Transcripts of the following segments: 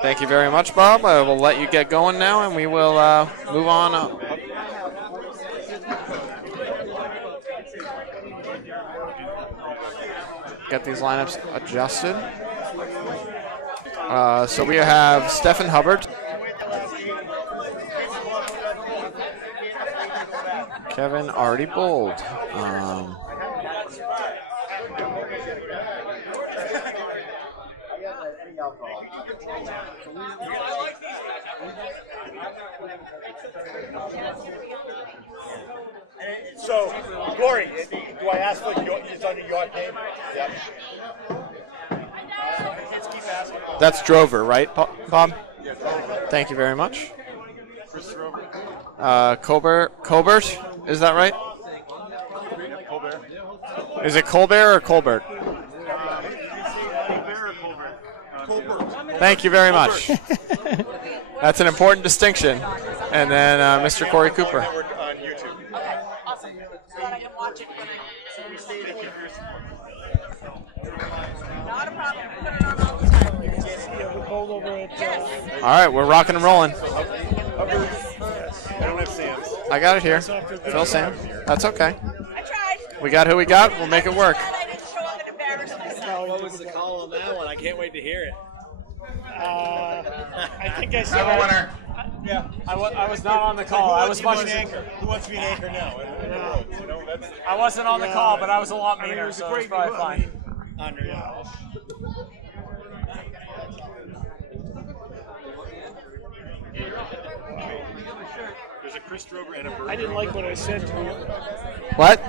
Thank you very much, Bob. I will let you get going now, and we will move on up. Get these lineups adjusted. So we have Stephen Hubbard, Kevin already bowled. So, Glory, do I ask for it's on your game? Yeah. That's Drover, right, Bob? Yeah, Drover. Thank you very much. Chris Drover. Colbert, is that right? Yeah, Colbert. Is it Colbert or Colbert? Colbert. Thank you very much. That's an important distinction. And then Mr. Corey Cooper. On YouTube. Okay, awesome. So that I can watch it. Not a problem. Put it on all the time. Yes. All right, we're rocking and rolling. I don't have Sam's. I got it here. Phil Sam. That's okay. I tried. We got who we got. We'll make it work. I didn't show up and embarrass myself. What was the call on that one? I can't wait to hear it. I think I said winner. Yeah, I was not on the call. I was much. Who wants to be an anchor now? I wasn't on the call, but I was a lot meaner, so it's probably fine. There's a Chris Drover and a Bird. I didn't like what I said to you. What?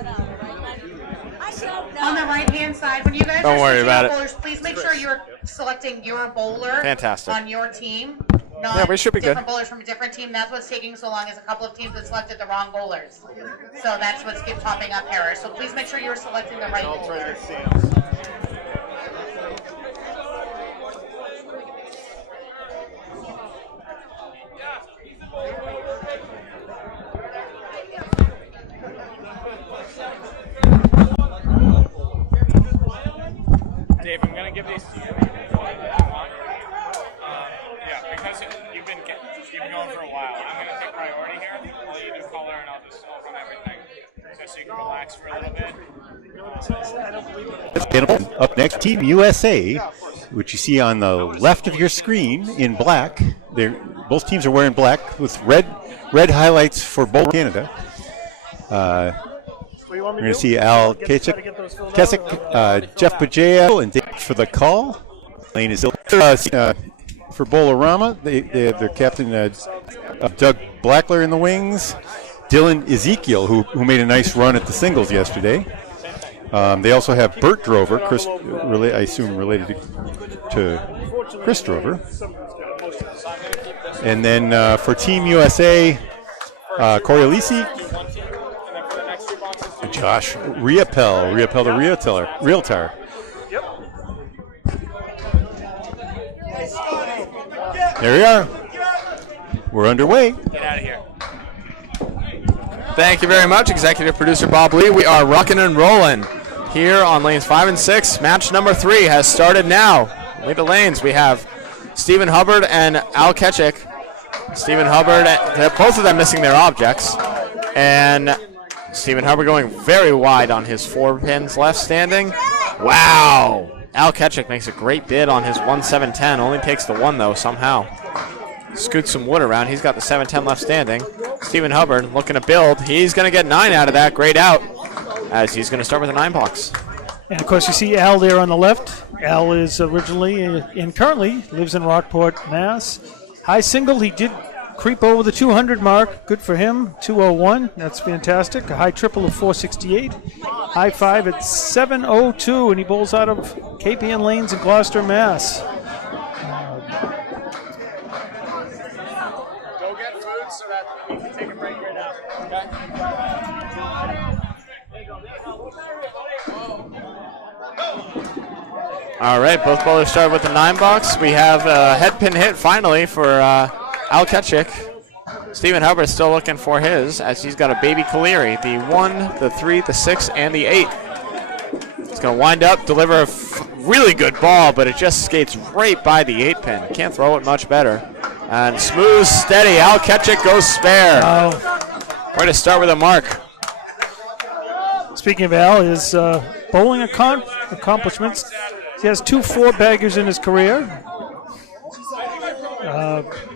On the right-hand side, when you guys Don't are worry switching about out it. bowlers, please make sure you're selecting your bowler Fantastic. on your team, not Yeah, we should be good. different bowlers from a different team. That's what's taking so long, is a couple of teams that selected the wrong bowlers. So that's what's keep popping up errors. So please make sure you're selecting the right I'll try to bowler. get Sam's. Dave, I'm gonna give these to you. Yeah, because you've been going for a while. I'm gonna take priority here. I'll even color and I'll just run everything, just so you can relax for a little bit. Up next, Team USA, which you see on the left of your screen in black. Both teams are wearing black with red highlights for both Canada. We're going to see Al Keswick, Jeff Bajaya, and Dave for the call. Lane is for Bowlarama. They have their captain Doug Blackler in the wings. Dylan Ezekiel, who made a nice run at the singles yesterday. They also have Bert Drover, Chris, I assume related to Chris Drover. And then for Team USA, Corey Alisi, Josh Riapel the Realtor. There we are. We're underway. Get out of here. Thank you very much, Executive Producer Bob Lee. We are rocking and rolling here on lanes 5 and 6. Match number 3 has started now. Lead the lanes. We have Stephen Hubbard and Al Ketchik. Stephen Hubbard, both of them missing their objects. And Stephen Hubbard going very wide on his 4 pins left standing. Wow. Al Ketchik makes a great bid on his 1-7-10. Only takes the 1, though, somehow. Scoots some wood around. He's got the 7-10 left standing. Stephen Hubbard looking to build. He's going to get 9 out of that. Great out, as he's going to start with a 9 box. And, of course, you see Al there on the left. Al is originally and currently lives in Rockport, Mass. High single, he did creep over the 200 mark. Good for him. 201. That's fantastic. A high triple of 468. High 5 at 702, and he bowls out of KPN Lanes in Gloucester, Mass. Go get food so that we can take a break right now. All right, both bowlers started with the 9 box. We have a head pin hit finally for Al Ketchik. Stephen Hubbard still looking for his, as he's got a baby Kaleri, the 1, the 3, the 6, and the 8. He's going to wind up, deliver a really good ball, but it just skates right by the 8-pin. Can't throw it much better. And smooth, steady. Al Ketchik goes spare. Way to start with a mark. Speaking of Al, his bowling accomplishments, he has 2 4-baggers in his career.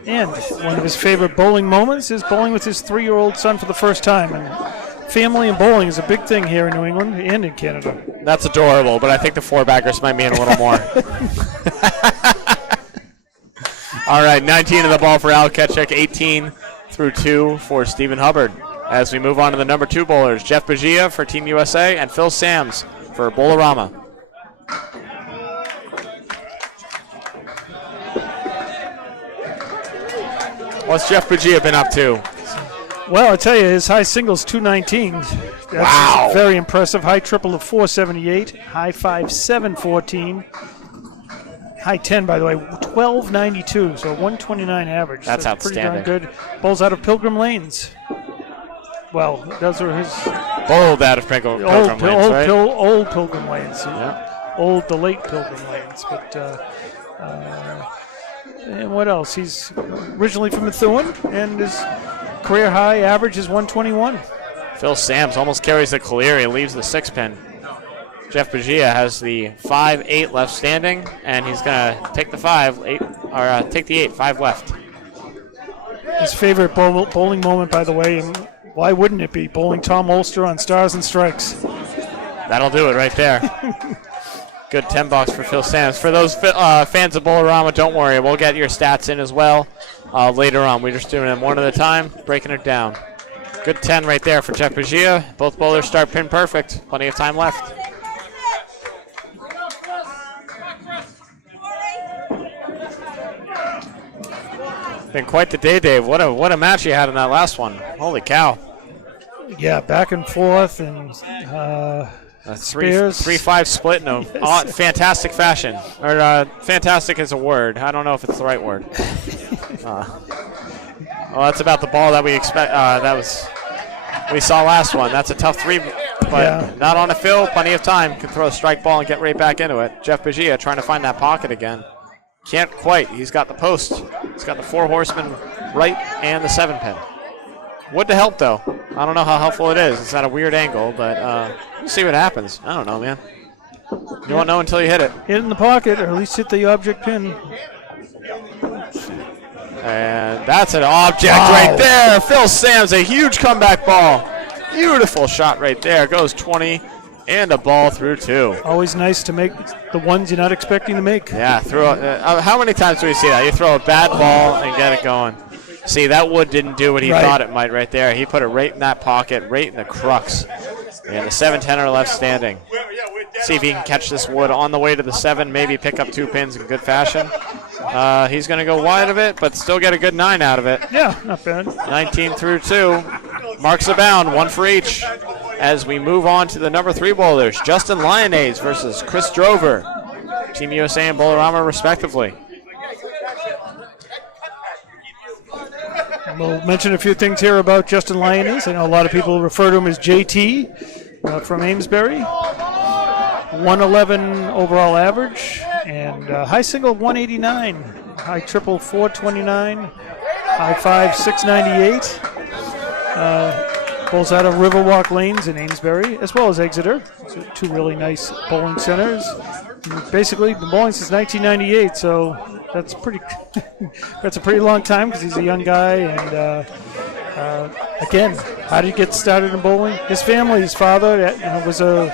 And one of his favorite bowling moments is bowling with his 3-year-old son for the first time. And family and bowling is a big thing here in New England and in Canada. That's adorable, but I think the 4-baggers might mean a little more. All right, 19 of the ball for Al Ketchik, 18 through 2 for Stephen Hubbard. As we move on to the number 2 bowlers, Jeff Bagia for Team USA and Phil Sams for Bowlarama. What's Jeff Bagia been up to? Well, I tell you, his high single's 219. That's Wow. very impressive. High triple of 478. High 5, 714. High 10, by the way, 1292. So 129 average. That's outstanding. Pretty darn good. Bowls out of Pilgrim Lanes. Well, those are his Bowled out of Pilgrim Lanes, right? old Pilgrim Lanes. Yeah. The late Pilgrim Lanes. But and what else? He's originally from Methuen, and his career high average is 121. Phil Sams almost carries the clear. He leaves the 6-pin. Jeff Bagia has the 5-8 left standing, and he's going to take the 5-8, or take the 8, 5 left. His favorite bowling moment, by the way, and why wouldn't it be? Bowling Tom Ulster on Stars and Strikes. That'll do it right there. Good 10 bucks for Phil Sams. For those fans of Bowlarama, don't worry. We'll get your stats in as well later on. We're just doing them one at a time, breaking it down. Good 10 right there for Jeff Bagia. Both bowlers start pin perfect. Plenty of time left. Been quite the day, Dave. What a match you had in that last one. Holy cow. Yeah, back and forth, and A Spears. 3-5 split in a fantastic fashion. Or fantastic is a word. I don't know if it's the right word. Well, that's about the ball that we expect. We saw last one. That's a tough 3, but not on a fill. Plenty of time. Can throw a strike ball and get right back into it. Jeff Bagia trying to find that pocket again. Can't quite. He's got the post. He's got the 4 horsemen right and the 7-pin. Would to help, though. I don't know how helpful it is. It's at a weird angle, but we'll see what happens. I don't know, man. You won't know until you hit it. Hit in the pocket, or at least hit the object pin. And that's an object right there. Phil Sams, a huge comeback ball. Beautiful shot right there. Goes 20 and a ball through 2. Always nice to make the ones you're not expecting to make. Yeah, how many times do we see that? You throw a bad ball and get it going. See, that wood didn't do what he thought it might right there. He put it right in that pocket, right in the crux. And the 7-10er left standing. See if he can catch this wood on the way to the 7, maybe pick up 2 pins in good fashion. He's going to go wide of it, but still get a good 9 out of it. Yeah, not bad. 19 through 2. Marks abound, 1 for each. As we move on to the number 3 bowlers, Justin Lyonnaise versus Chris Drover. Team USA and Bowlarama, respectively. We'll mention a few things here about Justin Lyonnaise. I know a lot of people refer to him as JT from Amesbury. 111 overall average, and high single 189, high triple 429, high 5 698. Bowls out of Riverwalk Lanes in Amesbury, as well as Exeter. So 2 really nice bowling centers. And basically, been bowling since 1998, so that's pretty. That's a pretty long time because he's a young guy. And again, how did he get started in bowling? His family, his father, was a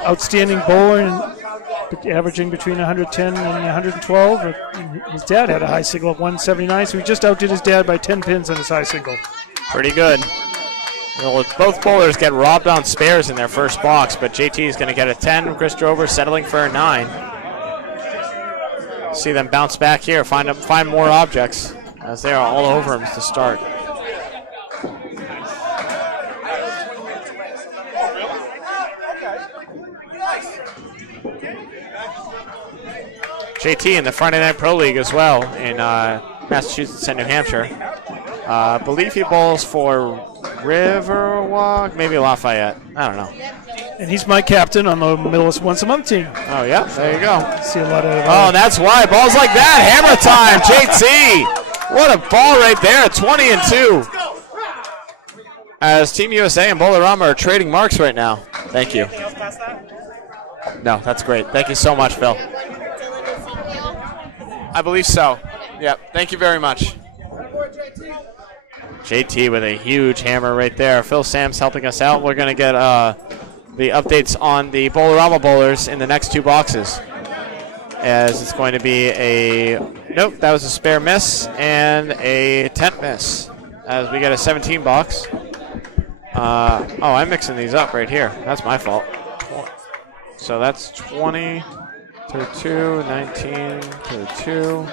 outstanding bowler, and averaging between 110 and 112. His dad had a high single of 179, so he just outdid his dad by 10 pins on his high single. Pretty good. Well, both bowlers get robbed on spares in their first box, but JT is going to get a 10. Chris Drover settling for a 9. See them bounce back here, find more objects, as they are all over him to start. JT in the Friday Night Pro League as well in Massachusetts and New Hampshire. I believe he bowls for Riverwalk, maybe Lafayette. I don't know. And he's my captain on the Millis Once a Month team. Oh, yeah, there you go. See a lot of. Oh, that's why. Balls like that. Hammer time, JT. What a ball right there. 20-2. As Team USA and Bowlarama are trading marks right now. Thank you. No, that's great. Thank you so much, Phil. I believe so. Yep. Thank you very much. JT with a huge hammer right there. Phil Sams helping us out. We're going to get the updates on the Bowlarama bowlers in the next two boxes. As it's going to be a, nope, that was a spare miss and a tent miss. As we get a 17 box. Oh, I'm mixing these up right here. That's my fault. So that's 20, 32, 19, 32.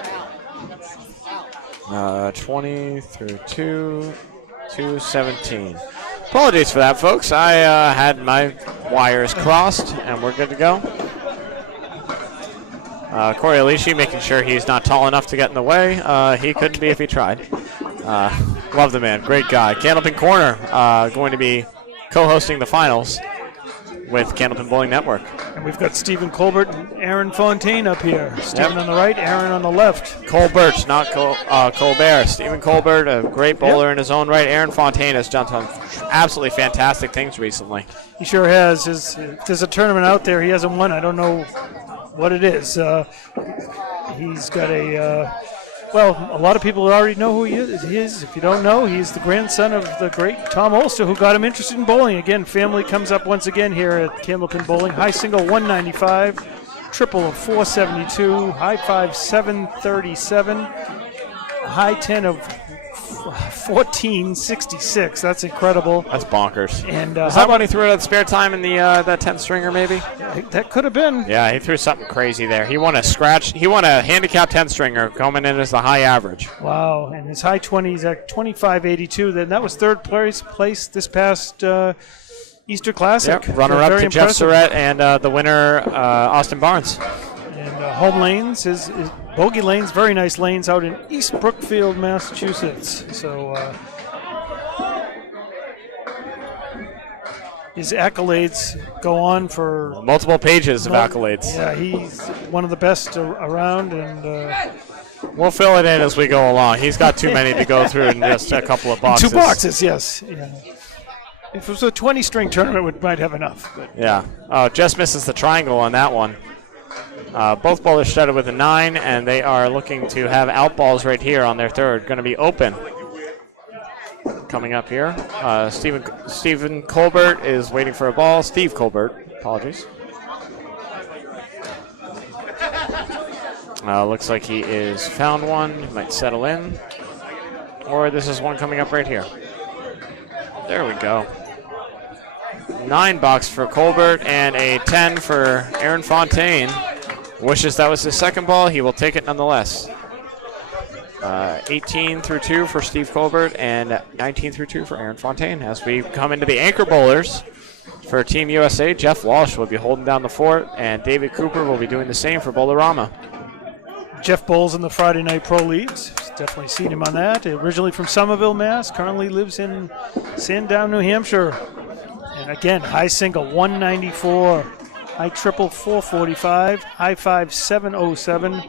20 through 217. Apologies for that, folks. I had my wires crossed, and we're good to go. Corey Alishi making sure he's not tall enough to get in the way. He couldn't be if he tried. Love the man. Great guy. Candlepin Corner going to be co-hosting the finals with Candlepin Bowling Network. And we've got Stephen Colbert and Aaron Fontaine up here. Stephen on the right, Aaron on the left. Colbert, not Colbert. Stephen Colbert, a great bowler in his own right. Aaron Fontaine has done some absolutely fantastic things recently. He sure has. There's a tournament out there he hasn't won. I don't know what it is. He's got a... well, a lot of people already know who he is. If you don't know, he's the grandson of the great Tom Olster, who got him interested in bowling. Again, family comes up once again here at Candlepin Bowling. High single 195, triple of 472, high five 737, high 10 of 1466. That's incredible. That's bonkers. And is that when he threw it at spare time in the that 10 stringer maybe? That could have been. Yeah, he threw something crazy there. He won a scratch. He won a handicap 10 stringer coming in as the high average. Wow, and his high 20s at 25.82. Then that was third place this past Easter Classic. Yep, runner up to Jeff Surratt and the winner Austin Barnes. And home lanes is Bogey Lanes, very nice lanes out in East Brookfield, Massachusetts. So his accolades go on for multiple pages of accolades. Yeah, he's one of the best around, and we'll fill it in as we go along. He's got too many to go through in just a couple of boxes. 2 boxes, yes. Yeah. If it was a 20-string tournament, we might have enough. But. Yeah. Oh, just misses the triangle on that one. Both bowlers started with a 9, and they are looking to have out balls right here on their third. Going to be open. Coming up here, Stephen Colbert is waiting for a ball. Steve Colbert, apologies. Looks like he is found one. He might settle in. Or this is one coming up right here. There we go. 9 box for Colbert and a 10 for Aaron Fontaine. Wishes that was his second ball. He will take it nonetheless. 18 through 2 for Steve Colbert and 19 through 2 for Aaron Fontaine. As we come into the anchor bowlers for Team USA, Jeff Walsh will be holding down the fort, and David Cooper will be doing the same for Bowlarama. Jeff bowls in the Friday Night Pro Leagues. Definitely seen him on that. Originally from Somerville, Mass. Currently lives in Sandown, New Hampshire. And again, high single 194. High triple 445, high 5 707.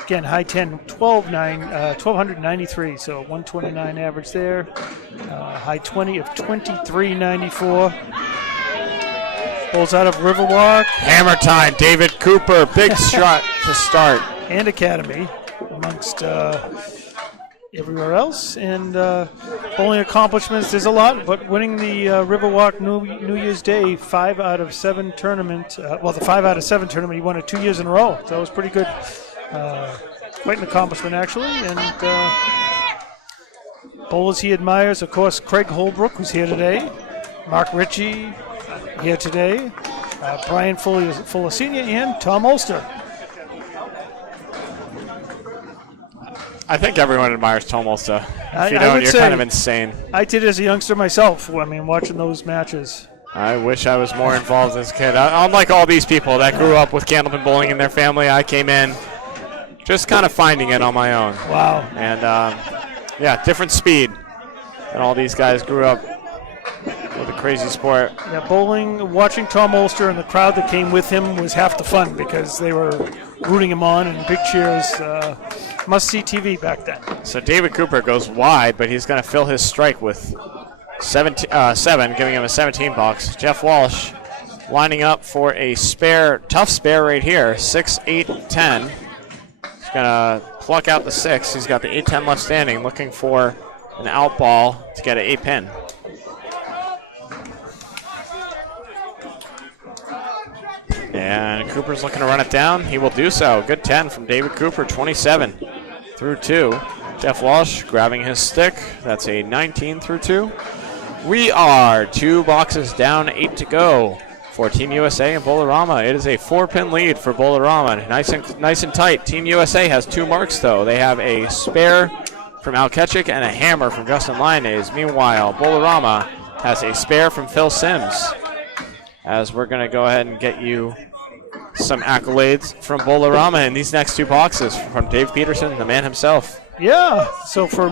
Again, high 10 1293, so 129 average there. High 20 of 2394. Bowls out of Riverwalk. Hammer time, David Cooper, big shot to start. And Academy amongst everywhere else. And bowling accomplishments, there's a lot, but winning the Riverwalk New Year's Day 5 out of 7 tournament, the 5 out of 7 tournament, he won it 2 years in a row. So that was pretty good. Quite an accomplishment, actually. And bowlers he admires, of course, Craig Holbrook, who's here today. Mark Ritchie, here today. Brian Fuller Sr. and Tom Olster. I think everyone admires Tom Olster. If you don't, you're kind of insane. I did as a youngster myself. I mean, watching those matches. I wish I was more involved as a kid. Unlike all these people that grew up with Candlepin Bowling in their family, I came in just kind of finding it on my own. Wow. And, yeah, different speed. And all these guys grew up with a crazy sport. Yeah, bowling, watching Tom Olster and the crowd that came with him was half the fun because they were rooting him on and big cheers. Must-see TV back then. So David Cooper goes wide, but he's going to fill his strike with 7, giving him a 17 box. Jeff Walsh lining up for a spare, tough spare right here, 6, 8, 10. He's going to pluck out the 6. He's got the 8, 10 left standing, looking for an out ball to get an 8 pin. And Cooper's looking to run it down. He will do so. Good 10 from David Cooper, 27 through 2. Jeff Walsh grabbing his stick. That's a 19 through 2. We are 2 boxes down, 8 to go for Team USA and Bowlarama. It is a 4-pin lead for Bowlarama. Nice and tight. Team USA has 2 marks, though. They have a spare from Al Ketchik and a hammer from Justin Lyonnaise. Meanwhile, Bowlarama has a spare from Phil Sims. As we're going to go ahead and get you some accolades from Bowlarama in these next 2 boxes from Dave Peterson, the man himself. Yeah, so for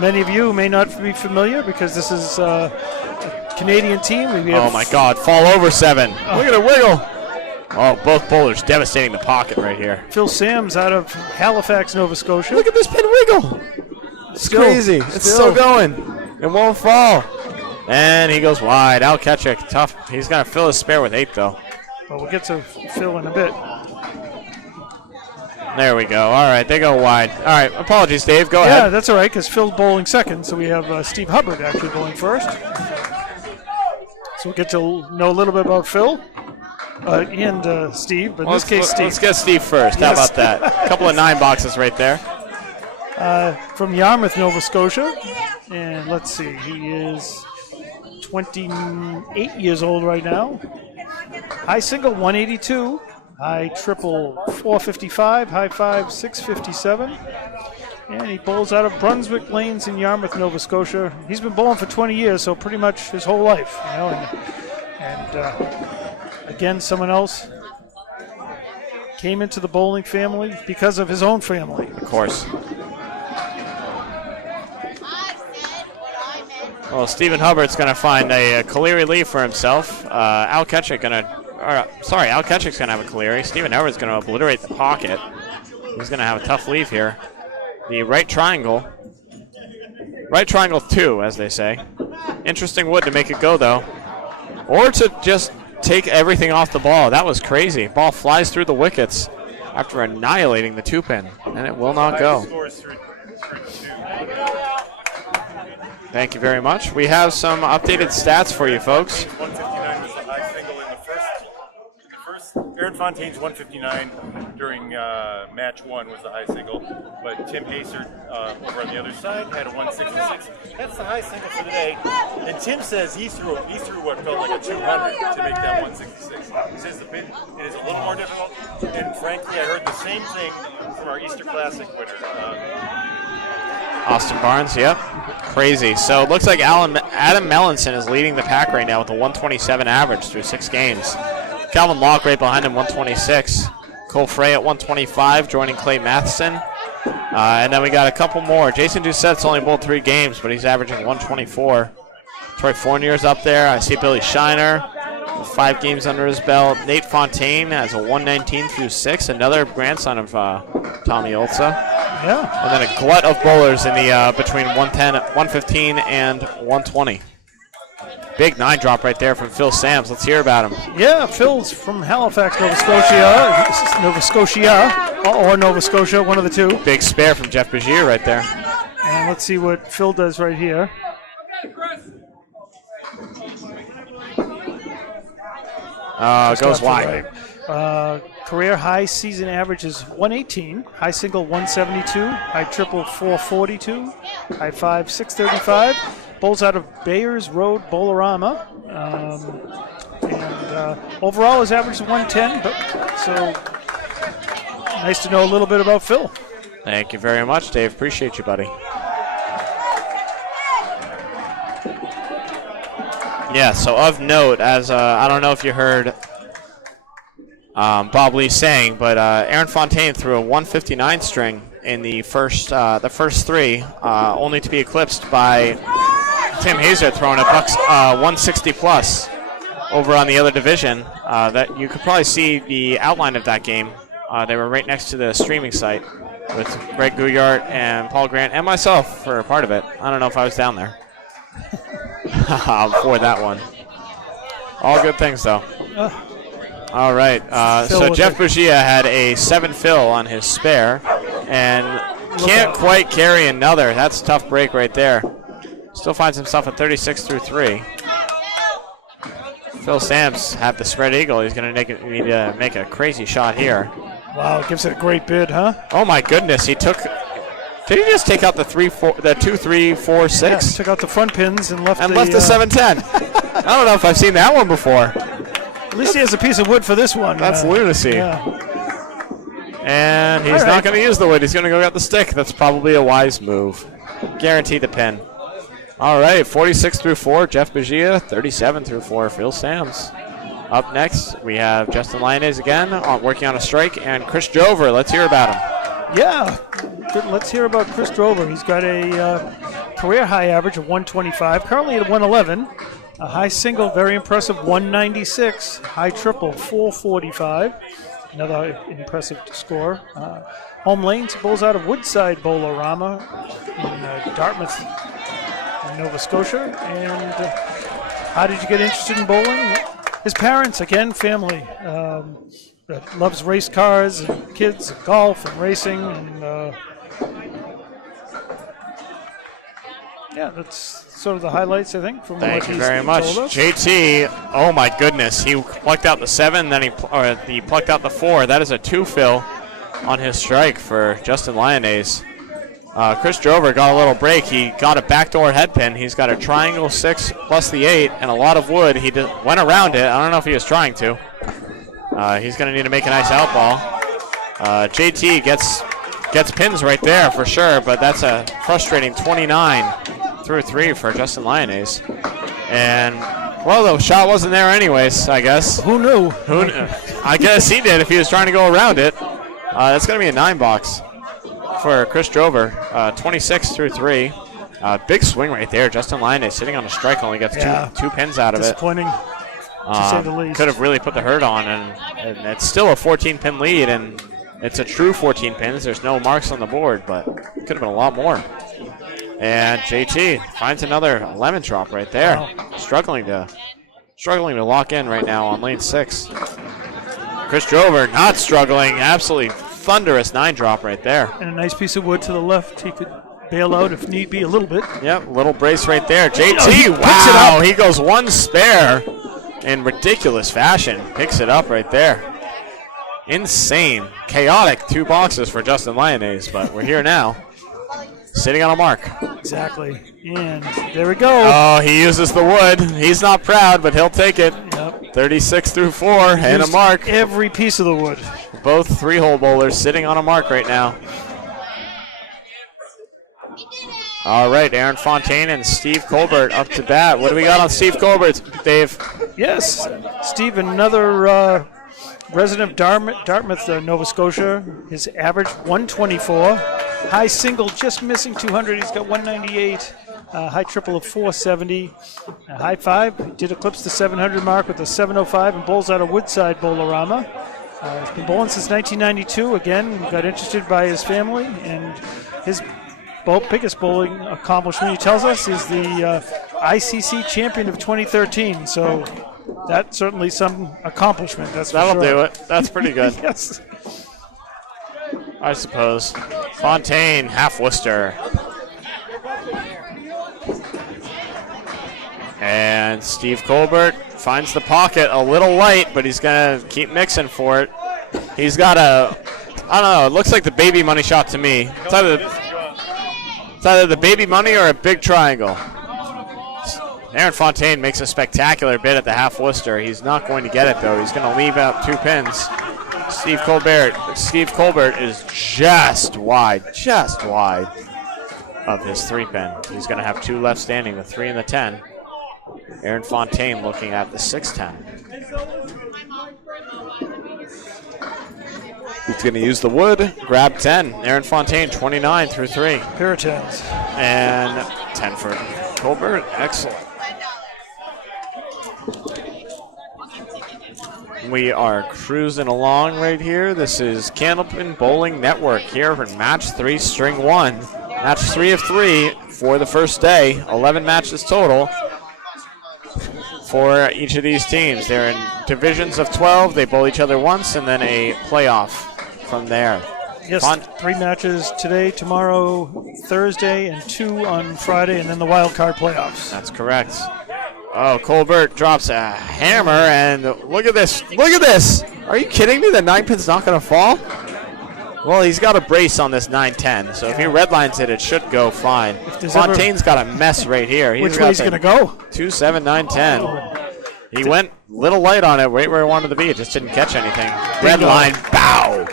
many of you who may not be familiar, because this is a Canadian team. Oh my God, fall over 7. Look at it wiggle. Oh, both bowlers devastating the pocket right here. Phil Sims out of Halifax, Nova Scotia. Look at this pin wiggle. It's crazy. It's still going. It won't fall. And he goes wide. Al Ketchik, tough. He's going to fill his spare with 8, though. Well, we'll get to Phil in a bit. There we go. All right, they go wide. All right, apologies, Dave. Go ahead. Yeah, that's all right, because Phil's bowling second, so we have Steve Hubbard actually bowling first. So we'll get to know a little bit about Phil and Steve, but in this case, Steve. Let's get Steve first. Yes. How about that? A couple of 9 boxes right there. From Yarmouth, Nova Scotia. And let's see, he is 28 years old right now. High single, 182. High triple, 455. High 5, 657. And he bowls out of Brunswick Lanes in Yarmouth, Nova Scotia. He's been bowling for 20 years, so pretty much his whole life. You know, and again, someone else came into the bowling family because of his own family. Of course. Well, Stephen Hubbard's going to find a Caleri lead for himself. Al Ketchik's going to have a Caleri. Stephen Hubbard's going to obliterate the pocket. He's going to have a tough leave here. The right triangle 2, as they say. Interesting wood to make it go, though. Or to just take everything off the ball. That was crazy. Ball flies through the wickets after annihilating the 2-pin, and it will not go. Thank you very much. We have some updated stats for you folks. 159 was the high single in the first. Aaron Fontaine's 159 during match 1 was the high single, but Tim Hacer over on the other side had a 166. That's the high single for today. And Tim says he threw what felt like a 200 to make that 166. He says the pin it is a little more difficult, and frankly, I heard the same thing from our Easter Classic winner. Austin Barnes, yep. Crazy. So it looks like Adam Mellinson is leading the pack right now with a 127 average through 6 games. Calvin Locke right behind him, 126. Cole Frey at 125, joining Clay Matheson. And then we got a couple more. Jason Doucette's only bowled 3 games, but he's averaging 124. Troy Fournier's up there. I see Billy Shiner with 5 games under his belt. Nate Fontaine has a 119 through 6, another grandson of Tommy Olza. Yeah. And then a glut of bowlers in the between 110, 115, and 120. Big 9 drop right there from Phil Sams. Let's hear about him. Yeah, Phil's from Halifax, Nova Scotia, one of the 2. Big spare from Jeff Begier right there. And let's see what Phil does right here. Goes wide. Career high season average is 118. High single 172. High triple 442. High 5 635. Bowls out of Bayers Road, Bowlarama. And overall his average is 110. So nice to know a little bit about Phil. Thank you very much, Dave. Appreciate you, buddy. Yeah, so of note, as I don't know if you heard Bob Lee saying, but Aaron Fontaine threw a 159 string in the first 3, only to be eclipsed by Tim Hazer throwing a bucks 160 plus over on the other division. That you could probably see the outline of that game. They were right next to the streaming site with Greg Gouillart and Paul Grant and myself for a part of it. I don't know if I was down there for that one. All good things, though. All right. So Jeff Bugia had a 7 fill on his spare and can't quite carry another. That's a tough break right there. Still finds himself at 36 through 3. Phil Sams had the spread eagle. He's going to need to make a crazy shot here. Wow, gives it a great bid, huh? Oh my goodness, he took. Did he just take out the 2, 3, 4, 6? Yeah, took out the front pins and left the 710. I don't know if I've seen that one before. At least he has a piece of wood for this one. That's lunacy. Yeah. And he's not going to use the wood. He's going to go get the stick. That's probably a wise move. Guarantee the pin. All right, 46 through 4, Jeff Bugia. 37 through 4, Phil Sams. Up next, we have Justin Lyonnaise again, working on a strike, and Chris Drover. Let's hear about him. Yeah, good. Let's hear about Chris Drover. He's got a career high average of 125, currently at 111. A high single, very impressive, 196. High triple, 445. Another impressive score. Home lanes, bowls out of Woodside Bowlarama in Dartmouth, Nova Scotia. And how did you get interested in bowling? His parents, again, family. That loves race cars and kids and golf and racing. And yeah, that's sort of the highlights, I think, from Thank what you he's very much. told us. JT, oh my goodness, he plucked out the 7, then he plucked out the 4. That is a 2 fill on his strike for Justin Lyonnaise. Chris Drover got a little break. He got a backdoor head pin. He's got a triangle 6 plus the 8 and a lot of wood. He went around it. I don't know if he was trying to. He's going to need to make a nice out ball. JT gets pins right there for sure, but that's a frustrating 29 through 3 for Justin Lyonnaise. And, well, the shot wasn't there anyways, I guess. Who knew? I guess he did if he was trying to go around it. That's going to be a 9 box for Chris Drover, 26 through 3. Big swing right there. Justin Lyonnaise sitting on a strike, only gets two pins out of it. Disappointing, to say the least. Could have really put the hurt on, and it's still a 14-pin lead, and it's a true 14 pins. There's no marks on the board, but it could have been a lot more. And JT finds another lemon drop right there. Wow. Struggling to lock in right now on lane 6. Chris Drover not struggling, absolutely thunderous 9 drop right there. And a nice piece of wood to the left. He could bail out if need be a little bit. Yep, little brace right there. JT, he picks it wow, up. he goes 1 spare in ridiculous fashion. Picks it up right there. Insane, chaotic 2 boxes for Justin Lyonnaise, but we're here now. Sitting on a mark. Exactly. And there we go. Oh, he uses the wood. He's not proud, but he'll take it. Yep. 36 through 4 and a Used mark. Every piece of the wood. Both 3-hole bowlers sitting on a mark right now. All right, Aaron Fontaine and Steve Colbert up to bat. What do we got on Steve Colbert, Dave? Yes, Steve, another resident of Dartmouth, Nova Scotia. His average 124. High single just missing 200. He's got 198. High triple of 470. High 5 did eclipse the 700 mark with a 705 and bowls out of Woodside Bowlarama. He's been bowling since 1992. Again, got interested by his family, and his biggest bowling accomplishment, he tells us, is the ICC champion of 2013. So that's certainly some accomplishment. That'll do it. That's pretty good. Yes. I suppose. Fontaine, half Worcester. And Steve Colbert finds the pocket a little light, but he's going to keep mixing for it. He's got I don't know, it looks like the baby money shot to me. It's either the baby money or a big triangle. Aaron Fontaine makes a spectacular bid at the half Worcester. He's not going to get it, though. He's going to leave out 2 pins. Steve Colbert is just wide of his 3-pin. He's going to have 2 left standing, the 3 and the 10. Aaron Fontaine looking at the 6-10. He's going to use the wood, grab 10. Aaron Fontaine, 29 through 3. Pair of 10s. And 10 for Colbert. Excellent. We are cruising along right here. This is Candlepin Bowling Network here for match 3, string 1. Match 3 of 3 for the first day. 11 matches total for each of these teams. They're in divisions of 12. They bowl each other once and then a playoff from there. Yes, 3 matches today, tomorrow, Thursday, and 2 on Friday, and then the wild card playoffs. That's correct. Oh, Colbert drops a hammer, and look at this. Look at this. Are you kidding me? The 9-pin's not going to fall? Well, he's got a brace on this 9-10, so if he redlines it, it should go fine. Fontaine's got a mess right here. Which way he's going to go? 2-7, 9-10. He went a little light on it, right where he wanted to be. It just didn't catch anything. Redline, bow.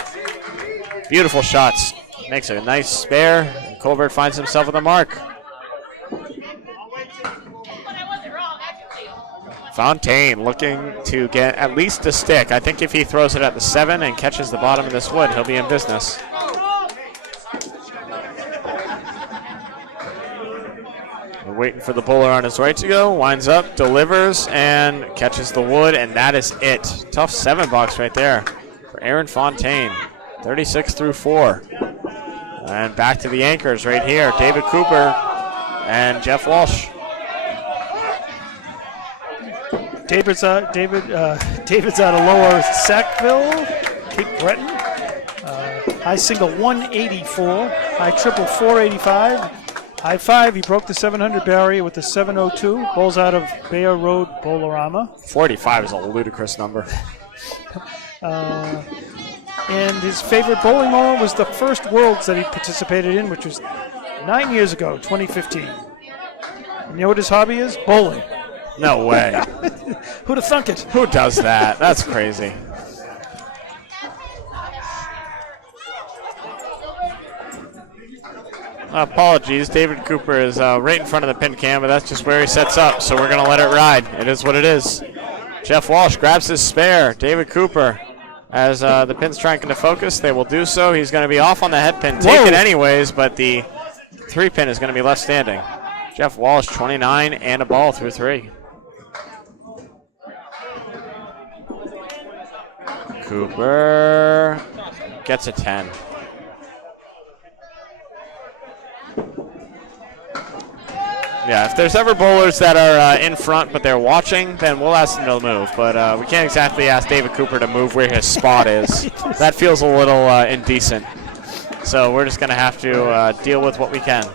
Beautiful shots. Makes a nice spare, and Colbert finds himself with a mark. Fontaine looking to get at least a stick. I think if he throws it at the 7 and catches the bottom of this wood, he'll be in business. We're waiting for the bowler on his right to go. Winds up, delivers, and catches the wood, and that is it. Tough 7 box right there for Aaron Fontaine. 36 through 4. And back to the anchors right here. David Cooper and Jeff Walsh. David's out of Lower Sackville, Cape Breton. High single 184, high triple 485, high 5. He broke the 700 barrier with the 702. Bowls out of Bayer Road, Bowlarama. 45 is a ludicrous number. And his favorite bowling moment was the first Worlds that he participated in, which was 9 years ago, 2015. And you know what his hobby is? Bowling. No way. Who'd have thunk it? Who does that? That's crazy. Apologies. David Cooper is right in front of the pin cam, but that's just where he sets up, so we're going to let it ride. It is what it is. Jeff Walsh grabs his spare. David Cooper, as the pin's trying to focus, they will do so. He's going to be off on the head pin. Take it anyways, but the 3-pin is going to be left standing. Jeff Walsh, 29 and a ball through 3. Cooper gets a 10. Yeah, if there's ever bowlers that are in front but they're watching, then we'll ask them to move. But we can't exactly ask David Cooper to move where his spot is. That feels a little indecent. So we're just going to have to deal with what we can.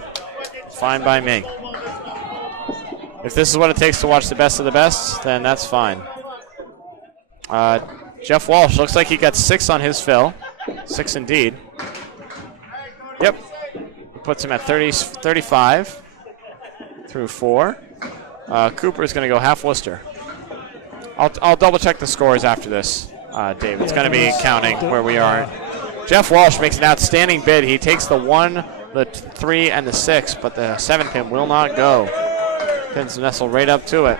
Fine by me. If this is what it takes to watch the best of the best, then that's fine. Jeff Walsh looks like he got 6 on his fill. 6 indeed. Yep. Puts him at 35 through 4. Cooper is going to go half Worcester. I'll double check the scores after this, Dave. It's going to be counting where we are. Jeff Walsh makes an outstanding bid. He takes the 1, the 3, and the 6, but the 7-pin will not go. Pins nestle right up to it.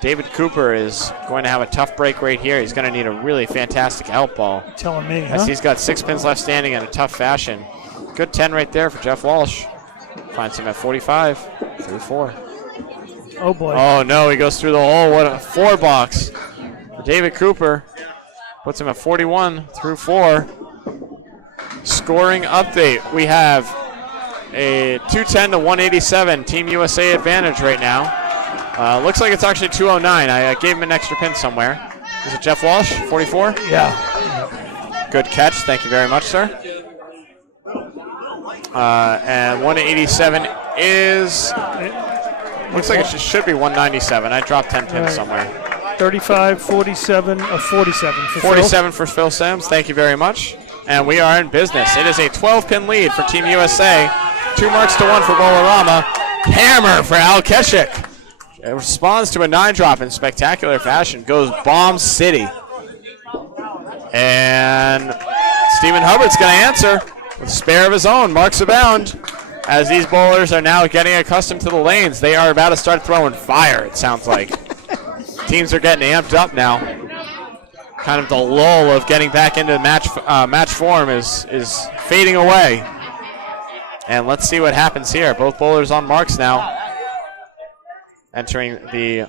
David Cooper is going to have a tough break right here. He's going to need a really fantastic out ball. Telling me, huh? As he's got 6 pins left standing in a tough fashion. Good 10 right there for Jeff Walsh. Finds him at 45 through 4. Oh, boy. Oh, no, he goes through the hole. What a 4 box. For David Cooper puts him at 41 through 4. Scoring update. We have a 210 to 187 Team USA advantage right now. Looks like it's actually 209. I gave him an extra pin somewhere. Is it Jeff Walsh, 44? Yeah. Good catch. Thank you very much, sir. And 187 is... Looks like it should be 197. I dropped 10 pins somewhere. 35, 47, 47 for 47 for Phil Sims. Thank you very much. And we are in business. It is a 12-pin lead for Team USA. 2 marks to 1 for Bowlarama. Hammer for Al Keshik. It responds to a 9-drop in spectacular fashion. Goes Bomb City. And Stephen Hubbard's going to answer with a spare of his own. Marks abound. As these bowlers are now getting accustomed to the lanes, they are about to start throwing fire, it sounds like. Teams are getting amped up now. Kind of the lull of getting back into match form is fading away. And let's see what happens here. Both bowlers on marks now. Entering the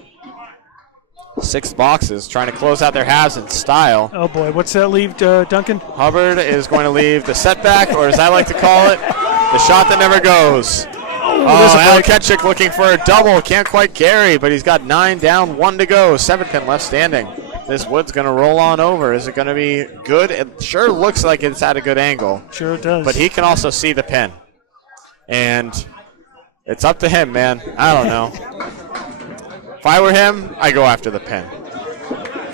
6 boxes, trying to close out their halves in style. Oh boy, what's that leave, Duncan? Hubbard is going to leave the setback, or as I like to call it, the shot that never goes. Al Ketchik looking for a double. Can't quite carry, but he's got 9 down, 1 to go. 7 pin left standing. This wood's going to roll on over. Is it going to be good? It sure looks like it's at a good angle. Sure it does. But he can also see the pin. And it's up to him, man. I don't know. If I were him, I go after the pin.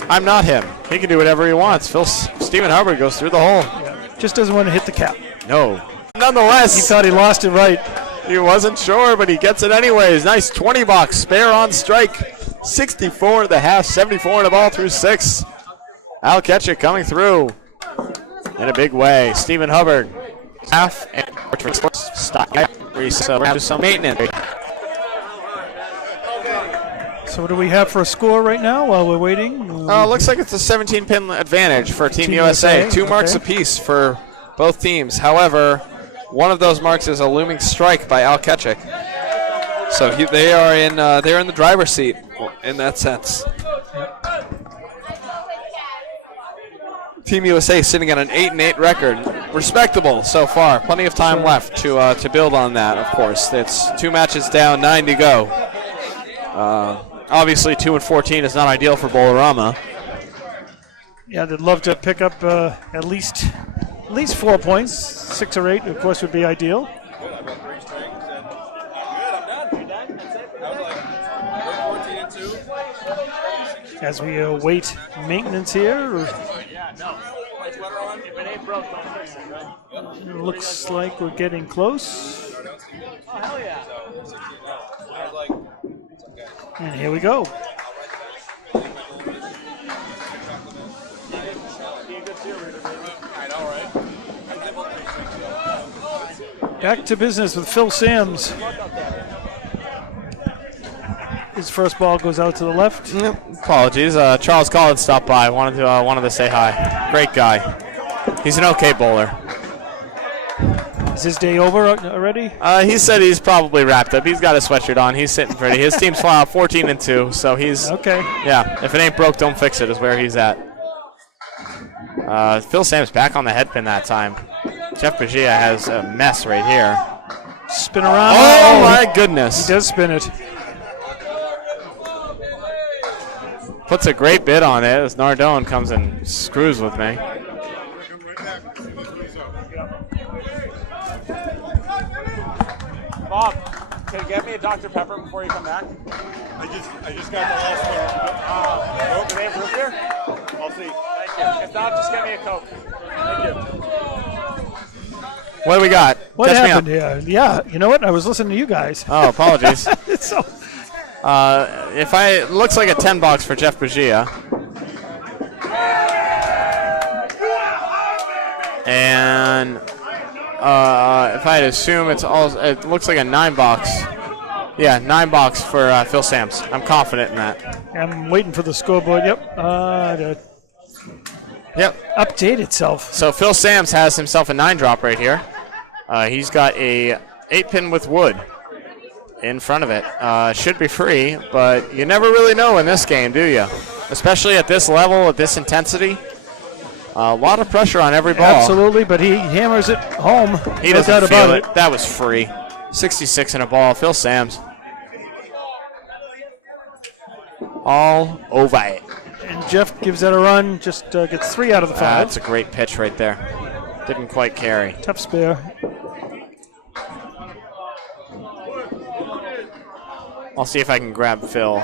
I'm not him. He can do whatever he wants. Stephen Hubbard goes through the hole. Yeah. Just doesn't want to hit the cap. No. Nonetheless. He thought he lost it right. He wasn't sure, but he gets it anyways. Nice 20 box. Spare on strike. 64 at the half, 74 in the ball through 6. Al Ketchik coming through in a big way. Stephen Hubbard. Half and stop. So we're some maintenance. So what do we have for a score right now while we're waiting? Looks like it's a 17-pin advantage for Team USA. 2 marks apiece for both teams. However, one of those marks is a looming strike by Al Ketchik. So they're in the driver's seat in that sense. Team USA sitting at an 8-8 record. Respectable so far. Plenty of time left to build on that, of course. It's 2 matches down, 9 to go. Obviously, 2-14 is not ideal for Bowlarama. Yeah, they'd love to pick up at least 4 points. 6 or 8, of course, would be ideal. As we await maintenance here. It looks like we're getting close. And here we go. Back to business with Phil Sams. His first ball goes out to the left. Apologies. Charles Collins stopped by. Wanted to say hi. Great guy. He's an okay bowler. Is his day over already? He said he's probably wrapped up. He's got a sweatshirt on. He's sitting pretty. His team's 14-2, so he's okay. Yeah. If it ain't broke, don't fix it. Is where he's at. Phil Sams back on the head pin that time. Jeff Bagia has a mess right here. Spin around. Oh my goodness! He does spin it. Puts a great bid on it as Nardone comes and screws with me. Bob, can you get me a Dr. Pepper before you come back? I just got the last one. Do they have root beer? I'll see. Thank you. If not, just get me a Coke. Thank you. What do we got? What Catch happened me up. here? Yeah, you know what? I was listening to you guys. Oh, apologies. So, it looks like a 10 box for Jeff Bagia. And if I assume it looks like a 9 box. Yeah, 9 box for Phil Sams. I'm confident in that. I'm waiting for the scoreboard. Yep. Yep. Update itself. So Phil Sams has himself a 9 drop right here. He's got a 8-pin with wood in front of it. Should be free, but you never really know in this game, do you? Especially at this level, at this intensity. A lot of pressure on every ball. Absolutely, but he hammers it home. He doesn't feel it. That was free. 66 in a ball. Phil Sams. All over it. And Jeff gives that a run, just gets 3 out of the 5. That's a great pitch right there. Didn't quite carry. Tough spare. I'll see if I can grab Phil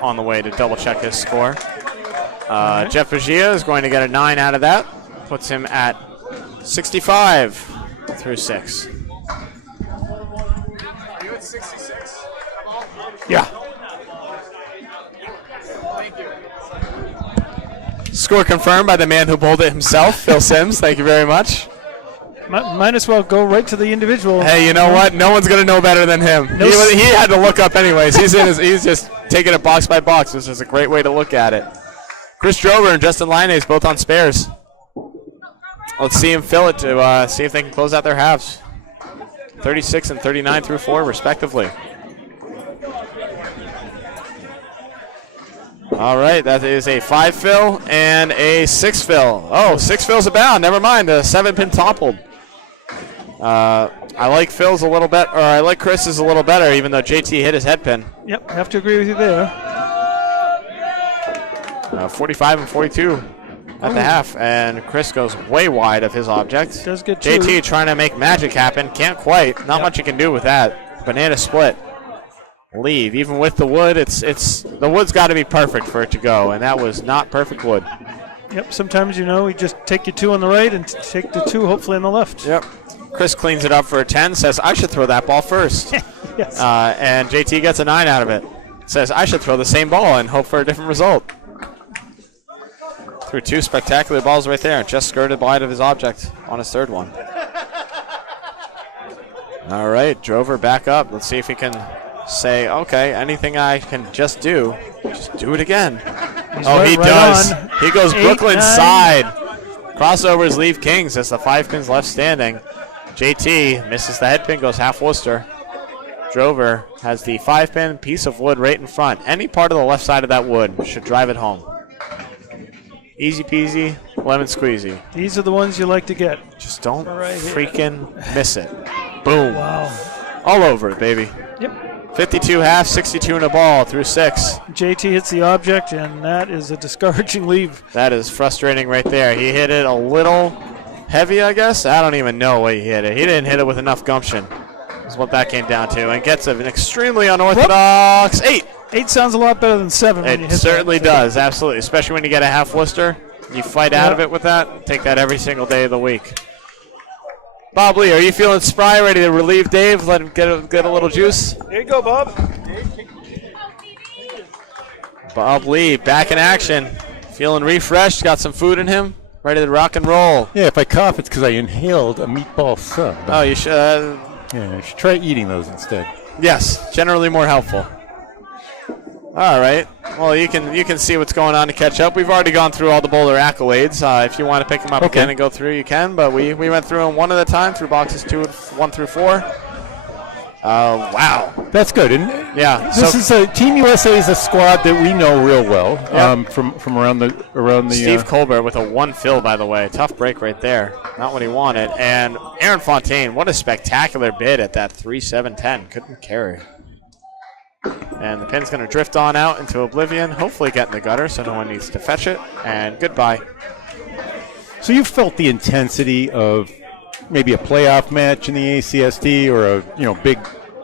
on the way to double check his score. Jeff Bagia is going to get a 9 out of that. Puts him at 65 through 6. Are you at 66? Yeah. Thank you. Score confirmed by the man who bowled it himself, Phil Sims. Thank you very much. Might as well go right to the individual. Hey, you know what? No one's going to know better than him. He had to look up anyways. He's just taking it box by box, which is a great way to look at it. Chris Drover and Justin Linnaeus both on spares. Let's see him fill it to see if they can close out their halves. 36 and 39 through 4, respectively. All right, that is a 5 fill and a 6 fill. Oh, 6 fills abound. Never mind. A 7-pin toppled. I like Phil's a little bit, or I like Chris's a little better, even though JT hit his head pin. Yep, have to agree with you there. 45 and 42 at the half, and Chris goes way wide of his object. Does get JT two. trying to make magic happen. Can't quite. Not much you can do with that. Banana split. Leave. Even with the wood, the wood's got to be perfect for it to go, and that was not perfect wood. Yep, sometimes, you just take your 2 on the right and take the 2 hopefully on the left. Yep. Chris cleans it up for a 10, says, I should throw that ball first. Yes. And JT gets a 9 out of it. Says, I should throw the same ball and hope for a different result. Threw 2 spectacular balls right there, just skirted wide of his object on his 3rd one. All right, Drover back up. Let's see if he can say, okay, anything I can just do it again. He does. On. He goes 8, Brooklyn 9. side. Crossovers leave Kings as the 5 pins left standing. JT misses the head pin, goes half Worcester. Drover has the 5-pin piece of wood right in front. Any part of the left side of that wood should drive it home. Easy peasy, lemon squeezy. These are the ones you like to get. Just don't Right here. freaking miss it. Boom. Wow. All over it, baby. Yep. 52 half, 62 in a ball through 6. JT hits the object, and that is a discouraging leave. That is frustrating right there. He hit it a little heavy, I guess. I don't even know what he hit it. He didn't hit it with enough gumption. Is what that came down to. And gets an extremely unorthodox 8. 8 sounds a lot better than 7. when you It hit certainly that. does, absolutely. Especially when you get a half Worcester. You fight out of it with that. Take that every single day of the week. Bob Lee, are you feeling spry, ready to relieve Dave? Let him get a little juice? There you go, Bob. Bob Lee back in action. Feeling refreshed, got some food in him. Ready to rock and roll. Yeah, if I cough, it's because I inhaled a meatball sub. Oh, you should. Yeah, I should try eating those instead. Yes, generally more helpful. All right. Well, you can see what's going on to catch up. We've already gone through all the bowler accolades. If you want to pick them up again and go through, you can. But we went through them one at a time through boxes 1 through 4. Wow. That's good. And yeah. This is Team USA is a squad that we know real well from around the. Steve Colbert with a 1 fill, by the way. Tough break right there. Not what he wanted. And Aaron Fontaine, what a spectacular bid at that 3-7-10. Couldn't carry. And the pin's going to drift on out into oblivion, hopefully get in the gutter so no one needs to fetch it. And goodbye. So you felt the intensity of maybe a playoff match in the ACSD or a big.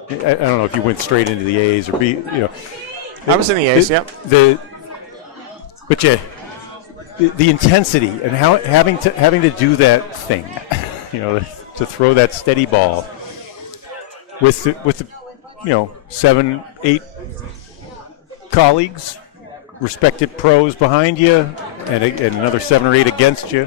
I don't know if you went straight into the A's or I was in the A's. Yep. But yeah, the intensity and how having to do that thing, to throw that steady ball with the 7, 8 colleagues, respected pros behind you, and another 7 or 8 against you.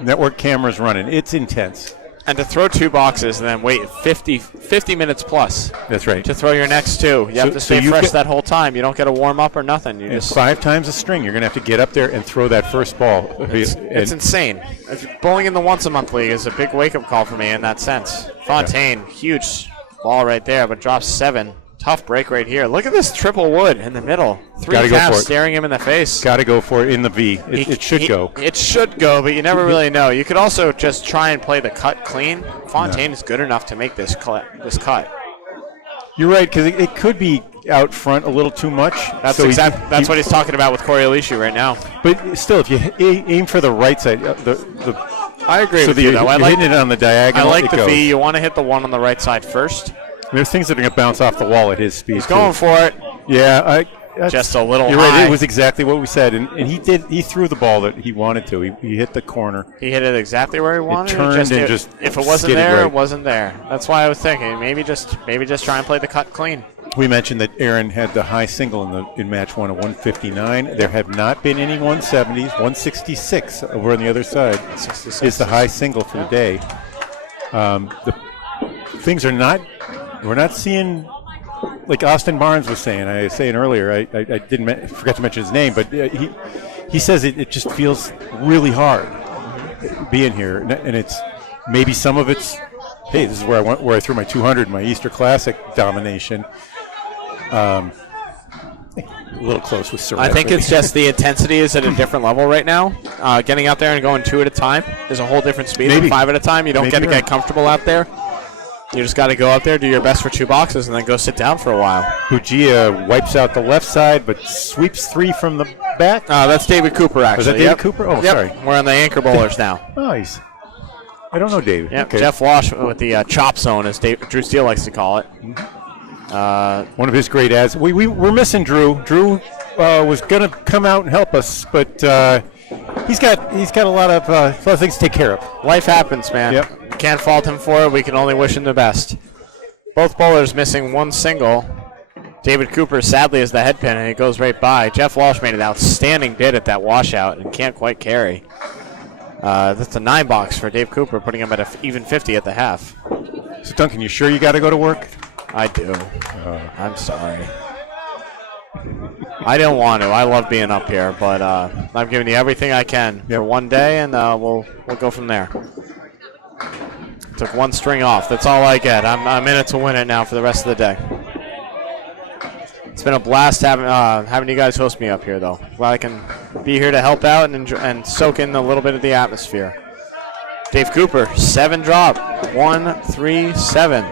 Network cameras running. It's intense. And to throw 2 boxes and then wait 50 minutes plus. That's right. To throw your next 2. You have to stay fresh that whole time. You don't get a warm up or nothing. You just 5 times a string. You're going to have to get up there and throw that first ball. It's insane. Bowling in the once-a-month league is a big wake-up call for me in that sense. Fontaine, huge ball right there, but drops 7. Tough break right here. Look at this triple wood in the middle. 3 caps staring him in the face. Got to go for it in the V. It should go. It should go, but you never really know. You could also just try and play the cut clean. Fontaine is good enough to make this cut. You're right, because it could be out front a little too much. That's what he's talking about with Corey Alishu right now. But still, if you aim for the right side, I agree with you, though. I like hitting it on the diagonal. I like the V. You want to hit the one on the right side first. There's things that are going to bounce off the wall at his speed. He's going for it. Yeah, just a little You're high. right. It was exactly what we said, and he threw the ball that he wanted to. He hit the corner. He hit it exactly where he wanted. It turned and just if it wasn't there, right. it wasn't there. That's why I was thinking maybe just try and play the cut clean. We mentioned that Aaron had the high single in match 1 of 159. There have not been any 170s. 166 over on the other side is the high single for the day. Things are not. We're not seeing, like Austin Barnes was saying. I was saying earlier. I didn't forget to mention his name, but he says it just feels really hard being here, and it's maybe some of it's hey, this is where I threw my 200, my Easter Classic domination. A little close with Surratt. I think it's just the intensity is at a different level right now. Getting out there and going 2 at a time is a whole different speed than 5 at a time. You don't get to get comfortable out there. You just got to go out there, do your best for 2 boxes, and then go sit down for a while. Bujia wipes out the left side, but sweeps 3 from the back. That's David Cooper, actually. Was that David Cooper? Oh, sorry. We're on the anchor bowlers now. Nice. I don't know David. Yep. Okay. Jeff Walsh with the chop zone, as Drew Steele likes to call it. One of his great ads. We're missing Drew. Drew was going to come out and help us, but he's got a lot of things to take care of. Life happens, man. Yep. Can't fault him for it. We can only wish him the best. Both bowlers missing 1 single. David Cooper, sadly, is the head pin, and it goes right by. Jeff Walsh made an outstanding bid at that washout and can't quite carry. That's a 9 box for Dave Cooper, putting him at an even 50 at the half. So, Duncan, you sure you got to go to work? I do. I'm sorry. I don't want to. I love being up here, but I'm giving you everything I can for one day, and we'll go from there. Took 1 string off. That's all I get. I'm in it to win it now for the rest of the day. It's been a blast having you guys host me up here, though. Glad I can be here to help out and soak in a little bit of the atmosphere. Dave Cooper, 7 drop. 1, 3, 7.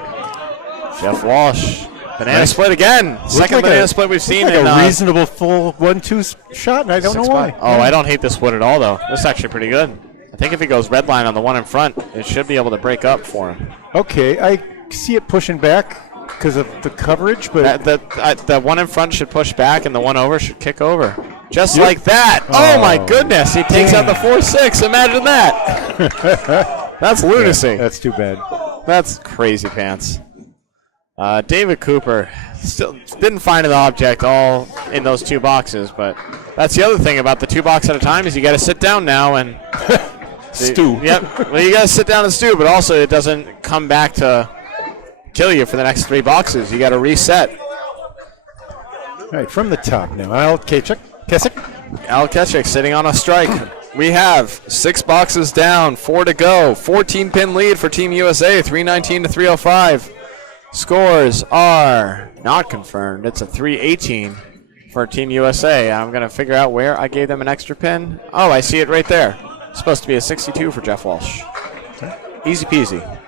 Jeff Walsh, banana split again. Second banana split we've seen. Like a reasonable full 1-2 shot, and I don't know why. Oh, I don't hate this split at all, though. This is actually pretty good. I think if he goes red line on the one in front, it should be able to break up for him. Okay, I see it pushing back because of the coverage, but the one in front should push back, and the one over should kick over. Just like that. Oh, my goodness. He takes out the 4-6. Imagine that. That's lunacy. Yeah, that's too bad. That's crazy pants. David Cooper still didn't find an object all in those 2 boxes, but that's the other thing about the 2 box at a time is you got to sit down now and stew. Yep. Well, you got to sit down and stew, but also it doesn't come back to kill you for the next 3 boxes. You got to reset. All right, from the top now. Al Keswick. Al Keswick sitting on a strike. We have 6 boxes down, 4 to go. 14-pin lead for Team USA, 319 to 305. Scores are not confirmed. It's a 318 for Team USA. I'm going to figure out where I gave them an extra pin. Oh, I see it right there. It's supposed to be a 62 for Jeff Walsh. Easy peasy.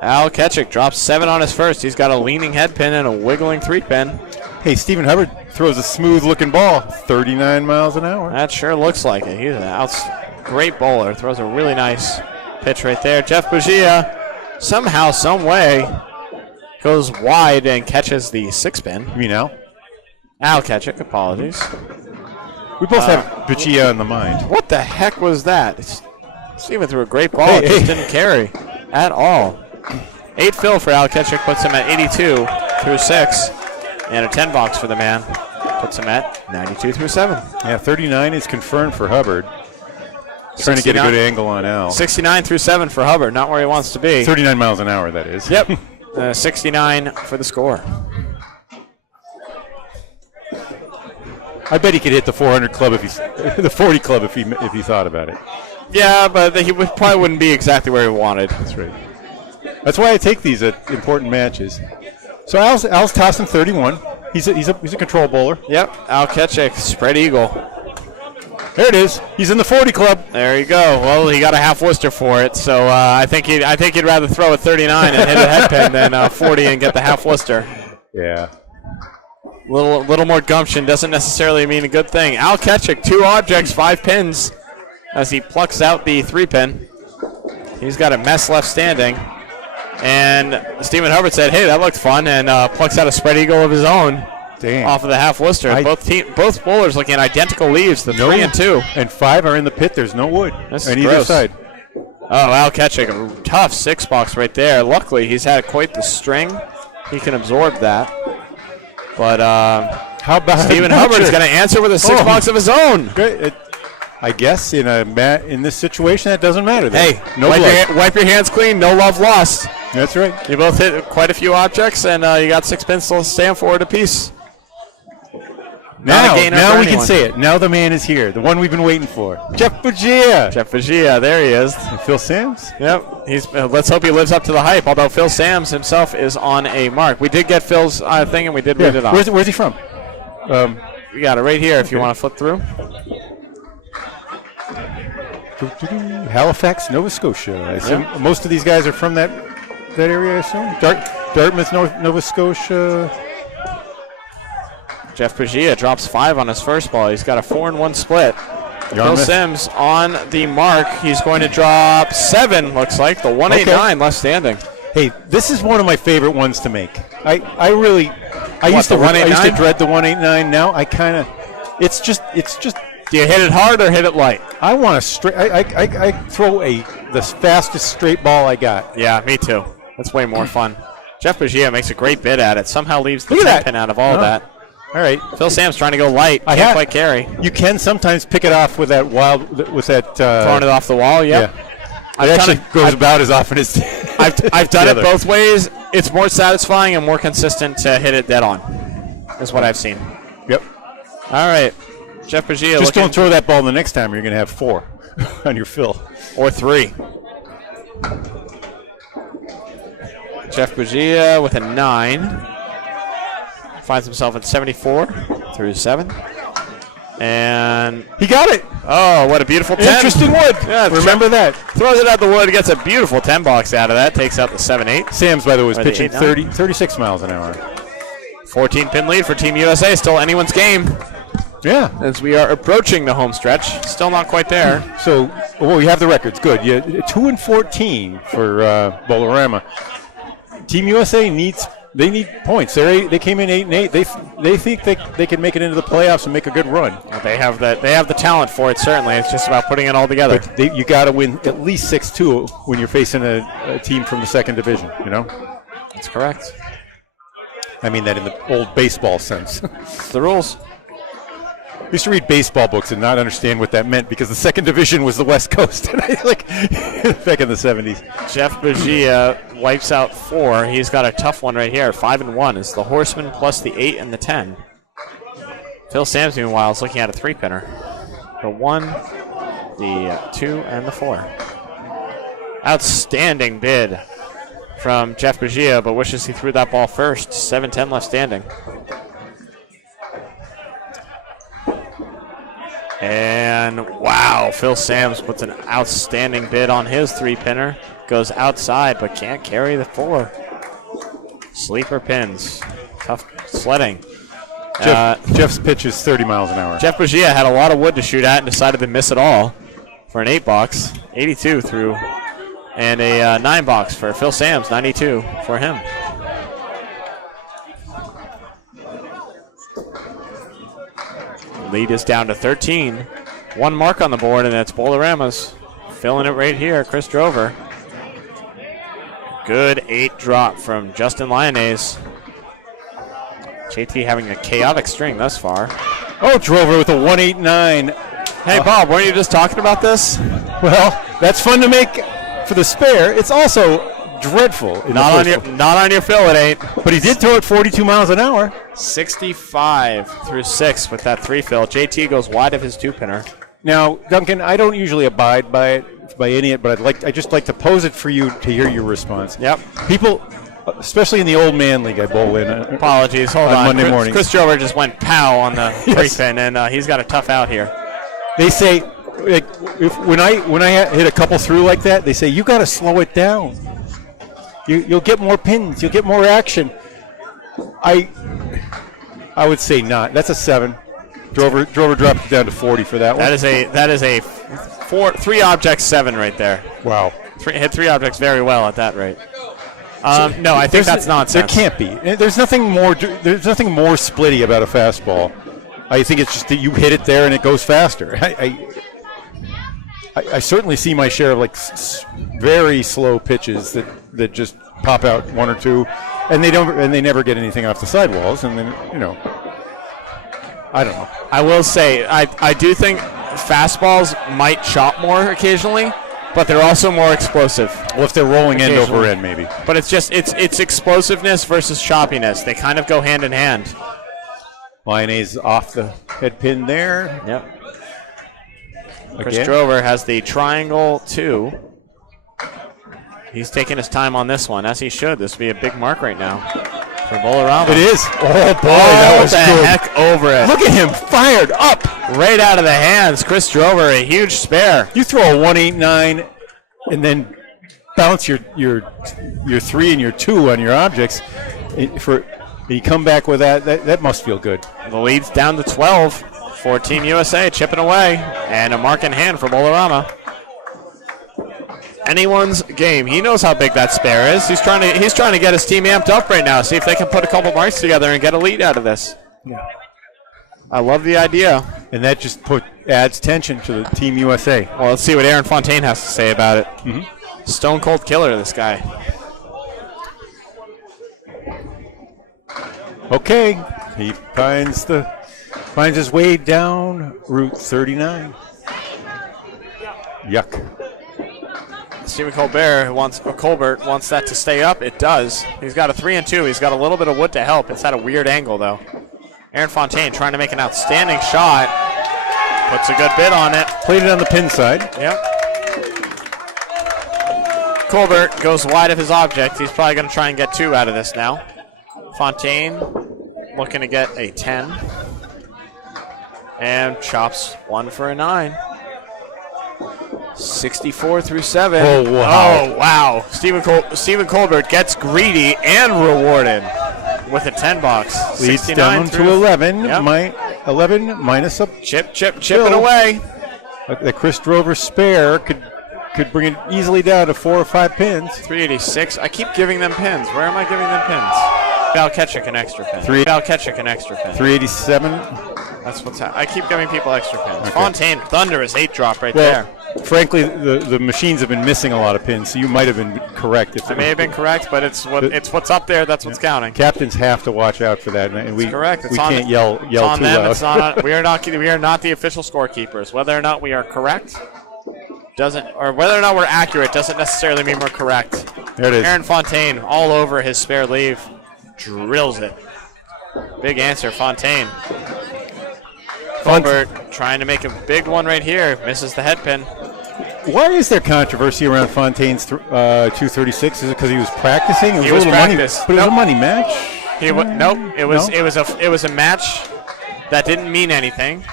Al Keswick drops 7 on his first. He's got a leaning head pin and a wiggling 3-pin. Hey, Stephen Hubbard throws a smooth-looking ball, 39 miles an hour. That sure looks like it. He's a great bowler. Throws a really nice pitch right there. Jeff Bujia, somehow, some way, goes wide and catches the 6-pin. You mean Al? Al Keswick, apologies. We both have Bujia in the mind. What the heck was that? Steven threw a great ball. It just didn't carry at all. 8 fill for Al Keswick puts him at 82 through 6. And a 10 box for the man puts him at 92 through 7. Yeah, 39 is confirmed for Hubbard. Trying to get a good angle on Al. 69 through 7 for Hubbard, not where he wants to be. 39 miles an hour, that is. Yep. 69 for the score. I bet he could hit the 400 club if the 40 club if he thought about it. Yeah, but he probably wouldn't be exactly where he wanted. That's right. That's why I take these at important matches. So Al's tossing 31. He's a control bowler. Yep. Al Keswick, spread eagle. There it is. He's in the 40 club. There you go. Well, he got a half Worcester for it, so I think he'd rather throw a 39 and hit a head pin than 40 and get the half Worcester. Yeah. Little more gumption doesn't necessarily mean a good thing. Al Keswick, 2 objects, 5 pins, as he plucks out the 3-pin. He's got a mess left standing. And Stephen Hubbard said, hey, that looked fun, and plucks out a spread eagle of his own off of the half Worcester. Both bowlers looking at identical leaves, the 3 and 2. And 5 are in the pit. There's no wood on either side. Oh, Al Keswick, a tough 6 box right there. Luckily, he's had quite the string. He can absorb that. But how about Stephen Hubbard's going to answer with a 6 box of his own. Good. I guess in this situation, that doesn't matter. Hey, wipe your hands clean. No love lost. That's right. You both hit quite a few objects, and you got 6 pins to stand for it apiece. Not a gainer for Now we can anyone. say it. Now the man is here. The one we've been waiting for. Jeff Bugia. Jeff Bugia, there he is. And Phil Sams. Yep. He's. Let's hope he lives up to the hype. Although Phil Sams himself is on a mark. We did get Phil's thing, and we did read it off. Where's he from? We got it right here. If you want to flip through. Halifax, Nova Scotia. I assume most of these guys are from that area. I assume. Dartmouth, Nova Scotia. Jeff Bugia drops 5 on his first ball. He's got a 4-1 split. Phil Sims on the mark. He's going to drop 7, looks like. The 189 left standing. Hey, this is one of my favorite ones to make. I used to dread the 189. Now I kind of, it's just. Do you hit it hard or hit it light? I want to straight. I throw the fastest straight ball I got. Yeah, me too. That's way more fun. Jeff Bugia makes a great bid at it. Somehow leaves the 10 pin out of all of that. All right. Phil Sam's trying to go light. Can't quite carry. You can sometimes pick it off with that throwing it off the wall. Yep. Yeah. It actually goes about as often as I've done it both ways. It's more satisfying and more consistent to hit it dead on. Is what I've seen. Yep. All right. Jeff Bugia. Just don't throw that ball the next time. You're going to have 4 on your fill. Or 3. Jeff Bugia with a 9. Finds himself at 74 through 7. And he got it. Oh, what a beautiful 10. Interesting wood. Yeah, remember that. Throws it out the wood, gets a beautiful 10 box out of that. Takes out the 7-8. Sam's, by the way, was pitching 36 miles an hour. 14-pin lead for Team USA. Still anyone's game. Yeah. As we are approaching the home stretch. Still not quite there. So, we have the records. Good. 2-14 for Bowlarama. Team USA needs points. They came in 8-8. They think they can make it into the playoffs and make a good run. Well, they have the talent for it. Certainly, it's just about putting it all together. But you got to win at least 6-2 when you're facing a team from the second division. You know. That's correct. I mean that in the old baseball sense. It's the rules. I used to read baseball books and not understand what that meant because the second division was the West Coast, back in the 70s. Jeff Bugia wipes out 4. He's got a tough one right here. 5-1 is the Horseman plus the 8 and the 10. Phil Sams, meanwhile, is looking at a 3-pinner. The 1, the 2, and the 4. Outstanding bid from Jeff Bugia, but wishes he threw that ball first. 7-10 left standing. And wow, Phil Sams puts an outstanding bid on his 3-pinner. Goes outside, but can't carry the 4. Sleeper pins. Tough sledding. Jeff's pitch is 30 miles an hour. Jeff Bugia had a lot of wood to shoot at and decided to miss it all for an 8-box. 82 through. And a 9-box for Phil Sams. 92 for him. Lead is down to 13. 1 mark on the board, and that's Bowlarama's. Filling it right here, Chris Drover. Good 8 drop from Justin Lyonnaise. JT having a chaotic string thus far. Oh, Drover with a 189. Hey, Bob, weren't you just talking about this? Well, that's fun to make for the spare. It's also dreadful. Not on your fill, it ain't. But he did throw it 42 miles an hour. 65 through 6 with that 3 fill. JT goes wide of his 2-pinner. Now, Duncan, I don't usually abide by any of it, but I just like to pose it for you to hear your response. Yep. People, especially in the old man league I bowl in. Apologies, hold on. Monday morning. Chris Drover just went pow on the 3-pin, and he's got a tough out here. They say, when I hit a couple through like that, they say you got to slow it down. You'll get more pins. You'll get more action. I would say not. That's a 7. Drover dropped it down to 40 for that one. That is a 3-object 7 right there. Wow. Hit 3 objects very well at that rate. No, I think that's nonsense. There can't be. There's nothing more splitty about a fastball. I think it's just that you hit it there and it goes faster. I certainly see my share of very slow pitches that just pop out 1 or 2, and they never get anything off the sidewalls, and then I don't know. I will say I do think fastballs might chop more occasionally, but they're also more explosive. Well, if they're rolling end over end, maybe. But it's explosiveness versus choppiness. They kind of go hand in hand. Lyonnais off the head pin there. Yep. Chris Again. Drover has the triangle 2. He's taking his time on this one, as he should. This would be a big mark right now for Bowlarama. It is. Oh, boy, that was the good. heck over it. Look at him, fired up. Right out of the hands. Chris Drover, a huge spare. You throw a 189 and then bounce your 3 and your 2 on your objects. You come back with that must feel good. The lead's down to 12 for Team USA, chipping away, and a mark in hand for Bowlarama. Anyone's game. He knows how big that spare is. He's trying to get his team amped up right now, see if they can put a couple marks together and get a lead out of this. Yeah. I love the idea. And that just adds tension to the Team USA. Well, let's see what Aaron Fontaine has to say about it. Mm-hmm. Stone cold killer, this guy. Okay, he finds his way down Route 39. Yuck. Stephen Colbert wants that to stay up. It does. He's got a 3 and 2. He's got a little bit of wood to help. It's at a weird angle, though. Aaron Fontaine trying to make an outstanding shot. Puts a good bid on it. Played it on the pin side. Yep. Colbert goes wide of his object. He's probably going to try and get 2 out of this now. Fontaine looking to get a 10. And chops 1 for a 9. 64 through 7. Oh, wow. Oh, wow. Stephen Colbert gets greedy and rewarded with a 10 box. Leads down to 11. Yep. 11 minus a chipping away. The Chris Drover spare could bring it easily down to 4 or 5 pins. 386. I keep giving them pins. Where am I giving them pins? Val Ketchik an extra pin. 387. That's what's happening. I keep giving people extra pins. Okay. Fontaine, thunderous 8-drop right there. Frankly, the machines have been missing a lot of pins, so you might have been correct. I may have been correct, but it's what's up there. That's what's counting. Captains have to watch out for that, and we correct. We can't yell too loud. It's not. We are not the official scorekeepers. Whether or not we are correct or whether or not we're accurate doesn't necessarily mean we're correct. There it is. Aaron Fontaine all over his spare leave, drills it. Big answer, Fontaine. Colbert trying to make a big one right here. Misses the head pin. Why is there controversy around Fontaine's 236? Is it because he was practicing? He was practicing. But it was a money match. Nope. It was a match that didn't mean anything.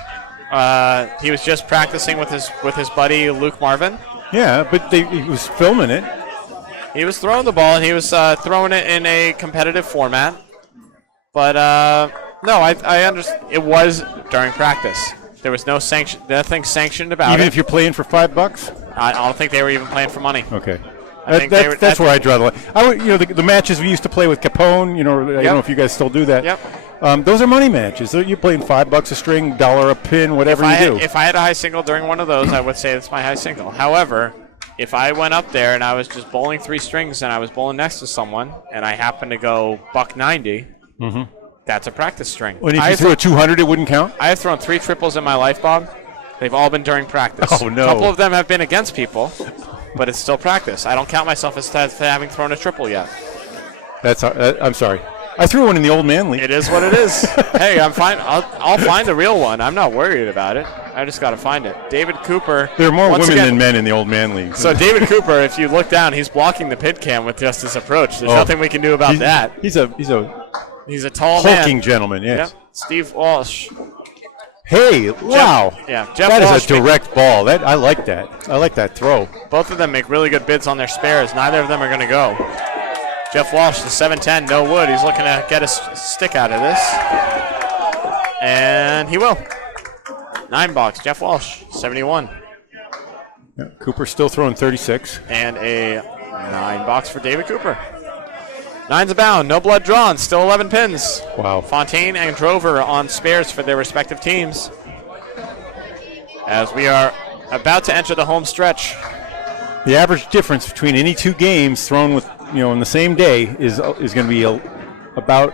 He was just practicing with his buddy Luke Marvin. Yeah, but he was filming it. He was throwing the ball, and he was throwing it in a competitive format. But no, I understand. It was during practice. There was nothing sanctioned about it. Even if you're playing for $5? I don't think they were even playing for money. Okay. That's where I draw the line. The matches we used to play with Capone, I don't know if you guys still do that. Yep. Those are money matches. You're playing $5 a string, $1 a pin, whatever you do. If I had a high single during one of those, I would say it's my high single. However, if I went up there and I was just bowling 3 strings and I was bowling next to someone and I happened to go $190, that's a practice string. When if you threw a 200, it wouldn't count? I have thrown 3 triples in my life, Bob. They've all been during practice. Oh, no. A couple of them have been against people, but it's still practice. I don't count myself as having thrown a triple yet. I'm sorry. I threw one in the old man league. It is what it is. Hey, I'm fine. I'll find a real one. I'm not worried about it. I just got to find it. David Cooper. There are more women than men in the old man league. So David Cooper, if you look down, he's blocking the pid cam with just his approach. There's nothing we can do about that. He's a tall man. hulking gentleman, yes. Yep. Steve Walsh. Hey, wow. Jeff that Walsh is a direct ball. I like that. I like that throw. Both of them make really good bids on their spares. Neither of them are going to go. Jeff Walsh, the 710, no wood. He's looking to get a stick out of this. And he will. 9 box, Jeff Walsh, 71. Yeah, Cooper still throwing 36. And a 9 box for David Cooper. 9's abound, no blood drawn, still 11 pins. Wow. Fontaine and Drover on spares for their respective teams. As we are about to enter the home stretch. The average difference between any 2 games thrown with in the same day is going to be about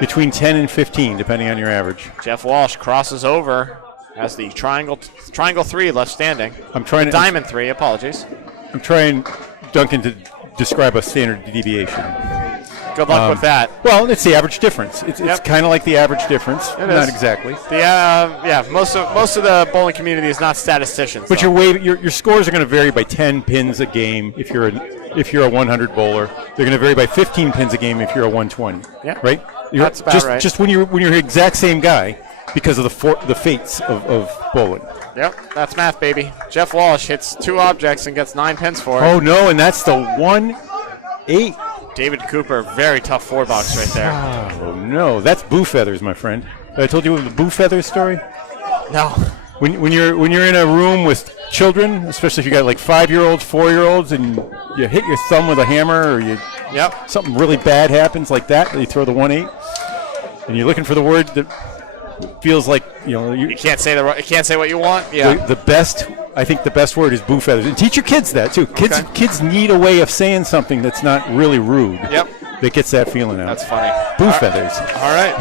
between 10 and 15, depending on your average. Jeff Walsh crosses over as the triangle 3 left standing. Diamond 3, apologies. I'm trying, Duncan, to describe a standard deviation. Good luck with that. Well, it's the average difference. It's kind of like the average difference. Not exactly. Most of the bowling community is not statisticians. But your scores are going to vary by 10 pins a game if you're a 100 bowler. They're going to vary by 15 pins a game if you're a 120. Yeah. Right? That's about right. Just when you're the exact same guy because of the fates of bowling. Yep, that's math, baby. Jeff Walsh hits 2 objects and gets 9 pins for it. Oh, no, and that's the 1-8. David Cooper, very tough 4-box right there. Oh, no, that's boo feathers, my friend. I told you the boo feathers story? No. When you're in a room with children, especially if you got like 5-year-olds, 4-year-olds, and you hit your thumb with a hammer, or something really bad happens like that, you throw the 1-8, and you're looking for the word that feels like you can't say you can't say what you want. Yeah. The best word is boo feathers, and teach your kids that too. Kids need a way of saying something that's not really rude. Yep. That gets that feeling out. That's funny. Boo feathers. All right.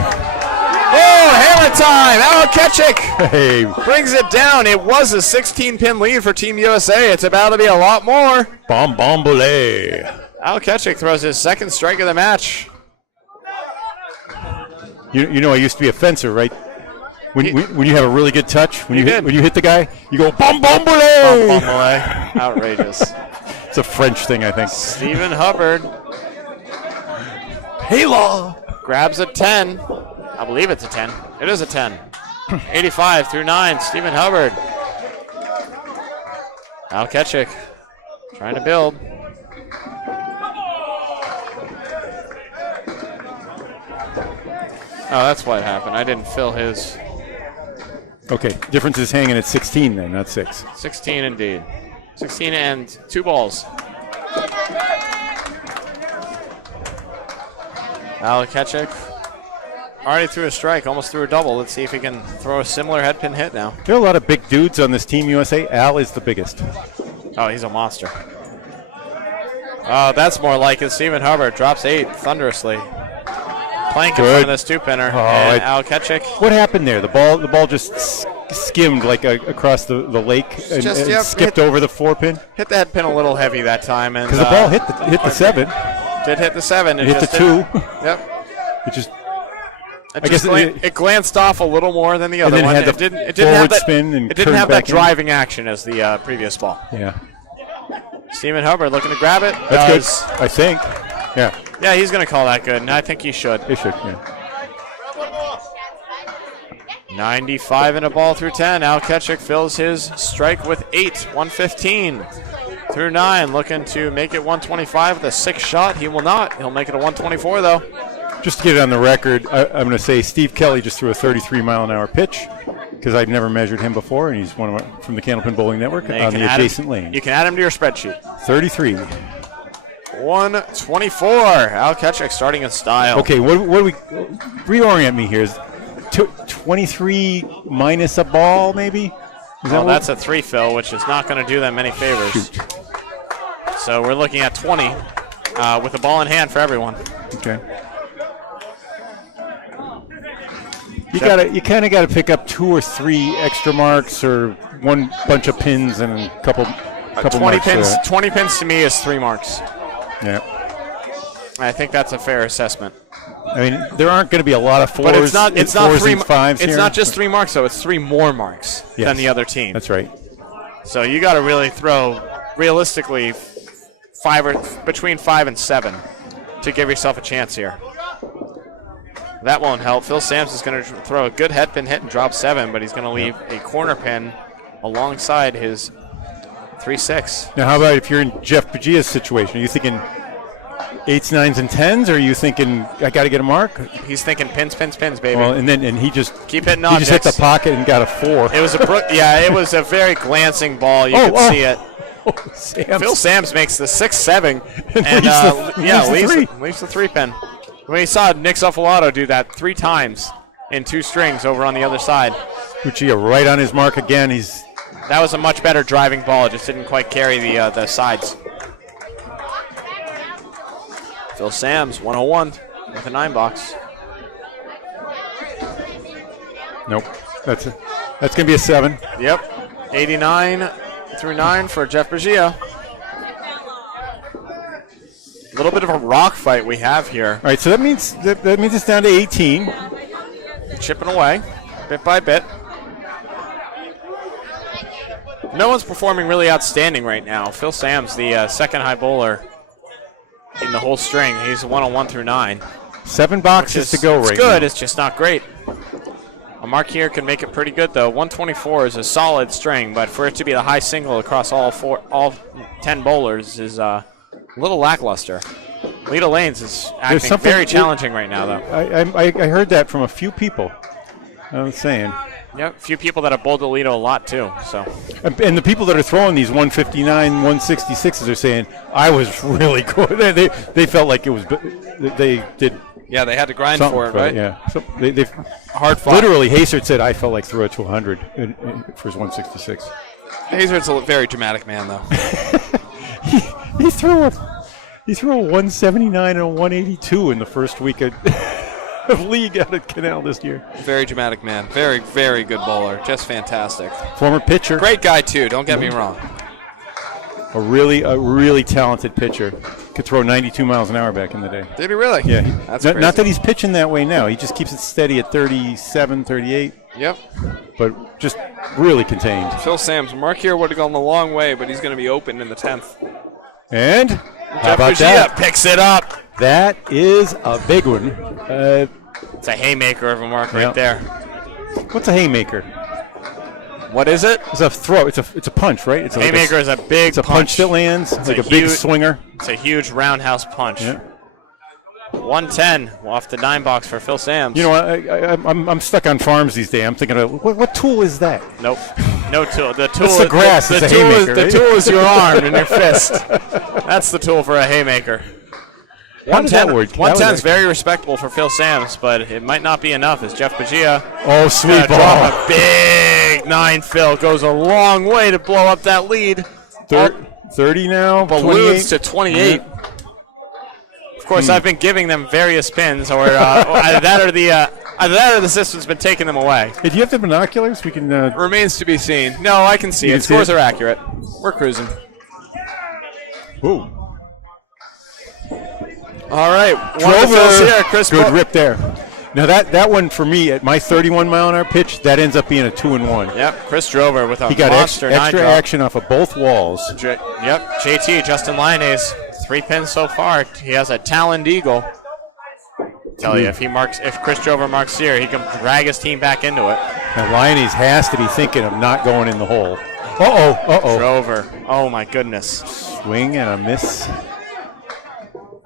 Oh, hammer time! Al Ketchik brings it down. It was a 16-pin lead for Team USA. It's about to be a lot more. Bom bom bole. Al Ketchik throws his second strike of the match. You know, I used to be a fencer, right? When you have a really good touch, when you hit the guy, you go bom bom bole. Bom bom bole. Outrageous. It's a French thing, I think. Stephen Hubbard. Halo grabs a 10. I believe it's a 10. It is a 10. 85 through 9. Stephen Hubbard. Al Ketchik trying to build. Oh, that's what happened. I didn't fill his. Okay, difference is hanging at 16 then, not 6. 16 indeed. 16 and 2 balls. Al Ketchik already threw a strike, almost threw a double. Let's see if he can throw a similar head pin hit now. There are a lot of big dudes on this Team USA. Al is the biggest. Oh, he's a monster. Oh, that's more like it. Stephen Hubbard drops 8 thunderously. Plank in front of this 2-pinner. And Al Ketchik. What happened there? The ball just skimmed like across the lake and skipped over the 4-pin. Hit the head pin a little heavy that time, and because the ball hit the 7. Did hit the 7. It hit the 2. Yep. It glanced off a little more than the other and one. It didn't have that spin and it didn't have that driving action as the previous ball. Yeah. Stephen Hubbard looking to grab it. That's good, I think. Yeah. Yeah, he's going to call that good, and I think he should. He should, yeah. 95 in a ball through 10. Al Ketchik fills his strike with 8. 115 through 9. Looking to make it 125 with a 6 shot. He will not. He'll make it a 124, though. Just to get it on the record, I'm going to say Steve Kelly just threw a 33-mile-an-hour pitch because I've never measured him before, and he's from the Candlepin Bowling Network on the adjacent lane. You can add him to your spreadsheet. 33. 124. Al Ketchik starting in style. Okay, what do we reorient me here? Is 23 minus a ball, maybe? That's a 3 fill, which is not going to do them many favors. Shoot. So we're looking at 20 with a ball in hand for everyone. Okay. You kind of got to pick up 2 or 3 extra marks or one bunch of pins and a couple 20 marks. 20 20 pins to me is 3 marks. Yeah. I think that's a fair assessment. I mean, there aren't going to be a lot of 4s. But it's not 3 and 5s. It's not just 3 marks though. It's 3 more marks than the other team. That's right. So you got to really throw realistically between 5 and 7 to give yourself a chance here. That won't help. Phil Sams is going to throw a good head pin hit and drop 7, but he's going to leave a corner pin alongside his 3-6. Now, how about if you're in Jeff Pagia's situation? Are you thinking 8s, 9s, and 10s, or are you thinking I got to get a mark? He's thinking pins, baby. Well, and he just keep hitting objects. He just hit the pocket and got a 4. It was it was a very glancing ball. You could see it. Phil Sams makes the 6-7 and leaves the 3-pin. We saw Nick Zuffolato do that 3 times in 2 strings over on the other side. Pagia right on his mark again. That was a much better driving ball. It just didn't quite carry the sides. Phil Sams, 101 with a 9 box. Nope. That's going to be a 7. Yep. 89 through 9 for Jeff Pagia. little bit of a rock fight we have here. All right, so that means it's down to 18. Chipping away, bit by bit. No one's performing really outstanding right now. Phil Sams, the second high bowler in the whole string. He's 101 through 9. 7 boxes to go right now. It's good, it's just not great. A mark here can make it pretty good, though. 124 is a solid string, but for it to be the high single across all 10 bowlers is a little lackluster. Leda Lanes is acting very challenging right now, though. I heard that from a few people. I was saying. Yep, a few people that have bowled the Leda a lot, too. So. And the people that are throwing these 159, 166s are saying, I was really good. They felt like it was, they did. Yeah, they had to grind for it, right? Yeah. So they've hard fought. Literally, Hazard said, I felt like threw it to 100 for his 166. Hazard's a very dramatic man, though. he threw a 179 and a 182 in the first week of league out at Canal this year. Very dramatic man. Very, very good bowler. Just fantastic. Former pitcher. Great guy, too. Don't get me wrong. A really talented pitcher. Could throw 92 miles an hour back in the day. Did he really? Yeah. That's not that he's pitching that way now. He just keeps it steady at 37, 38. Yep. But just really contained. Phil Sams, mark here would have gone a long way, but he's going to be open in the 10th. And how about that? Picks it up. That is a big one. It's a haymaker of a mark right there. What's a haymaker? What is it? It's a throw. It's a punch, right? It's haymaker is a big It's a punch that lands. It's like a big swinger. It's a huge roundhouse punch. Yeah. 110 off the 9 box for Phil Sams. You know, I'm stuck on farms these days. I'm thinking, what tool is that? Nope. No tool. The tool That's the grass. The It's a haymaker. the tool is your arm and your fist. That's the tool for a haymaker. How does that work? 110 is very respectable for Phil Sams, but it might not be enough as Jeff Bagia. Oh, sweet ball. Drop a big 9 Phil. Goes a long way to blow up that lead. 30 now. Balloons to 28. Of course, I've been giving them various pins, or either that or the system's been taking them away. Hey, do you have the binoculars? We can. Remains to be seen. No, I can see it. Scores are accurate. We're cruising. Ooh. All right. Drover. Here, Chris. Good rip there. Now that one for me at my 31 mile an hour pitch, that ends up being a 2-1. Yep, Chris Drover with a he got monster extra action off of both walls. Yep, JT Justin Lyonnaise, 3 pins so far. He has a taloned eagle. Tell you, if Chris Drover marks here, he can drag his team back into it. Now Lyonnaise has to be thinking of not going in the hole. Uh-oh. Drover, oh my goodness. Swing and a miss.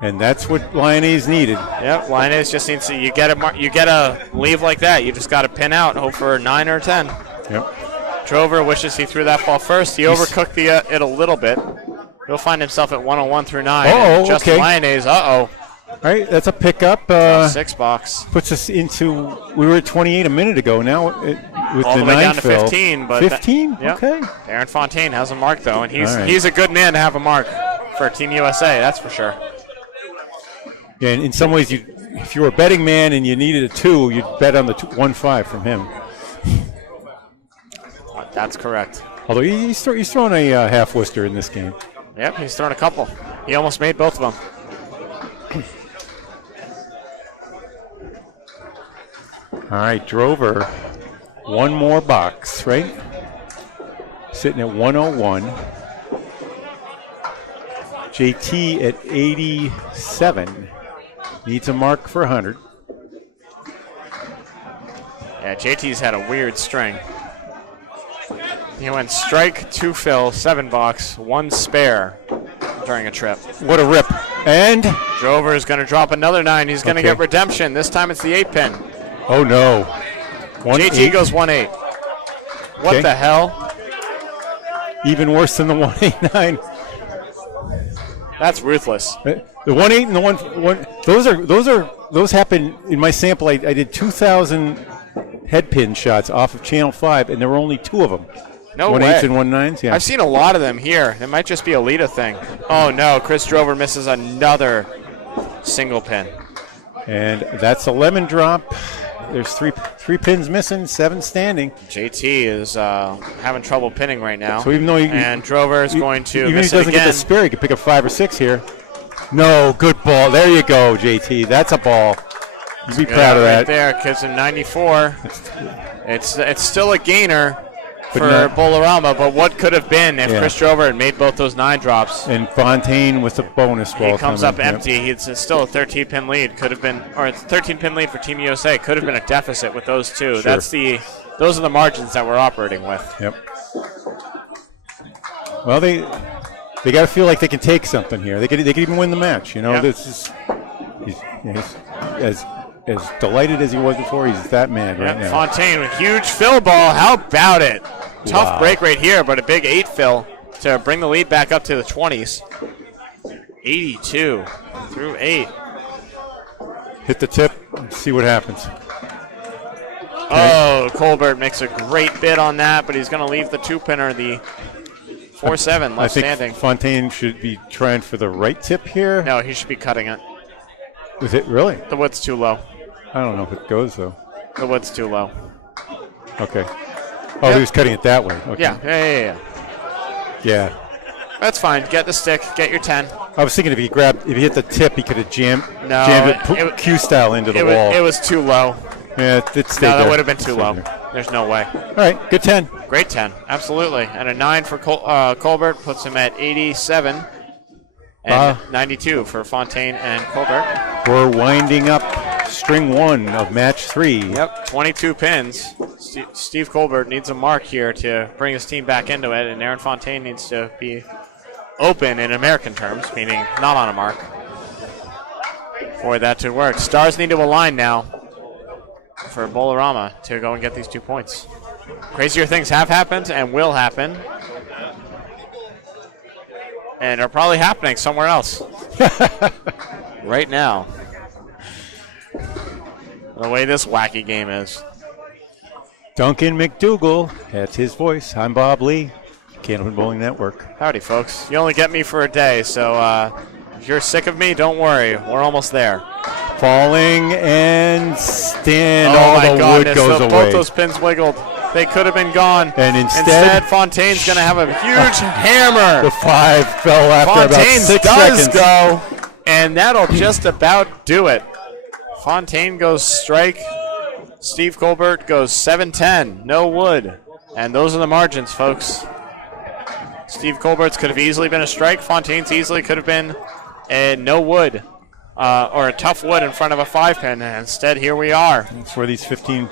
And that's what Lyonnaise needed. Yep, Lyonnaise just needs to. You get a leave like that. You just got to pin out and hope for a 9 or 10. Yep. Drover wishes he threw that ball first. He overcooked it a little bit. He'll find himself at 101 through 9. Justin Lyonnaise. All right, that's a pickup. 6 box puts us into. We were at 28 a minute ago. Now with all the way 9 down to fill. 15. But 15. Yep. Okay. Aaron Fontaine has a mark though, and he's a good man to have a mark for Team USA. That's for sure. Yeah, and in some ways, if you were a betting man and you needed a 2, you'd bet on the 1-5 from him. That's correct. Although he's throwing a half Worcester in this game. Yep, he's thrown a couple. He almost made both of them. All right, Drover, one more box, right? Sitting at 101. JT at 87. Needs a mark for 100. Yeah, JT's had a weird string. He went strike, 2 fill, 7 box, 1 spare during a trip. What a rip. And Drover is going to drop another 9. He's going to get redemption. This time it's the 8 pin. Oh, no. JT goes 1-8. What the hell? Even worse than the 189. That's ruthless. The 1-8 and the 1 those happen in my sample. I did 2,000 head pin shots off of Channel 5, and there were only 2 of them. No 1-8s way. and 1-9s. Yeah. I've seen a lot of them here. It might just be a Leda thing. Oh no, Chris Drover misses another single pin. And that's a lemon drop. There's three pins missing, 7 standing. JT is having trouble pinning right now. So even though and Drover is going to even miss if he doesn't it again. get the spare, he could pick up 5 or 6 here. No, good ball. There you go, JT. That's a ball. You be proud of Right that. there, kids in 94. It's still a gainer But for no- Bowlarama, but what could have been if Yeah. Chris Drover had made both those 9 drops? And Fontaine with the bonus ball. He comes up coming, yep. empty. It's still a 13-pin lead. Could have been, or it's a 13-pin lead for Team USA. Could have been a deficit with those two. Sure. Those are the margins that we're operating with. Yep. Well, they got to feel like they can take something here. They could even win the match. You know, Yep. this is he's as delighted as he was before. He's that mad right now. Fontaine with huge fill ball. How about it? Tough Wow. break right here, but a big 8 fill to bring the lead back up to the 20s. 82 through 8. Hit the tip and see what happens. Oh, Colbert makes a great bid on that, but he's going to leave the 2-pinner, the 4-7 I left think standing. Fontaine should be trying for the right tip here. No, he should be cutting it. Is it really? The wood's too low. I don't know if it goes though. The wood's too low. Okay. Oh, he was cutting it that way. Okay. Yeah. Yeah. That's fine. Get the stick. Get your 10. I was thinking if he hit the tip, he could have jammed it Q style into the wall. It was too low. Yeah, it stayed No, that there. would have been too Stayed low. there. There's no way. All right, good 10. Great 10, absolutely. And a 9 for Colbert puts him at 87. And 92 for Fontaine and Colbert. We're winding up string 1 of match 3. Yep, 22 pins. Steve Colbert needs a mark here to bring his team back into it, and Aaron Fontaine needs to be open in American terms, meaning not on a mark, for that to work. Stars need to align now for Bowlarama to go and get these 2 points. Crazier things have happened and will happen, and are probably happening somewhere else right now. The way this wacky game is. Duncan MacDougall, that's his voice. I'm Bob Lee, Candlepin Bowling Network. Howdy, folks. You only get me for a day, so if you're sick of me, don't worry. We're almost there. Falling and stand. Oh All my the goodness, wood goes both away. those pins wiggled. They could have been gone. And instead Fontaine's going to have a huge hammer. The 5 fell after Fontaine's about 6 does seconds. go, and that'll just about do it. Fontaine goes strike. Steve Colbert goes 7-10. No wood. And those are the margins, folks. Steve Colbert's could have easily been a strike. Fontaine's easily could have been a no wood or a tough wood in front of a 5-pin. And instead, here we are. That's where these 15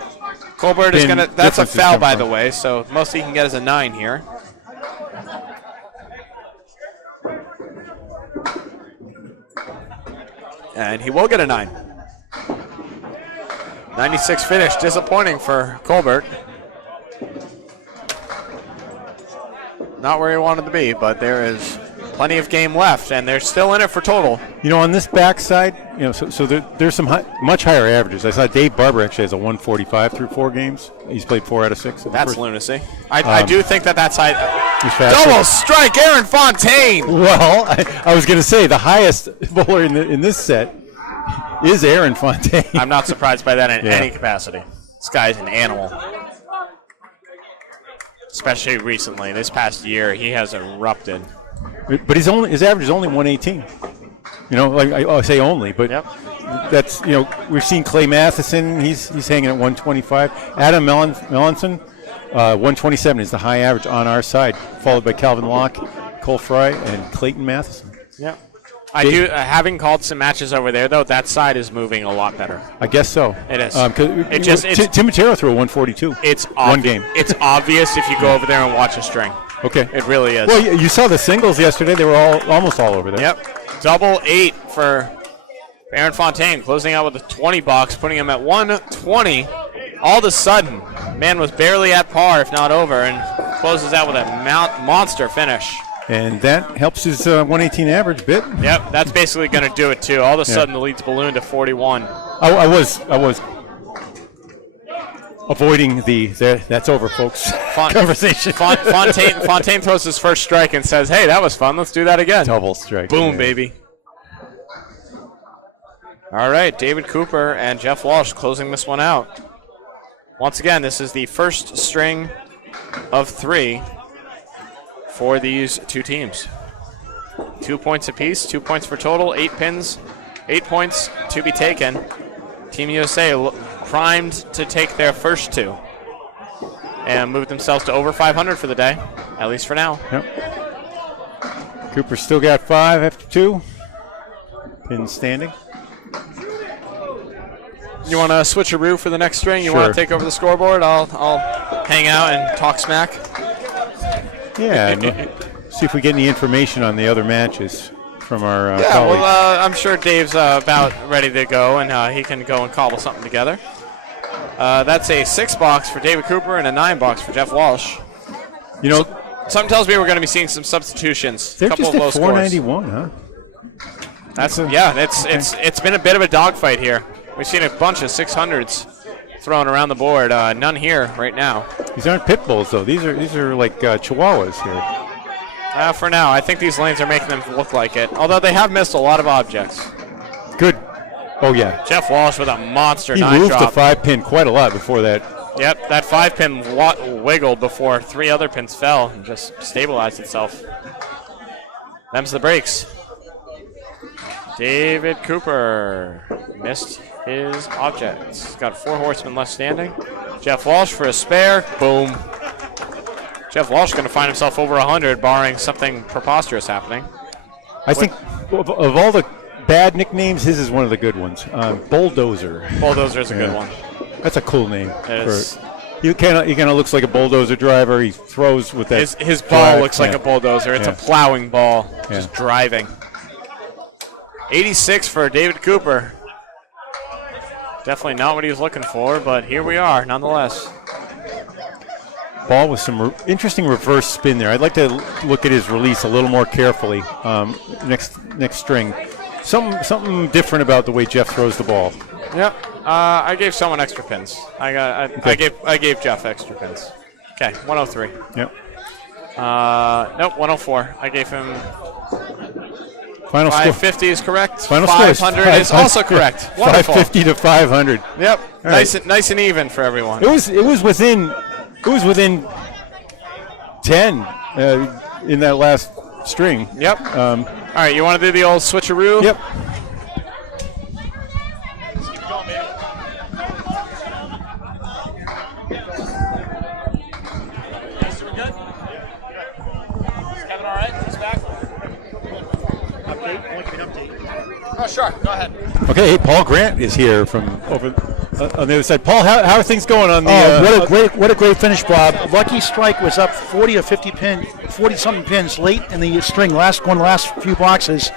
Colbert is pin going to, that's a differences foul, come by from. the way, so most he can get is a 9 here. And he will get a 9. 96 finish, disappointing for Colbert. Not where he wanted to be, but there is plenty of game left, and they're still in it for total. You know, on this backside, you know, so there's some much higher averages. I saw Dave Barber actually has a 145 through 4 games. He's played 4 out of 6. That's lunacy. I do think that side. He's faster. Double strike, Aaron Fontaine! Well, I was going to say the highest bowler in this set is Aaron Fontaine. I'm not surprised by that in Yeah. any capacity. This guy's an animal. Especially recently. This past year, he has erupted. But his average is only 118. You know, like I say only, but that's, you know, we've seen Clay Matheson. He's hanging at 125. Adam Melanson, 127 is the high average on our side, followed by Calvin Locke, Cole Fry, and Clayton Matheson. Yep. I do, having called some matches over there, though, that side is moving a lot better. I guess so. It is. Tim Matero threw a 142. It's one game. It's obvious if you go over there and watch a string. Okay. It really is. Well, you saw the singles yesterday. They were almost all over there. Yep. Double 8 for Aaron Fontaine, closing out with a 20 box, putting him at 120. All of a sudden, man was barely at par, if not over, and closes out with a monster finish. And that helps his 118 average bit. Yep, that's basically going to do it too. All of a sudden, the lead's ballooned to 41. I was avoiding that's over, folks. Conversation. Fontaine throws his first strike and says, "Hey, that was fun. Let's do that again." Double strike. Boom, baby. All right, David Cooper and Jeff Walsh closing this one out. Once again, this is the first string of 3 for these two teams. 2 points apiece, 2 points for total, 8 pins, 8 points to be taken. Team USA primed to take their first 2 and move themselves to over 500 for the day, at least for now. Yep. Cooper still got 5 after 2. Pins standing. You want to switcheroo for the next string? You Sure. want to take over the scoreboard? I'll hang out and talk smack. Yeah, and see if we get any information on the other matches from our Yeah, colleagues. well, I'm sure Dave's about ready to go, and he can go and cobble something together. That's a 6 box for David Cooper and a 9 box for Jeff Walsh. You know, something tells me we're going to be seeing some substitutions. they're couple just of low at scores. 491, huh? It's been a bit of a dogfight here. We've seen a bunch of 600s thrown around the board. None here right now. These aren't pit bulls, though. These are like chihuahuas here. For now, I think these lanes are making them look like it. Although they have missed a lot of objects. Good. Oh yeah. Jeff Walsh with a monster He 9 moved drop. the 5-pin quite a lot before that. Yep, that 5-pin wiggled before 3 other pins fell and just stabilized itself. Them's the breaks. David Cooper missed his objects. He's got 4 horsemen left standing. Jeff Walsh for a spare. Boom. Jeff Walsh going to find himself over 100, barring something preposterous happening. I think of all the bad nicknames, his is one of the good ones. Bulldozer. Bulldozer's a good one. That's a cool name. It is. He kind of looks like a bulldozer driver. He throws with that. His ball drive. looks like a bulldozer. It's a plowing ball, just driving. 86 for David Cooper. Definitely not what he was looking for, but here we are nonetheless. Ball with some interesting reverse spin there. I'd like to look at his release a little more carefully. Next string, something different about the way Jeff throws the ball. Yep. I gave someone extra pins. I gave Jeff extra pins. Okay, 103. Yep. Nope, 104. I gave him. Final 550 is correct. Final score is 500 is also correct. Wonderful. 550 to 500. Yep. Right. Nice and even for everyone. It was within 10 in that last string. Yep. All right, you want to do the old switcheroo? Yep. Oh, sure. Go ahead. Okay, hey, Paul Grant is here from over on the other side. Paul, how are things going on the? What a great finish, Bob. Lucky Strike was up 40 or 50 something pins late in the string. Last few boxes.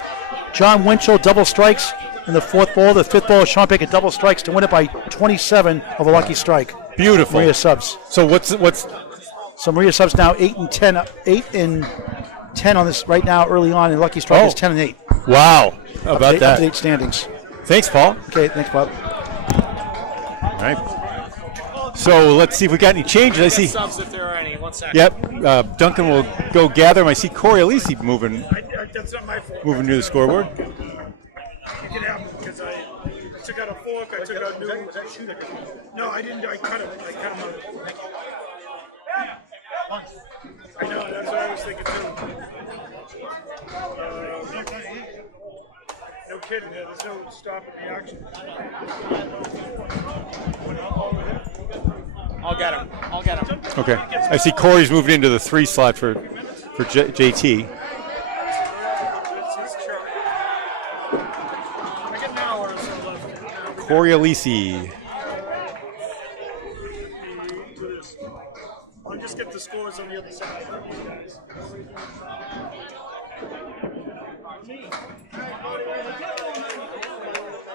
John Winchell double strikes in the 4th ball. The 5th ball, Sean Baker double strikes to win it by 27 of a Lucky Strike. Beautiful. Maria subs. So what's? So Maria subs now 8 and 10. 8 and 10 on this right now early on, and Lucky Strike is 10 and 8. Wow. How about that? Up-to-date standings. Thanks, Paul. Okay, thanks, Bob. All right. So let's see if we got any changes. I see. Subs if there are any. 1 second. Yep. Duncan will go gather them. I see Corey Alisi moving to the scoreboard. You can have them because I took out a fork. I took out new. No, I didn't. I cut them. I cut them out. I know. That's what I was thinking too. No kidding. There's no stopping the action. I'll get him. Okay. I see Corey's moved into the 3 slot for JT. I got an hour or so left. Corey Alisi. I'll just get the scores on the other side.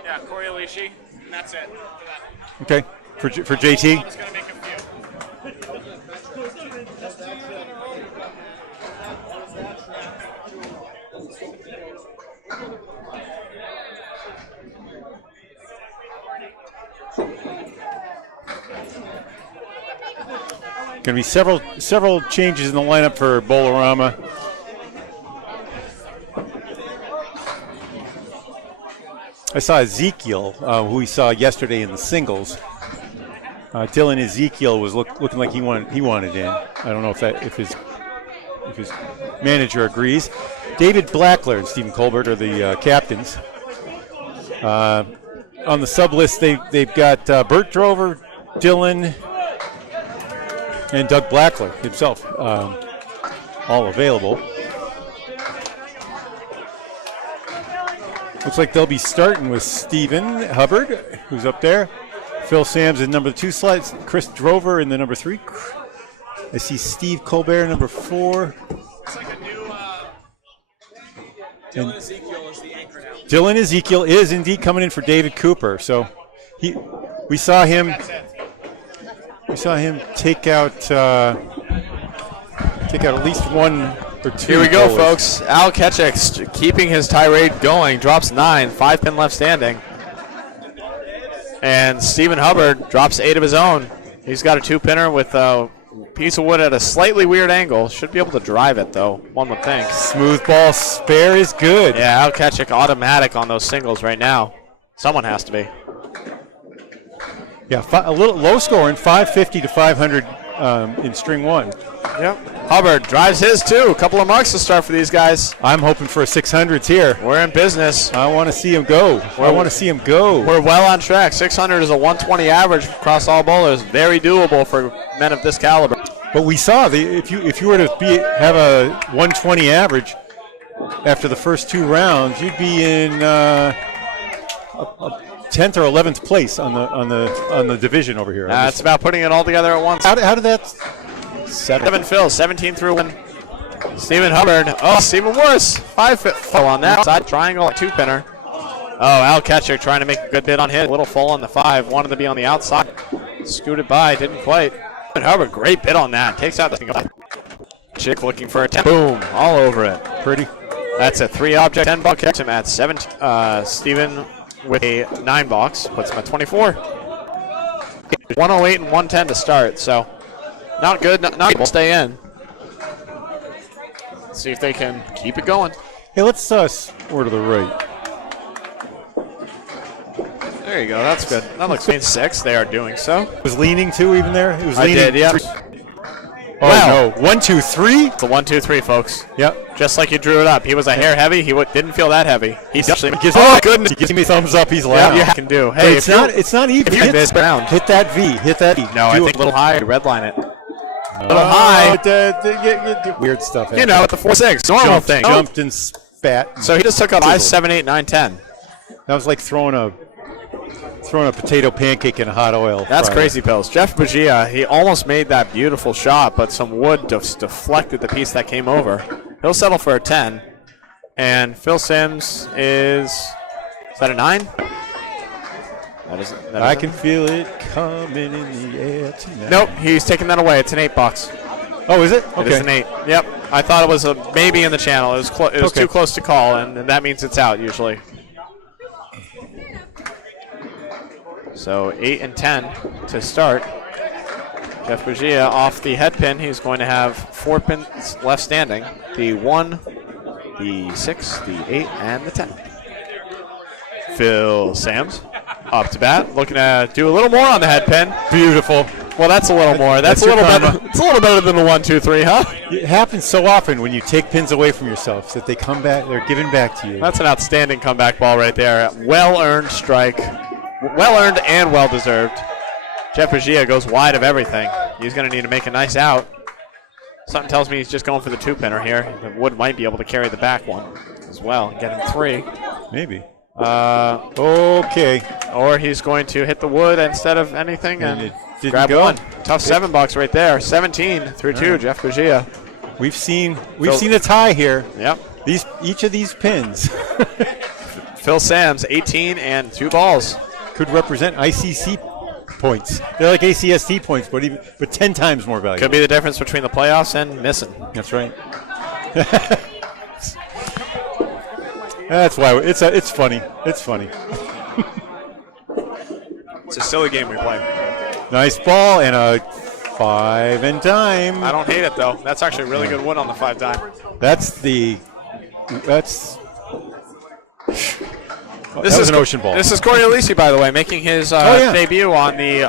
Yeah, Corey Alishi, and that's it. Okay. For JT. I'm just going to make a few. Going to be several changes in the lineup for Bowlarama. I saw Ezekiel, who we saw yesterday in the singles. Dylan Ezekiel was looking like he wanted in. I don't know if if his manager agrees. David Blackler and Stephen Colbert are the captains. On the sub list, they've got Bert Drover, Dylan, and Doug Blackler himself, all available. Looks like they'll be starting with Stephen Hubbard, who's up there. Phil Sams in number 2 slots. Chris Drover in the number 3. I see Steve Colbert, number 4. It's like a new Dylan Ezekiel is the anchor now. Dylan Ezekiel is indeed coming in for David Cooper. So we saw him take out at least 1 or 2. Here we go, goals. folks. Al Ketchik keeping his tirade going, drops 9, 5 pin left standing. And Stephen Hubbard drops 8 of his own. He's got a 2-pinner with a piece of wood at a slightly weird angle. Should be able to drive it, though, one would think. Smooth ball spare is good. Yeah, Al Ketchik automatic on those singles right now. Someone has to be. Yeah, a little low scoring, 550 to 500 in string 1. Yep. Hubbard drives his, too. A couple of marks to start for these guys. I'm hoping for a 600s here. We're in business. I want to see him go. We're well on track. 600 is a 120 average across all bowlers. Very doable for men of this caliber. But we saw if you were to have a 120 average after the first 2 rounds, you'd be in 10th or 11th place on the division over here. It's about putting it all together at once. How did that settle? Kevin Phil, 17 through 1. Stephen Hubbard. Oh, Stephen worse. 5 full on that side. Triangle, 2-pinner. Oh, Al Ketchik trying to make a good bid on hit. A little full on the 5. Wanted to be on the outside. Scooted by. Didn't quite. Stephen Hubbard, great bid on that. Takes out the single. Chick looking for a 10. Boom. All over it. Pretty. That's a 3-object 10 box. Catch him at 17. Stephen with a 9 box. Puts him at 24. 108 and 110 to start. So not good. Not good. We'll stay in. See if they can keep it going. Hey, let's order the right. There you go. That's good. That looks 6. They are doing so. It was leaning too, even there. It was I leaning. did, yeah. Oh Wow. no! 1, 2, 3. It's a 1, 2, 3, folks. Yep. Just like you drew it up. He was a hair heavy. He didn't feel that heavy. He Gives me thumbs up. He's Yeah, loud. you can do. But Hey, it's not even. if you hit this round. Hit that V. Hit that V. No, I think a little high. Redline it. A little high. Weird stuff. You know, at the 4-6. Normal thing. Jumped and spat. So he just took up 5, 7, 8, 9, 10. That was like throwing a potato pancake in hot oil. That's fryer. crazy pills. Jeff Bagia, he almost made that beautiful shot, but some wood just deflected the piece that came over. He'll settle for a 10. And Phil Sims is that a 9? I can feel it coming in the air tonight. Nope, he's taking that away. It's an 8 box. Oh, is it? It is an 8. Yep. I thought it was a maybe in the channel. It was too close to call, and that means it's out usually. So 8 and 10 to start. Jeff Bagia off the head pin. He's going to have 4 pins left standing. The 1, the 6, the 8, and the 10. Phil Sams up to bat, looking to do a little more on the head pin. Beautiful. Well, that's a little more. That's a little better. It's a little better than the 1, 2, 3, huh? It happens so often when you take pins away from yourself that they come back. They're given back to you. That's an outstanding comeback ball right there. Well-earned strike. Well-earned and well-deserved. Jeff Bagia goes wide of everything. He's going to need to make a nice out. Something tells me he's just going for the 2-pinner here. The wood might be able to carry the back one as well and get him 3. Maybe. Okay. Or he's going to hit the wood instead of anything and grab one. Tough 7 bucks right there. 17 through 2, Jeff Bagia. We've seen a tie here. Yep. Each of these pins. Phil Sams, 18 and 2 balls. Could represent ICC points. They're like ACST points, but 10 times more valuable. Could be the difference between the playoffs and missing. That's right. That's why it's funny. It's funny. It's a silly game we play. Nice ball and a 5 and dime. I don't hate it though. That's actually really good wood on the 5 dime. This is an ocean ball. This is Corey Alisi, by the way, making his debut on the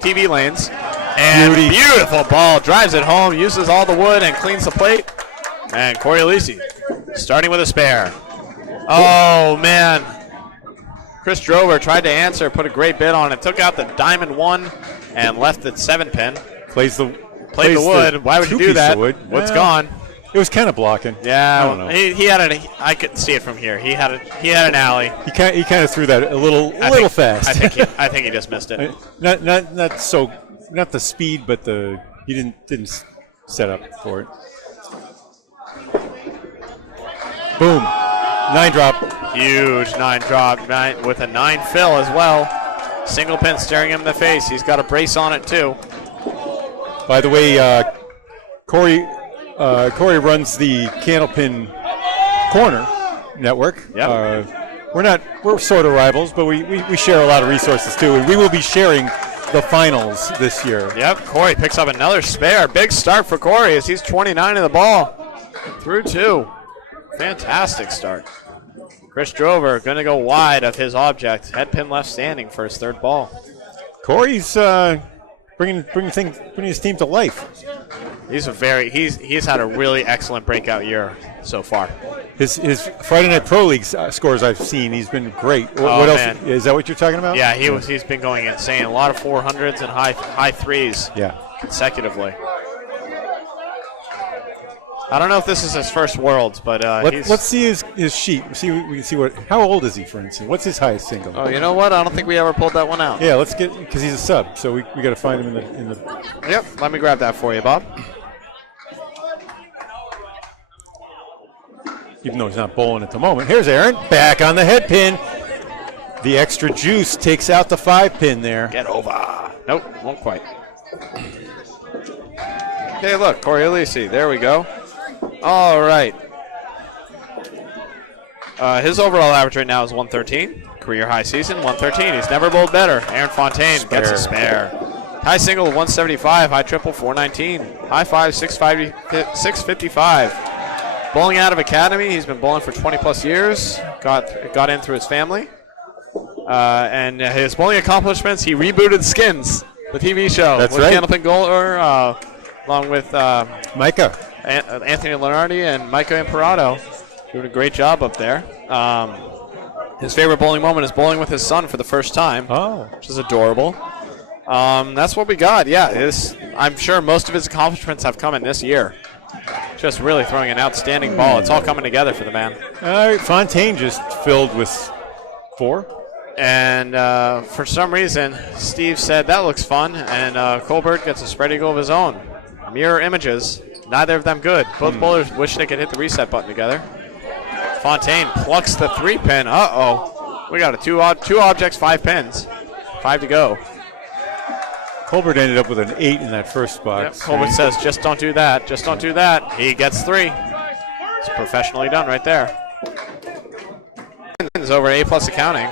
TV lanes. And beautiful ball. Drives it home, uses all the wood, and cleans the plate. And Corey Lisi starting with a spare. Oh, man. Chris Drover tried to answer, put a great bid on it, took out the diamond 1 and left it 7-pin. Plays the wood. Why would you do that? Wood's gone. It was kind of blocking. Yeah, I don't know. He had it. I could see it from here. He had an alley. He kind of threw that a little fast. I think he just missed it. Not the speed, but he didn't set up for it. Boom, 9 drop. Huge 9 drop with a 9 fill as well. Single pin staring him in the face. He's got a brace on it too. By the way, Corey runs the Candlepin Corner network. Yep. We're sort of rivals, but we share a lot of resources too, and we will be sharing the finals this year. Yep, Corey picks up another spare. Big start for Corey as he's 29 in the ball. Through 2. Fantastic start. Chris Drover going to go wide of his object. Head pin left standing for his 3rd ball. Corey's bringing his team to life. He's had a really excellent breakout year so far. His Friday Night Pro League scores I've seen, he's been great. What else? Man. Is that what you're talking about? Yeah, he's been going insane. A lot of 400s and high 3s. Yeah. Consecutively. I don't know if this is his first Worlds, but let's see his sheet. We can see how old is he, for instance? What's his highest single? Oh, you know what? I don't think we ever pulled that one out. Yeah, let's get, because he's a sub, so we got to find him in the. Yep, let me grab that for you, Bob. Even though he's not bowling at the moment. Here's Aaron, back on the head pin. The extra juice takes out the 5-pin there. Get over. Nope, won't quite. Okay, look, Corey Alisi. There we go. All right. His overall average right now is 113. Career high season, 113. He's never bowled better. Aaron Fontaine gets a spare. High single, 175. High triple, 419. High 5, 655. Bowling out of academy. He's been bowling for 20-plus years. Got in through his family. And his bowling accomplishments, he rebooted Skins, the TV show. That's with right. Candlepin Goaler, along with Micah. Anthony Lenardi and Micah Imperato doing a great job up there. His favorite bowling moment is bowling with his son for the first time, which is adorable. That's what we got. Yeah, I'm sure most of his accomplishments have come in this year. Just really throwing an outstanding ball. It's all coming together for the man. All right, Fontaine just filled with 4. And for some reason, Steve said that looks fun, and Colbert gets a spread eagle of his own. Mirror images. Neither of them good. Both bowlers wish they could hit the reset button together. Fontaine plucks the 3-pin. Uh-oh. We got a two objects, 5 pins. 5 to go. Colbert ended up with an 8 in that first box. Yep, Colbert says, just don't do that. Just don't do that. He gets 3. It's professionally done right there. It's over A+ accounting.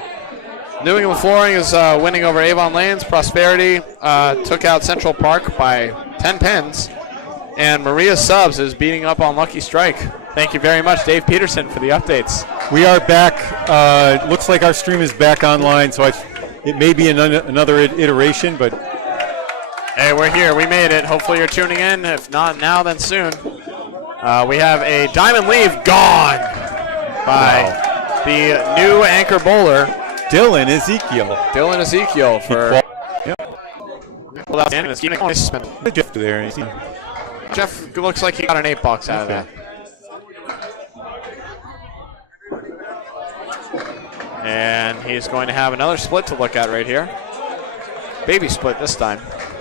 New England Flooring is winning over Avon Lanes. Prosperity took out Central Park by 10 pins. And Maria Subs is beating up on Lucky Strike. Thank you very much, Dave Peterson, for the updates. We are back. Looks like our stream is back online, so it may be another iteration, but... Hey, we're here. We made it. Hopefully you're tuning in. If not now, then soon. We have a diamond leave gone by the new anchor bowler, Dylan Ezekiel. for... Jeff there. Jeff looks like he got an 8-box out of that. And he's going to have another split to look at right here. Baby split this time.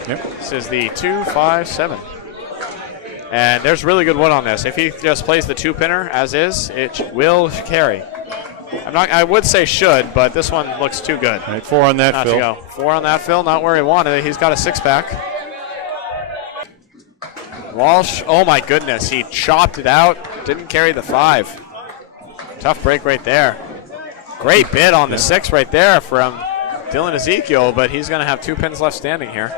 Yep. This is the 2-5-7. And there's really good wood on this. If he just plays the 2-pinner as is, it will carry. I would say should, but this one looks too good. Right, 4 on that fill. Not to go. 4 on that fill, not where he wanted it. He's got a 6-pack. Walsh, oh my goodness, he chopped it out. Didn't carry the 5. Tough break right there. Great bid on the 6 right there from Dylan Ezekiel, but he's going to have 2 pins left standing here.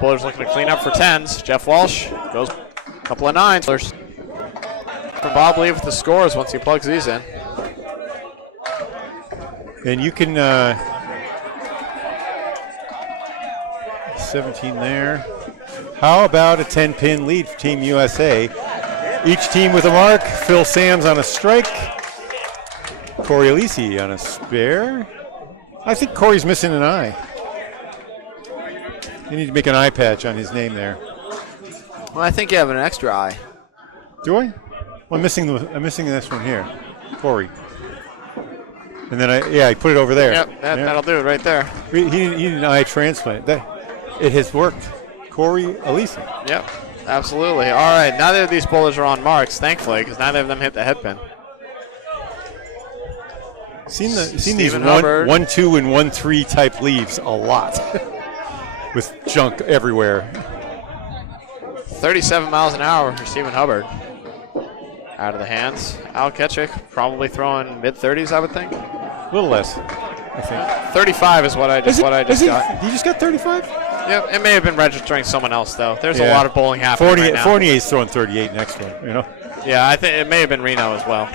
Bowler's looking to clean up for 10s. Jeff Walsh goes a couple of 9s. From Bob Lee with the scores once he plugs these in. And you can 17 there. How about a 10-pin lead for Team USA? Each team with a mark. Phil Sams on a strike. Corey Alisi on a spare. I think Corey's missing an eye. You need to make an eye patch on his name there. Well, I think you have an extra eye. Do I? Well, I'm missing this one here. Corey. And then I put it over there. Yep, that'll do it right there. He needed an eye transplant. It has worked. Corey Alisi. Yep, absolutely. All right, neither of these bowlers are on marks, thankfully, because neither of them hit the headpin. Seen these Hubbard. 1-2 and 1-3 type leaves a lot, with junk everywhere. 37 miles an hour for Stephen Hubbard. Out of the hands. Al Ketchik probably throwing mid-30s, I would think. A little less, I think. 35 is what I just got. You just got 35? Yep, it may have been registering someone else though. There's a lot of bowling happening right now. Fournier's throwing 38 next one. You know. Yeah, I think it may have been Reno as well.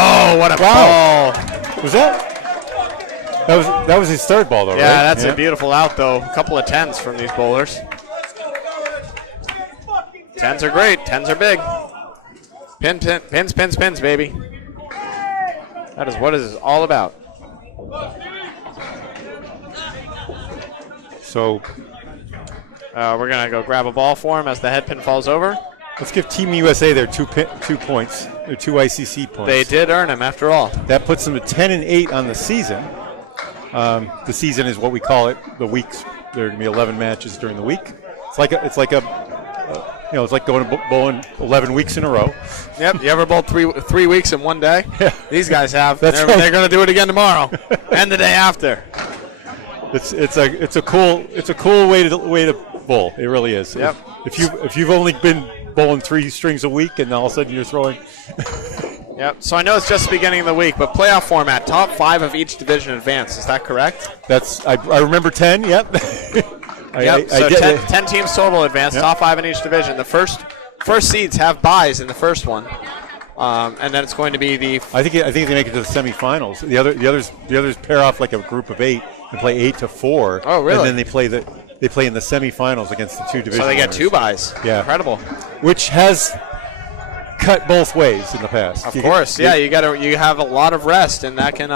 Oh, what a ball! Was that was his third ball though, right? Yeah, that's a beautiful out though. A couple of 10s from these bowlers. 10s are great. 10s are big. Pins, baby. That is what it is all about. So we're going to go grab a ball for him as the head pin falls over. Let's give Team USA their 2 points, their 2 ICC points. They did earn them after all. That puts them at 10-8 on the season. The season is what we call it. The weeks. There are going to be 11 matches during the week. It's like going to bowling 11 weeks in a row. Yep. You ever bowled three weeks in one day? Yeah. These guys have. That's right. They're going to do it again tomorrow and the day after. It's a cool way to bowl. It really is. Yep. If you've only been bowling 3 strings a week and all of a sudden you're throwing. Yep. So I know it's just the beginning of the week, but playoff format, top 5 of each division advance. Is that correct? I remember 10. Yep. So 10 teams total advance, top 5 in each division. The first seeds have byes in the first one, and then it's going to be the. I think they make it to the semifinals. The others pair off like a group of 8 and play 8-4. Oh, really? And then they play in the semifinals against the 2 division. So they get winners. 2 byes. Yeah, incredible. Which has cut both ways in the past. Of course, yeah. You have a lot of rest, and that can.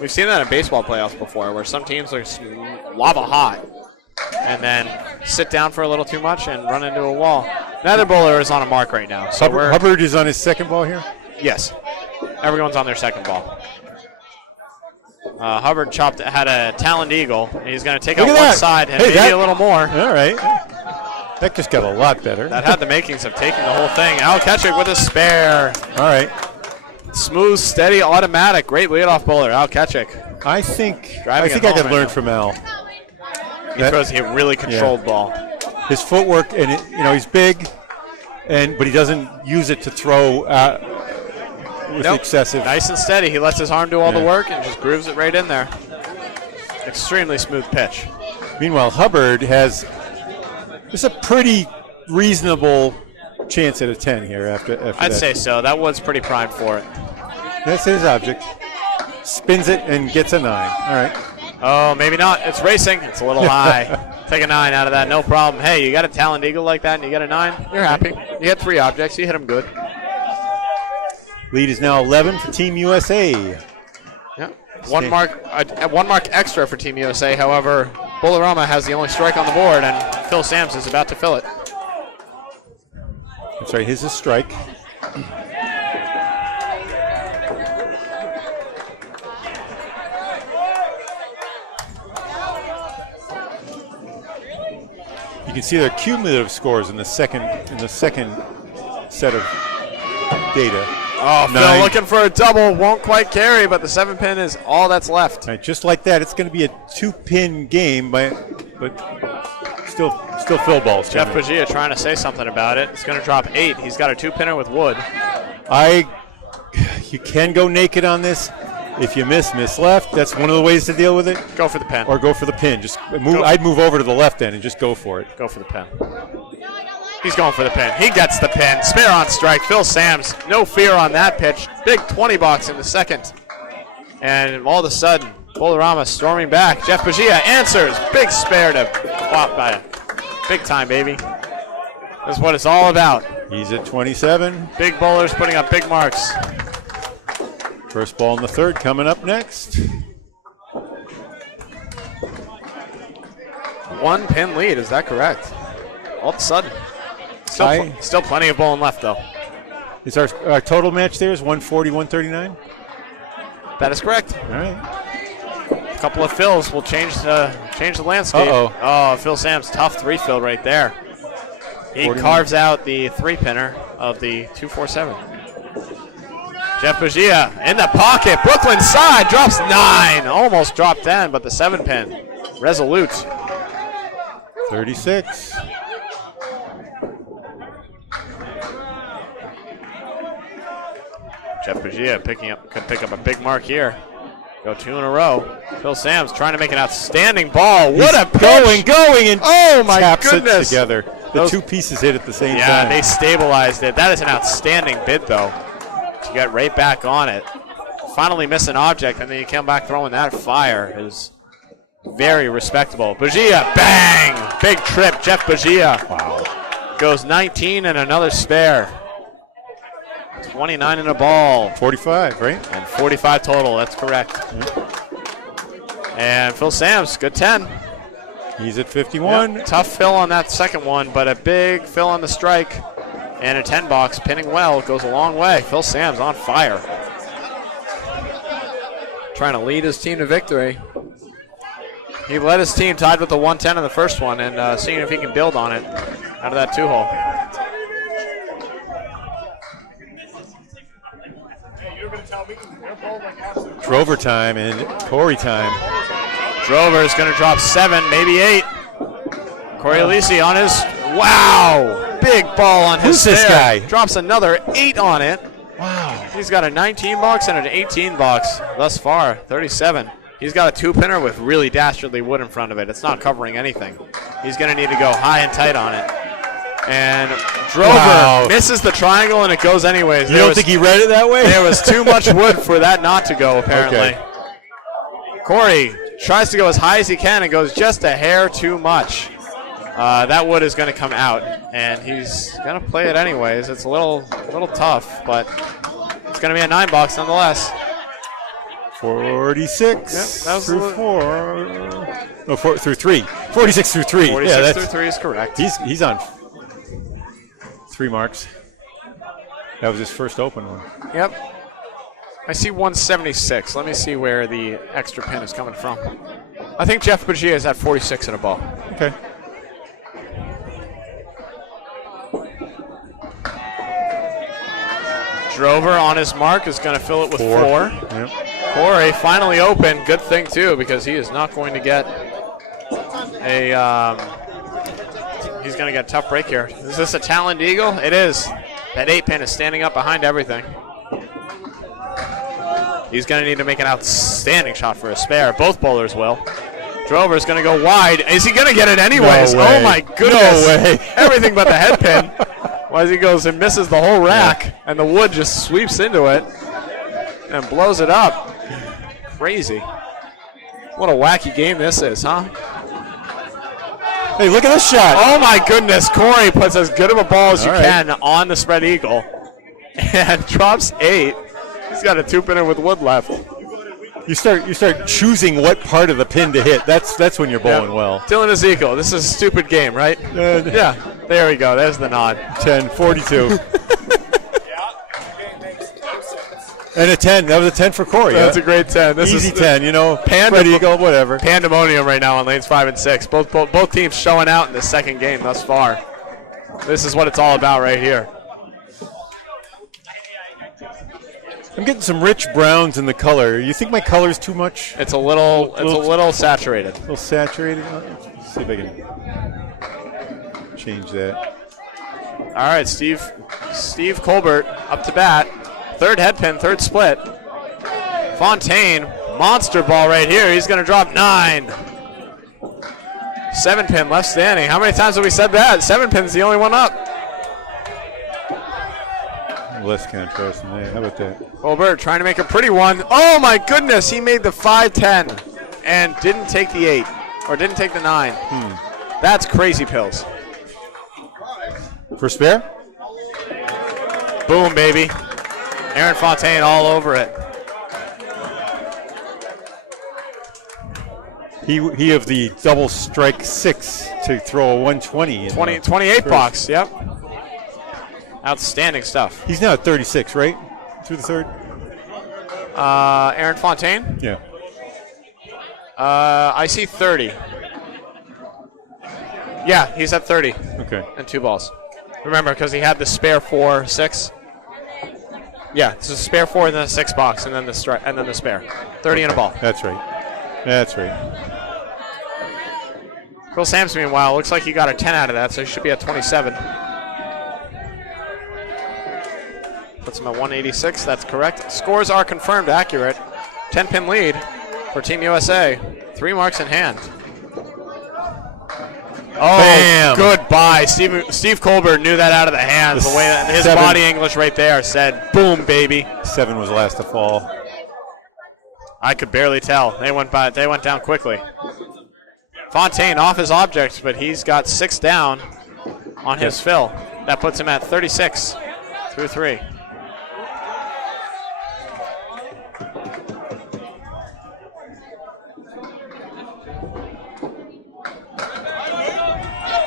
We've seen that in baseball playoffs before, where some teams are lava hot. And then sit down for a little too much and run into a wall. Neither bowler is on a mark right now. So Hubbard is on his second ball here? Yes. Everyone's on their second ball. Hubbard had a taloned eagle. And he's going to take out one side and maybe a little more. All right. That just got a lot better. That had the makings of taking the whole thing. Al Ketchik with a spare. All right. Smooth, steady, automatic. Great leadoff bowler, Al Ketchik. I think I could learn from Al. He throws a really controlled ball. His footwork, and he's big, but he doesn't use it to throw with excessive. Nice and steady. He lets his arm do all the work and just grooves it right in there. Extremely smooth pitch. Meanwhile, Hubbard has just a pretty reasonable chance at a 10 here after I'd that. say so. That was pretty primed for it. That's his object. Spins it and gets a 9. All right. Oh, maybe not. It's racing. It's a little high. Take a 9 out of that. No problem. Hey, you got a taloned eagle like that and you get a 9, you're happy. You hit 3 objects. You hit them good. Lead is now 11 for Team USA. Yeah. One mark extra for Team USA. However, Bowlarama has the only strike on the board, and Phil Sams is about to fill it. I'm sorry, his is a strike. You can see their cumulative scores in the second set of data. Oh, Phil looking for a double, won't quite carry, but the 7-pin is all that's left. Right, just like that, it's going to be a 2-pin game, but still Phil balls. Jeff Pagia trying to say something about it. It's going to drop 8. He's got a 2-pinner with wood. You can go naked on this. If you miss left. That's one of the ways to deal with it. Go for the pin. Or go for the pin. I'd move over to the left end and just go for it. Go for the pin. He's going for the pin. He gets the pin. Spare on strike. Phil Sams, no fear on that pitch. Big 20 bucks in the second. And all of a sudden, Bowlarama storming back. Jeff Pagia answers. Big spare to Big time, baby. This is what it's all about. He's at 27. Big bowlers putting up big marks. First ball in the third coming up next. 1 pin lead, is that correct? All of a sudden. Still plenty of bowling left, though. Is our total match there is 140, 139? That is correct. All right. A couple of fills will change the landscape. Oh, Phil Sam's tough 3-fill right there. He 49. carves out the 3-pinner of the 247. Jeff Bajia in the pocket. Brooklyn side drops 9. Almost dropped 10, but the 7-pin. Resolute. 36. Jeff Bajia could pick up a big mark here. Go 2 in a row. Phil Sam's trying to make an outstanding ball. What a pitch. Going, and oh my taps goodness. it together. The two pieces hit at the same time. Yeah, they stabilized it. That is an outstanding bid, though. To get right back on it. Finally miss an object, and then you come back throwing that fire is very respectable. Bajia, bang! Big trip, Jeff Bajia. Wow. Goes 19 and another spare. 29 in a ball. 45, right? And 45 total, that's correct. And Phil Sams, good 10. He's at 51. Yep. Tough fill on that second one, but a big fill on the strike. And a 10 box, pinning well, goes a long way. Phil Sams on fire. Trying to lead his team to victory. He led his team tied with the 110 in the first one, and seeing if he can build on it out of that 2-hole. Drover time and Corey time. Drover is going to drop 7, maybe 8. Corey Alisi on his, wow, big ball on his Who's this guy? Drops another 8 on it. Wow. He's got a 19 box and an 18 box thus far, 37. He's got a 2-pinner with really dastardly wood in front of it. It's not covering anything. He's going to need to go high and tight on it. And Drover misses the triangle, and it goes anyways. You don't think he read it that way? There was too much wood for that not to go, apparently. Okay. Corey tries to go as high as he can and goes just a hair too much. That wood is going to come out, and he's going to play it anyways. It's a little tough, but it's going to be a 9 box nonetheless. 46 that was through 4. No, through 3. 46 through 3. 46 through 3 is correct. He's on 3 marks. That was his first open one. Yep. I see 176. Let me see where the extra pin is coming from. I think Jeff Bajia is at 46 in a ball. Okay. Drover on his mark is going to fill it with 4. Yep. Corey finally open. Good thing, too, because he is not going to get a he's going to get a tough break here. Is this a Taloned Eagle? It is. That 8-pin is standing up behind everything. He's going to need to make an outstanding shot for a spare. Both bowlers will. Drover's going to go wide. Is he going to get it anyways? No way. Oh, my goodness. No way. Everything but the head pin. As he goes and misses the whole rack, and the wood just sweeps into it and blows it up. Crazy. What a wacky game this is, huh? Hey, look at this shot. Oh, my goodness. Corey puts as good of a ball as you All right. can on the spread eagle and drops 8. He's got a 2-pinner with wood left. You start choosing what part of the pin to hit. That's when you're bowling well. Dylan Ezekiel, this is a stupid game, right? Yeah, there we go. There's the nod. 10-42. And a 10. That was a 10 for Corey. That's a great 10. This Easy is 10, spread eagle, whatever. Pandemonium right now on lanes 5 and 6. Both teams showing out in the second game thus far. This is what it's all about right here. I'm getting some rich browns in the color. You think my color's too much? It's a little saturated. A little saturated. Let's see if I can change that. All right, Steve Colbert up to bat. Third head pin, third split. Fontaine, monster ball right here. He's going to drop 9. 7-pin left standing. How many times have we said that? 7-pin's the only one up. Less contrast than that. How about that? Colbert trying to make a pretty one. Oh my goodness, he made the 5-10 and didn't take the 8 or didn't take the 9. That's crazy pills. For spare? Boom, baby. Aaron Fontaine all over it. He of the double strike 6 to throw a 120. 28 box, yep. Outstanding stuff. He's now at 36, right? Through the third? Aaron Fontaine? Yeah. I see 30. Yeah, he's at 30. Okay. And 2 balls. Remember, because he had the spare 4, 6. Yeah, it's a spare 4 and then a 6 box and then the spare. 30 and a ball. That's right. That's right. Will Samson, meanwhile, looks like he got a 10 out of that, so he should be at 27. Puts him at 186. That's correct. Scores are confirmed accurate. 10-pin lead for Team USA. 3 marks in hand. Oh, Bam. Goodbye. Steve Colbert knew that out of the hands. The way that his 7. body English right there said, boom, baby. 7 was last to fall. I could barely tell. They went down quickly. Fontaine off his object, but he's got 6 down on his fill. That puts him at 36 through 3.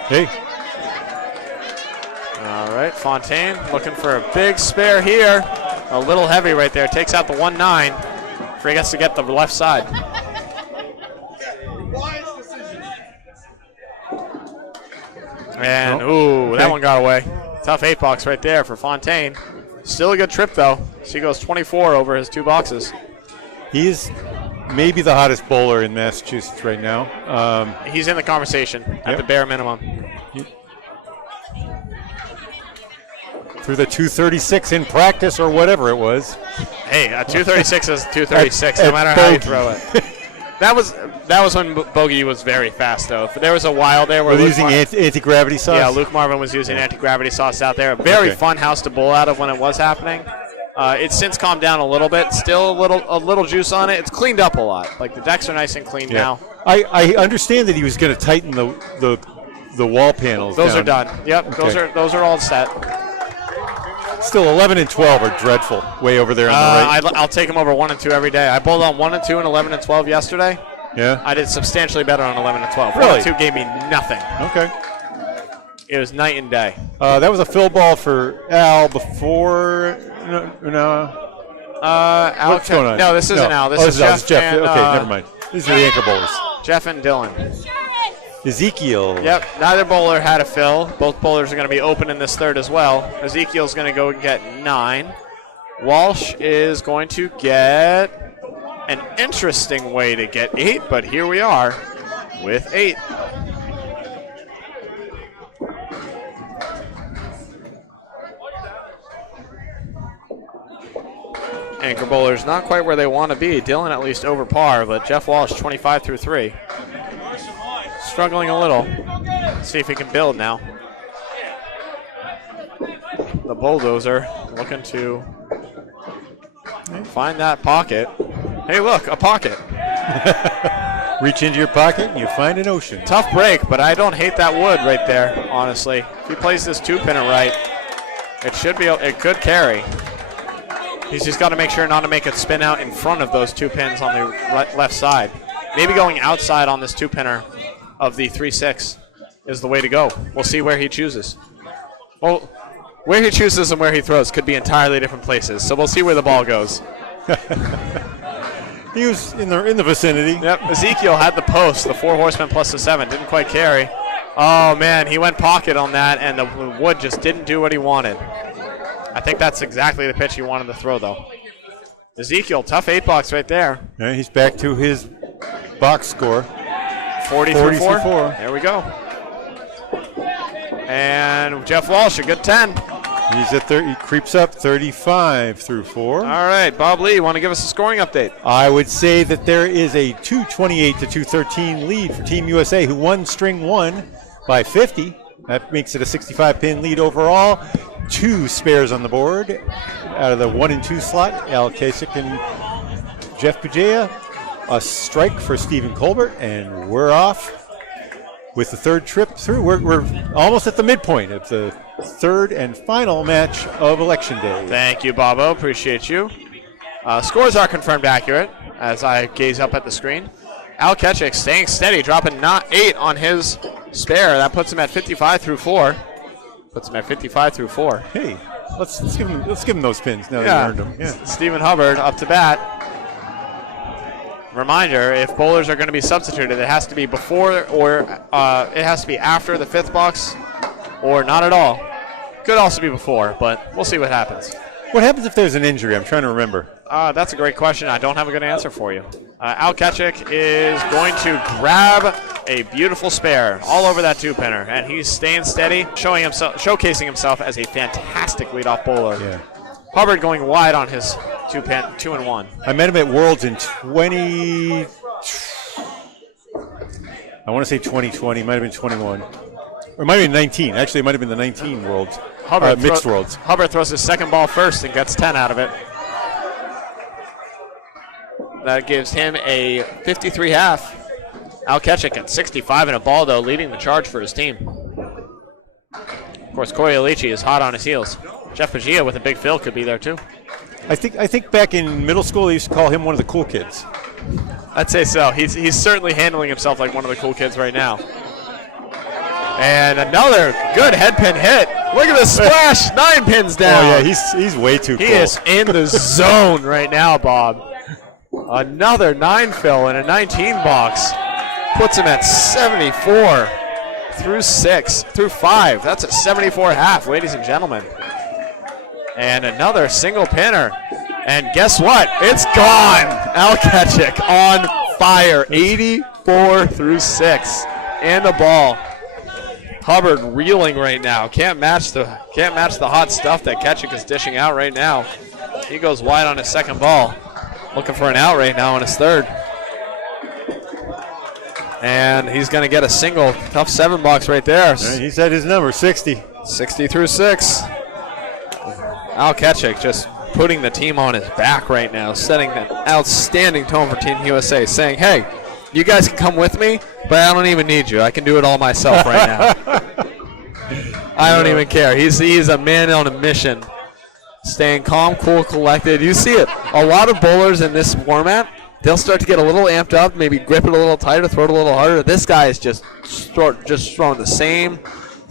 Hey. All right, Fontaine looking for a big spare here. A little heavy right there. Takes out the 1-9. Forgets to get the left side. And, ooh, that one got away. Tough 8 box right there for Fontaine. Still a good trip, though. So he goes 24 over his 2 boxes. He is maybe the hottest bowler in Massachusetts right now. He's in the conversation at the bare minimum. Through the 236 in practice or whatever it was. Hey, a 236 is 236, no matter how you throw it. That was when Bogey was very fast, though. There was a while there where Luke using anti-gravity sauce? Yeah, Luke Marvin was using anti-gravity sauce out there. A very fun house to bowl out of when it was happening. It's since calmed down a little bit. Still a little juice on it. It's cleaned up a lot. Like the decks are nice and clean now. I understand that he was going to tighten the wall panels. Those down. are done. Yep, okay. those are all set. Still, 11 and 12 are dreadful. Way over there on the right. I'll take them over 1 and 2 every day. I bowled on 1 and 2 and 11 and 12 yesterday. Yeah. I did substantially better on 11 and 12. Really? 1 and 2 gave me nothing. Okay. It was night and day. That was a fill ball for Al before. Al. What's going on? No, this isn't Al. This is Jeff. Jeff. And, okay, never mind. These are the anchor bowlers. Jeff and Dylan. Ezekiel. Yep, neither bowler had a fill. Both bowlers are going to be open in this third as well. Ezekiel's going to go and get 9. Walsh is going to get an interesting way to get 8, but here we are with 8. Anchor bowlers not quite where they want to be. Dylan at least over par, but Jeff Walsh 25 through 3. Struggling a little. Let's see if he can build now. The bulldozer looking to find that pocket. Hey, look, a pocket. Reach into your pocket and you find an ocean. Tough break, but I don't hate that wood right there, honestly. If he plays this 2-pinner right, it could carry. He's just got to make sure not to make it spin out in front of those 2 pins on the left side. Maybe going outside on this 2-pinner of the 3-6 is the way to go. We'll see where he chooses. Well, where he chooses and where he throws could be entirely different places, so we'll see where the ball goes. He was in the vicinity. Yep, Ezekiel had the post, the 4 horsemen plus the 7. Didn't quite carry. Oh, man, he went pocket on that, and the wood just didn't do what he wanted. I think that's exactly the pitch he wanted to throw, though. Ezekiel, tough 8 box right there. Yeah, he's back to his box score. 40 through 4. There we go. And Jeff Walsh, a good 10. He's at 30. He creeps up 35 through 4. All right, Bob Lee, you want to give us a scoring update? I would say that there is a 228 to 213 lead for Team USA, who won string 1 by 50. That makes it a 65-pin lead overall. 2 spares on the board out of the 1 and 2 slot. Al Kasich and Jeff Pujea. A strike for Stephen Colbert, and we're off with the third trip through. We're almost at the midpoint of the third and final match of Election Day. Thank you, Bobo. Appreciate you. Scores are confirmed accurate as I gaze up at the screen. Al Ketchik staying steady, dropping 8 on his spare. That puts him at 55 through 4. Hey, let's give him those pins now that Yeah. he earned them. Yeah. Stephen Hubbard up to bat. Reminder, if bowlers are going to be substituted, it has to be before or it has to be after the 5th box or not at all. Could also be before, but we'll see what happens. What happens if there's an injury? I'm trying to remember. That's a great question. I don't have a good answer for you. Al Ketchik is going to grab a beautiful spare all over that 2-pinner, and he's staying steady, showcasing himself as a fantastic leadoff bowler. Yeah. Hubbard going wide on his 2-1. I met him at Worlds in I want to say 2020, might have been 21. Or it might have been 19. Actually, it might have been the 19 Worlds. Mixed Worlds. Hubbard throws his second ball first and gets 10 out of it. That gives him a 53 half. Al Ketchik at 65 and a ball, though, leading the charge for his team. Of course, Corey Alici is hot on his heels. Jeff Pagia with a big fill could be there, too. I think back in middle school, they used to call him one of the cool kids. I'd say so. He's certainly handling himself like one of the cool kids right now. And another good head pin hit. Look at the splash. 9 pins down. Oh, yeah, he's way too cool. He is in the zone right now, Bob. Another 9 fill in a 19 box. Puts him at 74 through 5. That's a 74 half, ladies and gentlemen. And another single pinner. And guess what? It's gone. Al Ketchik on fire. 84 through 6. And a ball. Hubbard reeling right now. Can't match the hot stuff that Ketchik is dishing out right now. He goes wide on his second ball. Looking for an out right now on his third. And he's going to get a single. Tough 7 box right there. Right, he said his number, 60. 60 through 6. Al Ketchik just putting the team on his back right now, setting an outstanding tone for Team USA, saying, hey, you guys can come with me, but I don't even need you. I can do it all myself right now. I don't even care. He's a man on a mission, staying calm, cool, collected. You see it. A lot of bowlers in this format, they'll start to get a little amped up, maybe grip it a little tighter, throw it a little harder. This guy is just throwing the same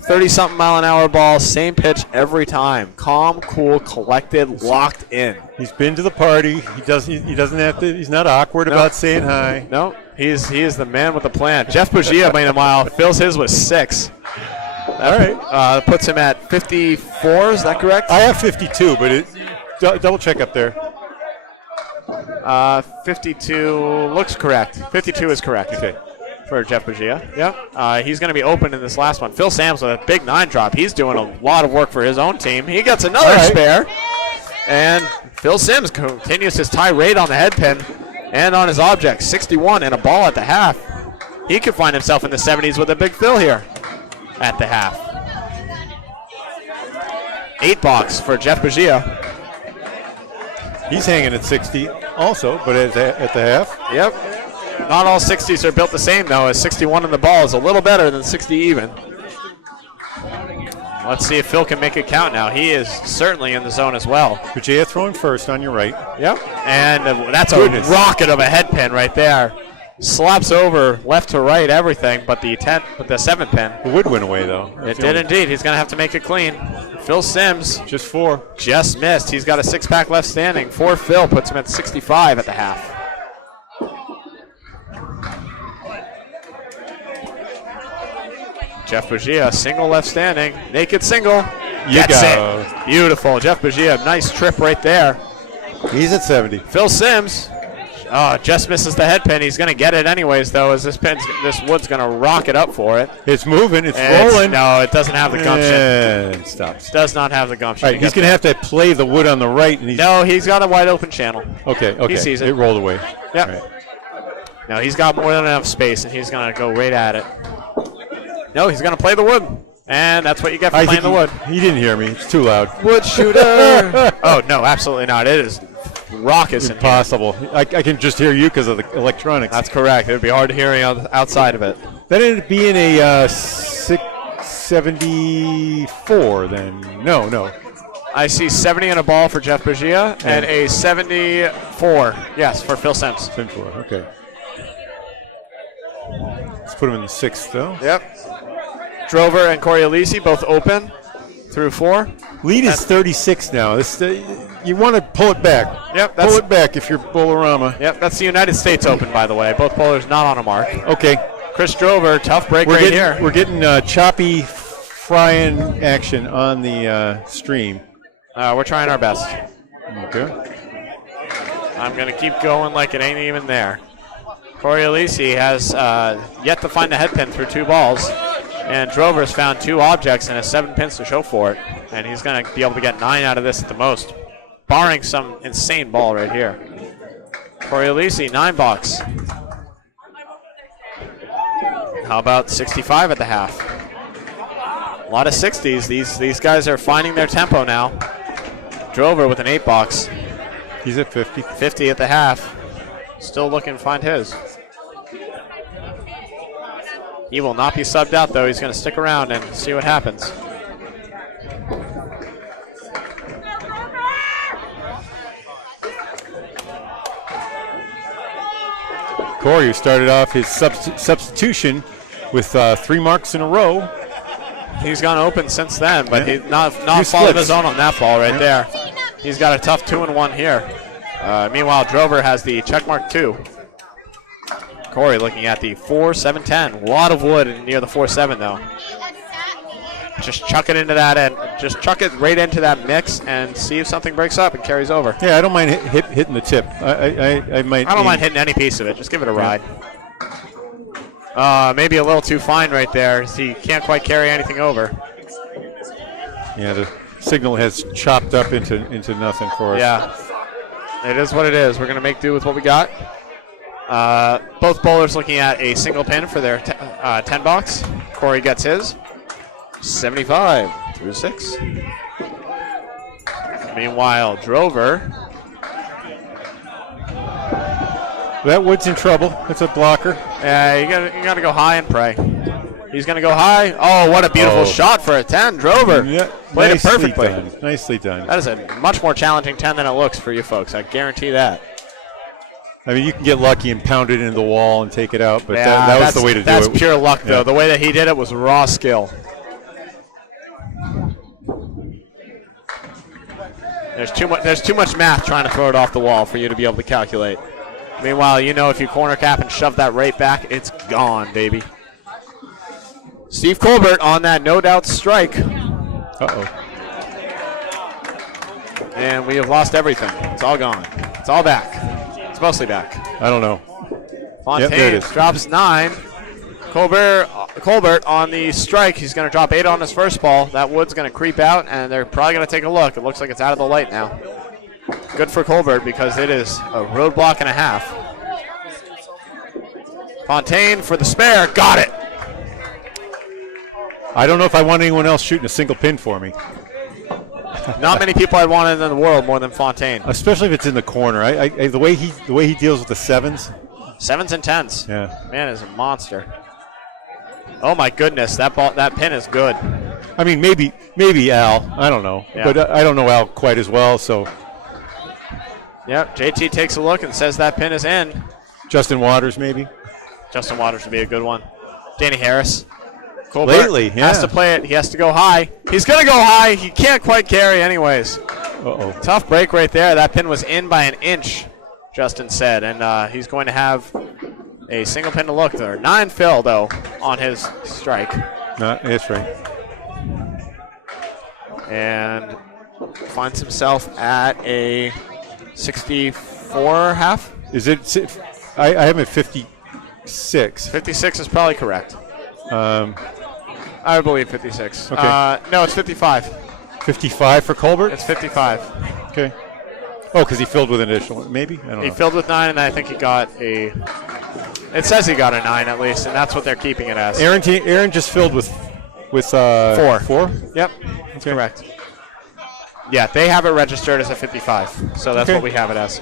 30-something mile an hour ball, same pitch every time. Calm, cool, collected, locked in. He's been to the party. He doesn't have to. He's not awkward about saying hi. No, he is the man with the plan. Jeff Pagia, meanwhile, fills his with 6. All right. Puts him at 54. Is that correct? I have 52, but double check up there. 52 looks correct. 52 is correct. Okay. For Jeff Pagia. Yep. He's going to be open in this last one. Phil Sams with a big 9 drop. He's doing a lot of work for his own team. He gets another spare. And Phil Sims continues his tirade on the head pin and on his object. 61 and a ball at the half. He could find himself in the 70s with a big fill here at the half. 8 box for Jeff Pagia. He's hanging at 60 also, but at the half. Yep. Not all 60s are built the same, though, as 61 in the ball is a little better than 60 even. Let's see if Phil can make it count now. He is certainly in the zone as well. Pagia throwing first on your right. Yep. And that's a rocket of a head pin right there. Slaps over left to right everything, but the 7 pin. It would win away, though. It did indeed. He's going to have to make it clean. Phil Sims. Just 4. Just missed. He's got a 6-pack left standing. 4 Phil puts him at 65 at the half. Jeff Pagia, single left standing. Naked single. Gets it. Beautiful. Jeff Pagia, nice trip right there. He's at 70. Phil Sims. Just misses the head pin. He's going to get it anyways, though, as this wood's going to rock it up for it. It's moving. It's rolling. No, it doesn't have the gumption. It stops. Does not have the gumption. All right, he's going to have to play the wood on the right. And no, he's got a wide open channel. Okay. He sees it. It rolled away. Yep. Right. No, he's got more than enough space, and he's going to go right at it. No, he's going to play the wood. And that's what you get for playing the wood. He didn't hear me. It's too loud. Wood shooter. Oh, no, absolutely not. It is raucous. Impossible. I can just hear you because of the electronics. That's correct. It would be hard to hear you outside of it. That ended up being a 6 74 then. No. I see 70 and a ball for Jeff Bergia and a 74, yes, for Phil Sims. 74, okay. Let's put him in the 6th, though. Yep. Drover and Corey Alisi both open through 4. Lead is 36 now. This you want to pull it back. Yep. Pull it back if you're Bowlarama. Yep, that's the United States Open, by the way. Both bowlers not on a mark. Okay. Chris Drover, tough break here. We're getting choppy frying action on the stream. We're trying our best. Okay. I'm going to keep going like it ain't even there. Corey Alisi has yet to find the head pin through 2 balls, and Drover's found 2 objects and has 7 pins to show for it, and he's going to be able to get 9 out of this at the most, barring some insane ball right here. Corey Alisi, 9 box. How about 65 at the half? A lot of 60s. These guys are finding their tempo now. Drover with an 8 box. He's at 50. 50 at the half. Still looking to find his. He will not be subbed out, though. He's going to stick around and see what happens. Corey, who started off his substitution with 3 marks in a row. He's gone open since then, but he's not following his own on that ball right there. He's got a tough 2-1 here. Meanwhile, Drover has the checkmark 2. Corey looking at the 4-7-10. A lot of wood near the 4-7 though. Just chuck it into that end. Just chuck it right into that mix and see if something breaks up and carries over. Yeah, I don't mind hitting the tip. I don't mind hitting any piece of it. Just give it a ride. Maybe a little too fine right there. He can't quite carry anything over. Yeah, the signal has chopped up into nothing for us. Yeah, it is what it is. We're going to make do with what we got. Both bowlers looking at a single pin for their 10 box. Corey gets his. 75 through 6. Meanwhile, Drover. That wood's in trouble. It's a blocker. Yeah, you gotta go high and pray. He's gonna go high. Oh, what a beautiful shot for a 10, Drover. Yeah, played it perfectly. Nicely done. That is a much more challenging 10 than it looks for you folks. I guarantee that. I mean, you can get lucky and pound it into the wall and take it out, but that was the way to do it. That's pure luck, though. The way that he did it was raw skill. There's too much math trying to throw it off the wall for you to be able to calculate. Meanwhile, you know if you corner cap and shove that right back, it's gone, baby. Steve Colbert on that no doubt strike. Uh-oh. And we have lost everything. It's all gone. It's all back. It's mostly back. I don't know. Fontaine there it is. drops 9. Colbert on the strike. He's going to drop 8 on his first ball. That wood's going to creep out, and they're probably going to take a look. It looks like it's out of the light now. Good for Colbert because it is a roadblock and a half. Fontaine for the spare. Got it. I don't know if I want anyone else shooting a single pin for me. Not many people I'd want in the world more than Fontaine. Especially if it's in the corner. The way he deals with the 7s. 7s and 10s. Yeah. Man is a monster. Oh my goodness, that pin is good. I mean, maybe Al. I don't know, Yeah. but I don't know Al quite as well. So. Yep. JT takes a look and says that pin is in. Justin Waters, maybe. Justin Waters would be a good one. Danny Harris. Colbert has to play it. He has to go high. He's going to go high. He can't quite carry anyways. Uh-oh. Tough break right there. That pin was in by an inch, Justin said, and he's going to have a single pin to look there. 9 fill, though, on his strike. No, that's right. And finds himself at a 64 half. Is it? I have him at 56. 56 is probably correct. I believe 56. Okay. No, it's 55. 55 for Colbert? It's 55. Okay. Oh, because he filled with an additional one. Maybe? I don't know. He filled with 9, and I think he got a... It says he got a 9 at least, and that's what they're keeping it as. Aaron just filled with 4. 4? Yep, that's correct. Yeah, they have it registered as a 55, so that's what we have it as.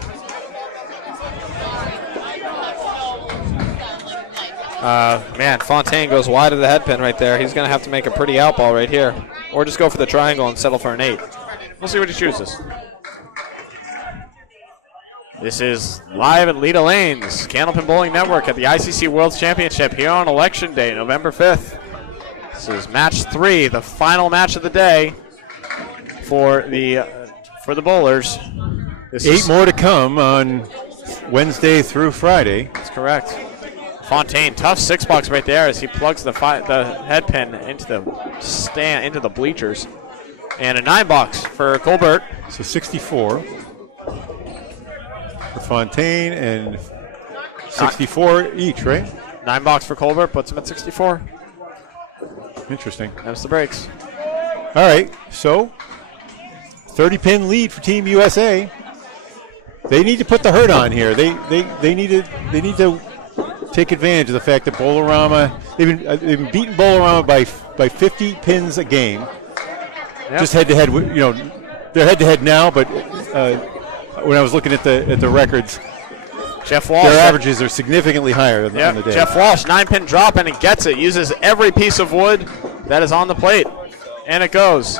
Man, Fontaine goes wide of the head pin right there. He's going to have to make a pretty out ball right here. Or just go for the triangle and settle for an 8. We'll see what he chooses. This is live at Leda Lanes, Candlepin Bowling Network at the ICC World Championship here on Election Day, November 5th. This is match 3, the final match of the day for the bowlers. This 8 more to come on Wednesday through Friday. That's correct. Fontaine, tough 6-box right there as he plugs the head pin into the bleachers. And a 9-box for Colbert. So 64 for Fontaine and 64 each, right? 9-box for Colbert puts him at 64. Interesting. That's the breaks. All right, so 30-pin lead for Team USA. They need to put the hurt on here. They need to take advantage of the fact that Bowlarama, they've been beating Bowlarama by 50 pins a game. Yep. Just head-to-head, they're head-to-head now, but when I was looking at the records, Jeff Walsh, their averages are significantly higher than on the day. Jeff Walsh, 9-pin drop, and he gets it. Uses every piece of wood that is on the plate, and it goes.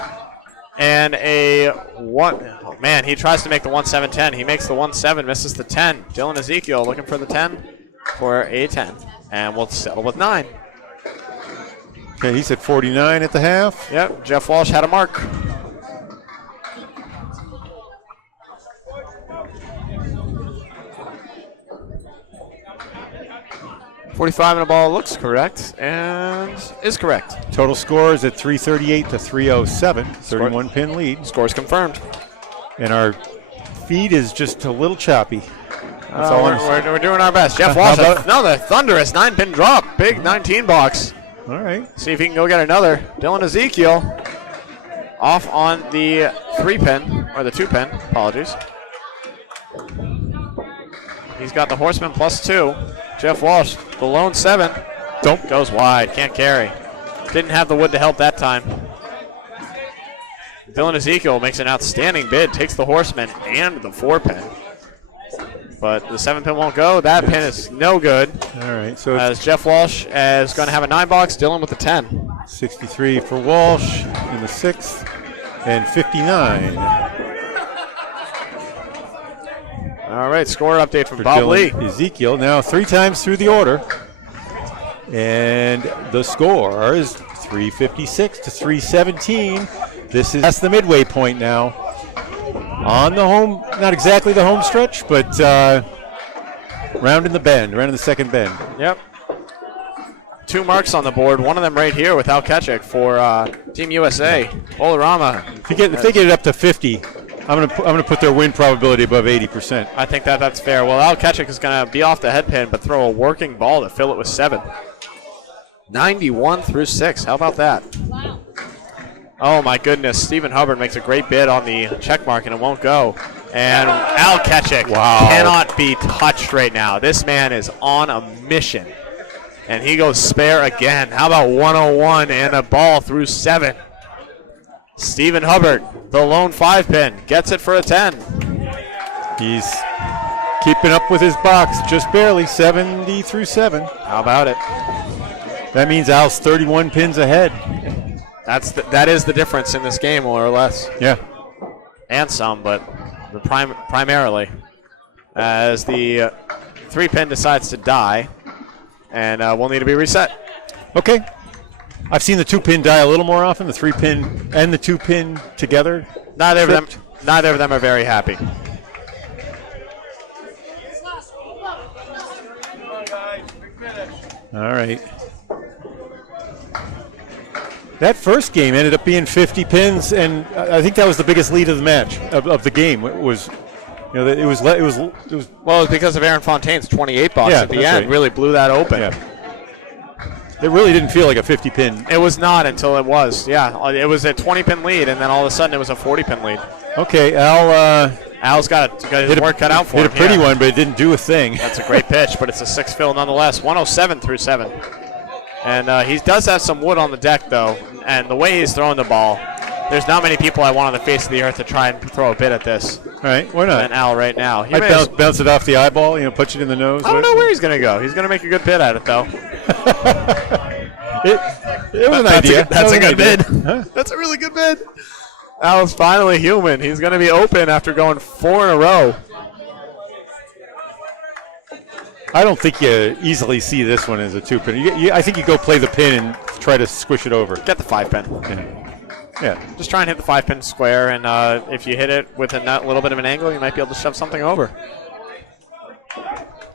And oh man, he tries to make the 1-7-10. He makes the 1-7, misses the 10. Dylan Ezekiel looking for the 10 for a 10, and we'll settle with 9. Okay, he's at 49 at the half. Yep, Jeff Walsh had a mark. .45 in a ball looks correct and is correct. Total score is at 338 to 307. 31-pin lead. Score's confirmed. And our feed is just a little choppy. We're doing our best. Jeff Walsh, another thunderous 9-pin drop. Big 19-box. All right. See if he can go get another. Dylan Ezekiel off on the 3-pin, or the 2-pin, apologies. He's got the Horseman +2. Jeff Walsh, the lone 7. Goes wide, can't carry. Didn't have the wood to help that time. Dylan Ezekiel makes an outstanding bid, takes the Horseman and the 4-pin. But the 7-pin won't go. That pin is no good. All right. So as Jeff Walsh is going to have a 9-box, Dylan with the 10. 63 for Walsh in the 6th, and 59. All right, score update from Bob Lee. Ezekiel now 3 times through the order. And the score is 356 to 317. That's the midway point now. On the home, not exactly the home stretch, but round in the second bend. Yep. 2 marks on the board, one of them right here with Al Ketchik for Team USA. Bowlarama. If they get it up to 50, I'm gonna put their win probability above 80%. I think that's fair. Well, Al Ketchik is gonna be off the head pin, but throw a working ball to fill it with 7. 91 through 6. How about that? Wow. Oh my goodness! Stephen Hubbard makes a great bid on the check mark, and it won't go. And Al Ketchik cannot be touched right now. This man is on a mission, and he goes spare again. How about 101 and a ball through 7? Stephen Hubbard, the lone 5-pin, gets it for a 10. He's keeping up with his box, just barely, 70 through 7. How about it? That means Al's 31 pins ahead. That is the difference in this game, more or less. Yeah. And some, but primarily. As the 3-pin decides to die, and will need to be reset. Okay. I've seen the 2-pin die a little more often, the 3-pin and the 2-pin together. Neither of them are very happy. All right. That first game ended up being 50 pins, and I think that was the biggest lead of the match, of the game. It was because of Aaron Fontaine's 28 box at the end. Right. Really blew that open. Yeah. It really didn't feel like a 50-pin. It was not until it was. Yeah, it was a 20-pin lead, and then all of a sudden it was a 40-pin lead. Okay, Al's got his work cut out for him. Hit a pretty one, but it didn't do a thing. That's a great pitch, but it's a 6 fill nonetheless. 107 through 7. And he does have some wood on the deck, though, and the way he's throwing the ball, there's not many people I want on the face of the earth to try and throw a bit at this. right, why not? than Al right now. He I may as- bounce it off the eyeball, punch it in the nose. I don't know where he's going to go. He's going to make a good bid at it, though. It was an idea. That's a good bid. Huh? That's a really good bid. Al's finally human. He's going to be open after going 4 in a row. I don't think you easily see this one as a 2-pin. I think you go play the pin and try to squish it over. Get the 5-pin. Yeah. Just try and hit the 5-pin square, and if you hit it with a little bit of an angle, you might be able to shove something over.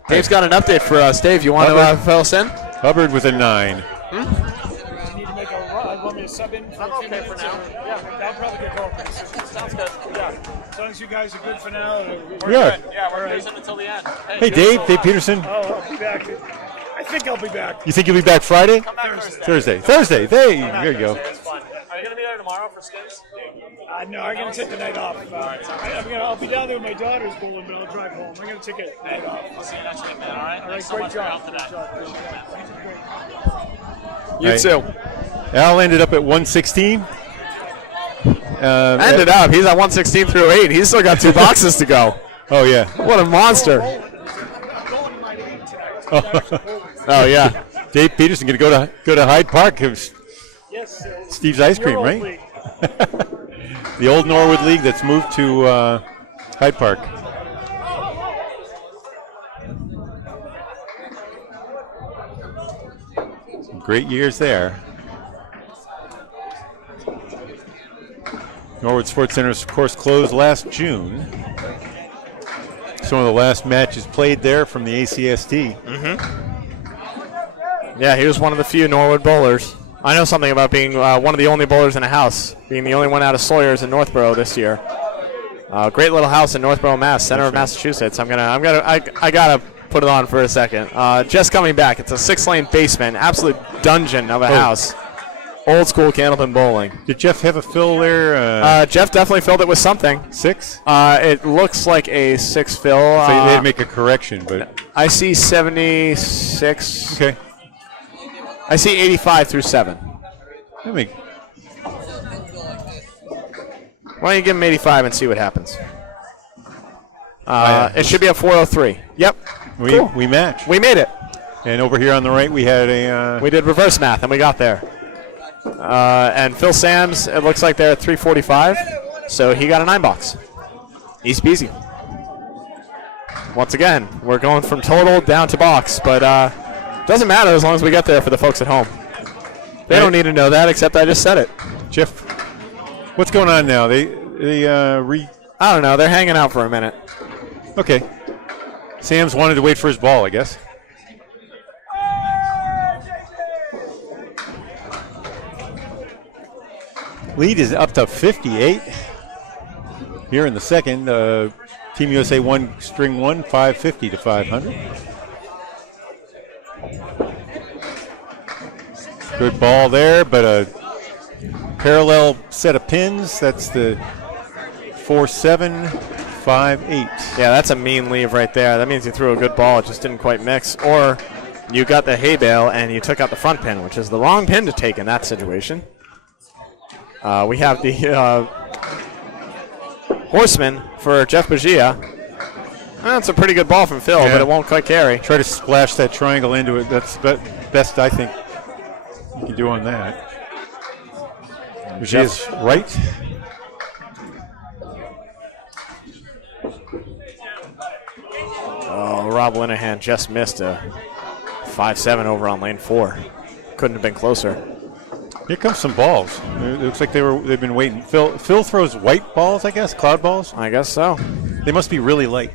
Dave's got an update for us. Dave, you want to fill us in? Hubbard with a 9. You need to make a run. Want me to sub in for a few minutes? For now. Yeah, I'll probably get going. Sounds good. Yeah. As long as you guys are good for now. We are. Yeah, we're Peterson until the end. Hey, Dave Peterson. Oh, I'll be back. I think I'll be back. You think you'll be back Friday? Come back Thursday. There you go. It's fun. Are you going to be there tomorrow for skins? No, I'm going to take the night off. I'll be down there with my daughter's bowling, but I'll drive home. I'm going to take a night off. I'll see you next week, man. All right? All right, Thanks so great much for your job. help today. You too. Al ended up at 116. Ended up. He's at 116 through 8. He's still got 2 boxes to go. Oh, yeah. What a monster. Oh, yeah. Dave Peterson going to go to Hyde Park. Yes. Steve's Ice Cream, right? The old Norwood League that's moved to Hyde Park. Some great years there. Norwood Sports Center, of course, closed last June. Some of the last matches played there from the ACST. Yeah, he was one of the few Norwood bowlers. I know something about being one of the only bowlers in a house, being the only one out of Sawyer's in Northborough this year. Great little house in Northborough, Mass, center of Massachusetts. I gotta put it on for a second. Just coming back, it's a 6-lane basement, absolute dungeon of a house. Old school Candlepin bowling. Did Jeff have a fill there? Jeff definitely filled it with something. 6? It looks like a 6 fill. So they had to make a correction, but I see 76. Okay. I see 85 through 7. Let me. Why don't you give him 85 and see what happens? It should be a 403. Yep. We match. We made it. And over here on the right, we had a. We did reverse math, and we got there. And Phil Sams, it looks like they're at 345, so he got a 9 box. Easy peasy. Once again, we're going from total down to box, but doesn't matter as long as we get there for the folks at home. They don't need to know that, except I just said it. Jeff, what's going on now? I don't know. They're hanging out for a minute. Okay. Sam's wanted to wait for his ball, I guess. Lead is up to 58 here in the second. Team USA won string 1, 550 to 500. Good ball there, but a parallel set of pins. That's the 4-7, 5-8. Yeah, that's a mean leave right there. That means you threw a good ball. It just didn't quite mix. Or you got the hay bale and you took out the front pin, which is the wrong pin to take in that situation. We have the horseman for Jeff Bagia. That's a pretty good ball from Phil, but it won't quite carry. Try to splash that triangle into it. That's the best I think you can do on that. Bagia's right. Oh, Rob Linehan just missed a 5-7 over on lane 4. Couldn't have been closer. Here comes some balls. It looks like they've been waiting. Phil throws white balls, I guess, cloud balls. I guess so. They must be really light.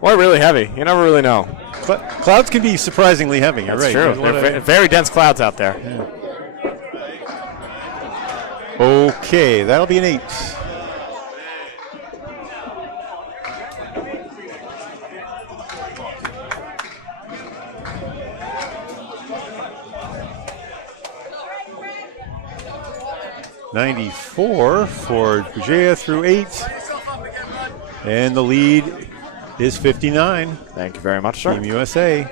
Or really heavy. You never really know. Clouds can be surprisingly heavy. You're That's right. true. They're very dense clouds out there. Yeah. Okay, that'll be an 8. $94 for Bujea through 8. And the lead is 59. Thank you very much, sir. Team USA.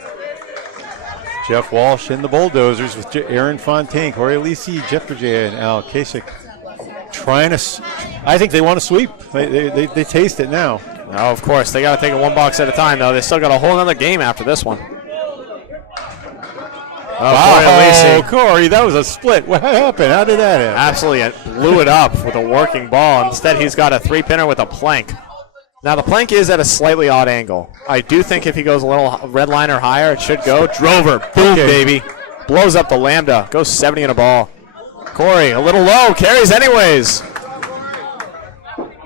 Jeff Walsh and the Bulldozers with Aaron Fontaine, Corey Alisi, Jeff Bujea, and Al Kasich trying to. I think they want to sweep. They taste it now. Oh, of course. They got to take it one box at a time, though. They still got a whole other game after this one. Oh, Corey, that was a split. What happened? How did that happen? Absolutely blew it up with a working ball. Instead, he's got a 3-pinner with a plank. Now, the plank is at a slightly odd angle. I do think if he goes a little red line or higher, it should go. Drover, boom, baby. Blows up the lambda. Goes 70 in a ball. Corey, a little low. Carries anyways.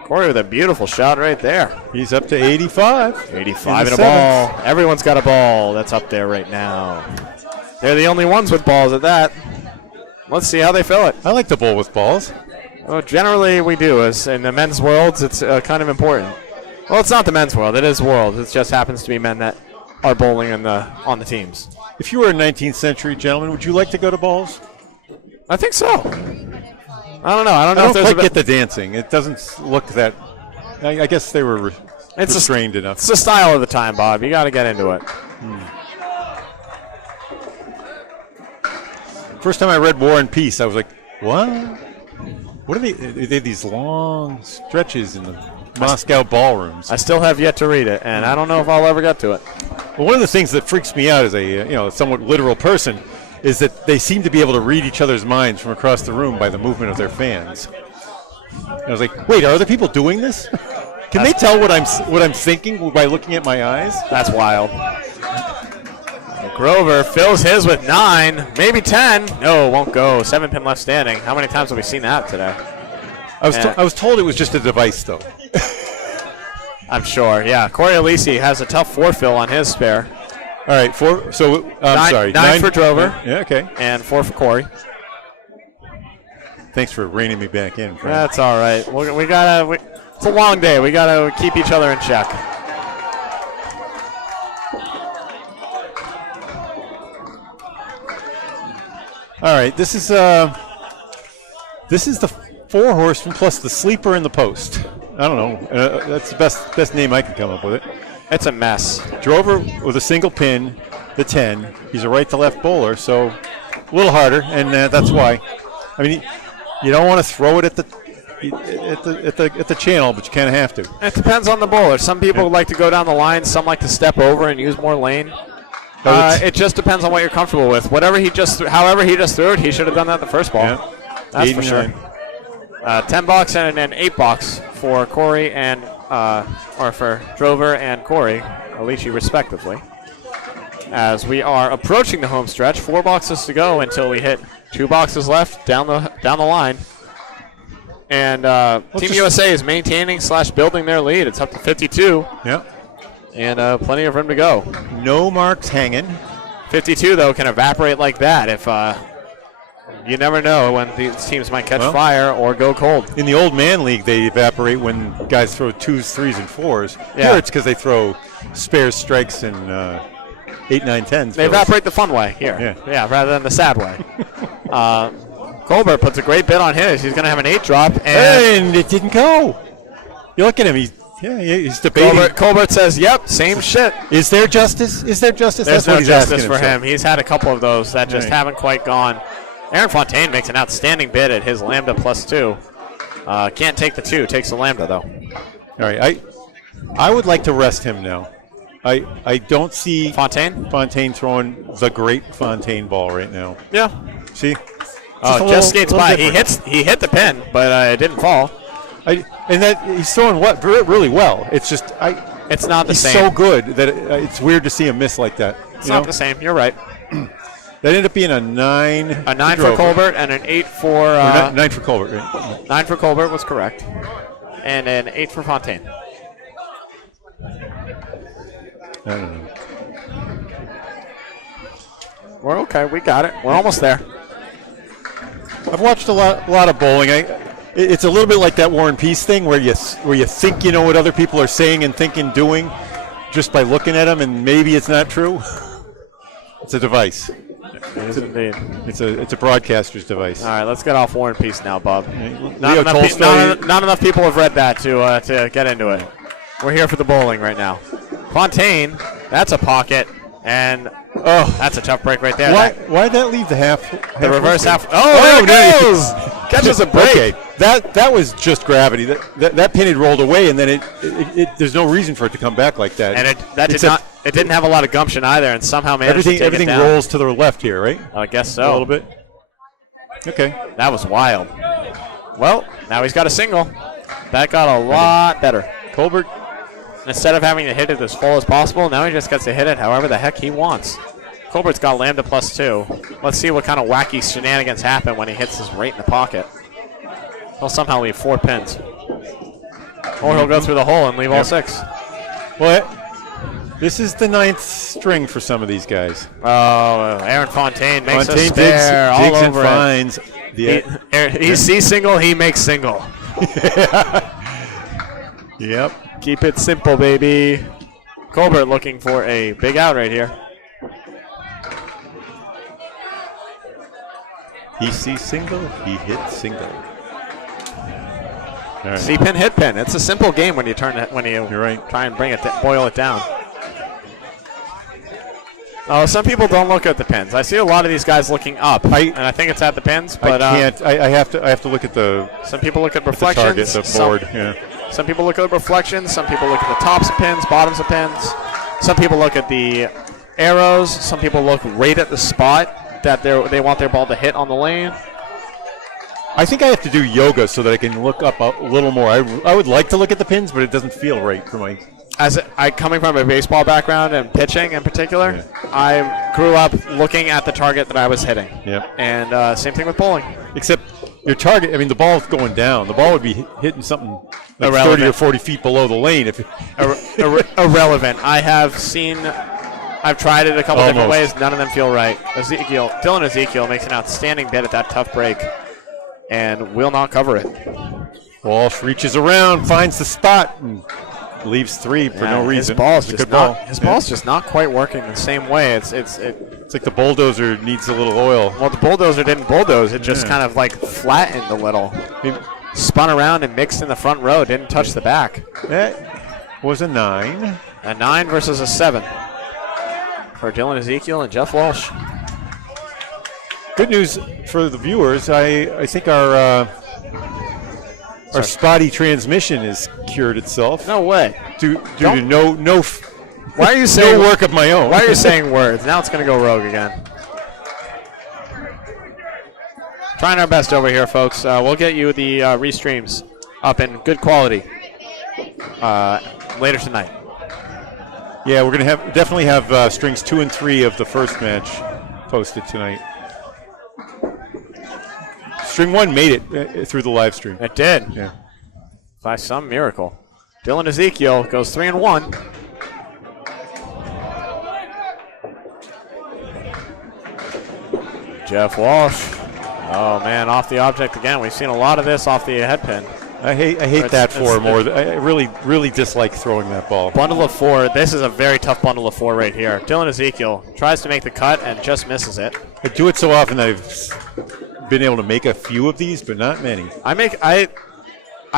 Corey with a beautiful shot right there. He's up to 85. 85 in a ball. Everyone's got a ball that's up there right now. They're the only ones with balls at that. Let's see how they fill it. I like to bowl with balls. Well, generally we do. As in the men's worlds, it's kind of important. Well, it's not the men's world. It is world. It just happens to be men that are bowling on the teams. If you were a 19th century gentleman, would you like to go to balls? I think so. I don't know. I don't quite get the dancing. It doesn't look that. I guess they were restrained enough. It's the style of the time, Bob. You got to get into it. First time I read War and Peace, I was like, what? What are they these long stretches in the Moscow ballrooms? I still have yet to read it, and I don't know if I'll ever get to it. Well, one of the things that freaks me out as a somewhat literal person is that they seem to be able to read each other's minds from across the room by the movement of their fans. And I was like, wait, are other people doing this? Can they tell what I'm thinking by looking at my eyes? That's wild. Grover fills his with 9, maybe 10. No, won't go. 7-pin left standing. How many times have we seen that today? I was told it was just a device, though. I'm sure, yeah. Corey Alisi has a tough 4 fill on his spare. All right, 4. So, I'm sorry. 9 for Drover. Yeah, okay. And 4 for Corey. Thanks for reining me back in, Frank. That's all right. It's a long day. We gotta keep each other in check. All right, this is the 4-horseman plus the sleeper in the post. I don't know. That's the best name I can come up with it. It's a mess. Drover with a single pin, the 10. He's a right to left bowler, so a little harder, and that's why. I mean, you don't want to throw it at the channel, but you kind of have to. It depends on the bowler. Some people like to go down the line. Some like to step over and use more lane. It just depends on what you're comfortable with. However he just threw it, he should have done that the first ball. Yeah. That's for sure. 10 box and an 8 box for Corey and or for Drover and Corey, Alici respectively. As we are approaching the home stretch, 4 boxes to go until we hit 2 boxes left down the line. And Team USA is maintaining / building their lead. It's up to 52. Yeah. And plenty of room to go. No marks hanging. 52, though, can evaporate like that if you never know when these teams might catch fire or go cold. In the old man league, they evaporate when guys throw 2s, 3s, and 4s. Yeah. Here it's because they throw spares, strikes, and 8, 9, 10s. They evaporate the fun way here. Yeah, rather than the sad way. Colbert puts a great bid on his. He's going to have an 8 drop. And it didn't go. You look at him. He's debating. Colbert says, yep, same shit. Is there justice? Is there justice? There's That's what no he's justice asking for himself. him. He's had a couple of those that just haven't quite gone. Aaron Fontaine makes an outstanding bid at his Lambda +2. Can't take the 2. Takes the Lambda, though. All right. I would like to rest him now. I don't see Fontaine throwing the great Fontaine ball right now. Yeah. See? Just skates by. Different. He hit the pin, but it didn't fall. And that he's throwing really well. It's just it's not the same. He's so good that it's weird to see him miss like that. It's not the same. You're right. That ended up being a 9. A 9 for Colbert and an 8 for 9 for Colbert. Right? 9 for Colbert was correct, and an 8 for Fontaine. I don't know. We're okay. We got it. We're almost there. I've watched a lot of bowling. It's a little bit like that War and Peace thing where you think you know what other people are saying and thinking, doing, just by looking at them, and maybe it's not true. It's a device. It is indeed. It's a broadcaster's device. All right, let's get off War and Peace now, Bob. Not enough people have read that to get into it. We're here for the bowling right now. Fontaine, that's a pocket, And, oh, that's a tough break right there. Why'd that leave the half? The reverse half. Oh, there it goes! Catches a break. Okay, that was just gravity. That pin had rolled away, and then there's no reason for it to come back like that. And it didn't have a lot of gumption either, and somehow managed to take everything it down. rolls to the left here, right? I guess so. A little bit. Okay. That was wild. Well, now he's got a single. That got a lot better. Colbert, instead of having to hit it as full as possible, now he just gets to hit it however the heck he wants. Colbert's got lambda +2. Let's see what kind of wacky shenanigans happen when he hits this right in the pocket. He'll somehow leave 4 pins. Or he'll go through the hole and leave all 6. Well, this is the 9th string for some of these guys. Oh, Aaron Fontaine makes a spare all digs over and finds. He sees single, he makes single. Yep. Keep it simple, baby. Colbert looking for a big out right here. He sees single, he hits single. All right. See pin, hit pin. It's a simple game when you You're right. try and boil it down. Oh, some people don't look at the pins. I see a lot of these guys looking up, and I think it's at the pins. But I can't. I have to look at the. Some people look at reflections. The target, the board. Yeah. Some people look at reflections. Some people look at the tops of pins, bottoms of pins. Some people look at the arrows. Some people look right at the spot that they want their ball to hit on the lane. I think I have to do yoga so that I can look up a little more. I would like to look at the pins, but it doesn't feel right for my. Coming from a baseball background and pitching in particular, Yeah. I grew up looking at the target that I was hitting. Yep. And same thing with bowling. Except your target, I mean, the ball's going down. The ball would be hitting something like Irrelevant. 30 or 40 feet below the lane. Irrelevant. I've tried it a couple different ways. None of them feel right. Dylan Ezekiel makes an outstanding bid at that tough break and will not cover it. Walsh reaches around, finds the spot, and leaves 3 for no reason. His ball's just not quite working the same way. It's like the bulldozer needs a little oil. Well, the bulldozer didn't bulldoze. It just kind of like flattened a little. He spun around and mixed in the front row. Didn't touch the back. That was a 9. A 9 versus a 7 for Dylan Ezekiel and Jeff Walsh. Good news for the viewers. I think our spotty transmission has cured itself. No way. Due to no. Why are you saying no work of my own? Why are you saying words? Now it's going to go rogue again. Trying our best over here, folks. We'll get you the restreams up in good quality later tonight. Yeah, we're going to definitely have strings 2 and 3 of the first match posted tonight. String 1 made it through the live stream. It did. Yeah. By some miracle. Dylan Ezekiel goes 3 and 1. Jeff Walsh. Oh man, off the object again. We've seen a lot of this off the head pin. I hate that for more. I really dislike throwing that ball. Bundle of 4. This is a very tough bundle of 4 right here. Dylan Ezekiel tries to make the cut and just misses it. I do it so often that I've been able to make a few of these, but not many. I've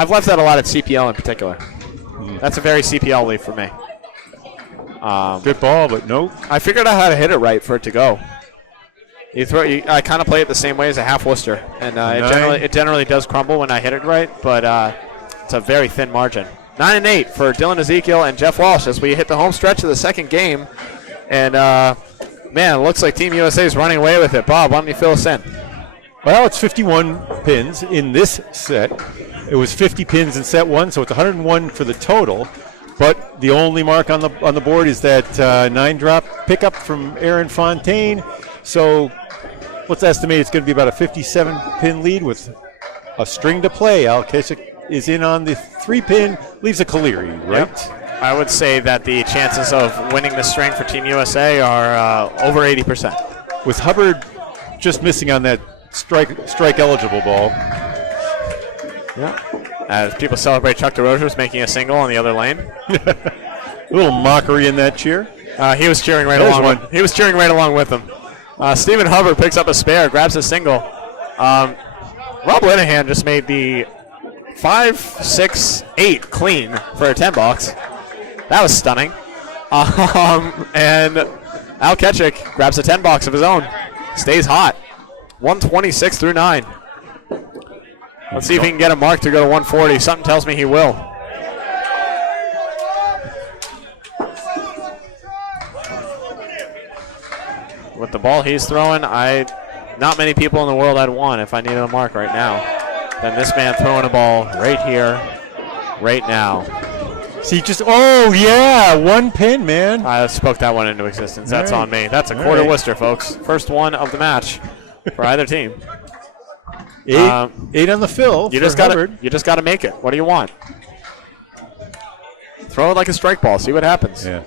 left that a lot at CPL in particular. That's a very CPL leaf for me. Good ball, but nope. I figured out how to hit it right for it to go. I kind of play it the same way as a half Worcester, and it generally does crumble when I hit it right, but it's a very thin margin. 9 and 8 for Dylan Ezekiel and Jeff Walsh as we hit the home stretch of the second game, and man, it looks like Team USA is running away with it. Bob, why don't you fill us in? Well, it's 51 pins in this set. It was 50 pins in set 1, so it's 101 for the total. But the only mark on the board is that 9-drop pickup from Aaron Fontaine. So let's estimate it's going to be about a 57-pin lead with a string to play. Al Keshik is in on the 3-pin, leaves a Kaleri, right? Yep. I would say that the chances of winning the string for Team USA are over 80%. With Hubbard just missing on that strike eligible ball. Yeah. As people celebrate Chuck DeRocher's making a single on the other lane. A little mockery in that cheer. He was cheering right along. He was cheering right along with them. Stephen Hubbard picks up a spare, grabs a single. Rob Linehan just made the 5, 6, 8 clean for a 10 box. That was stunning. And Al Ketchik grabs a 10 box of his own. Stays hot. 126 through 9. Let's see if he can get a mark to go to 140. Something tells me he will. With the ball he's throwing, not many people in the world I'd want if I needed a mark right now. Then this man throwing a ball right here, right now. See, oh yeah, 1 pin, man. I spoke that one into existence. That's on me. That's a quarter Worcester, folks. First one of the match for either team. 8 on the fill. You just gotta make it. What do you want? Throw it like a strike ball. See what happens. Yeah.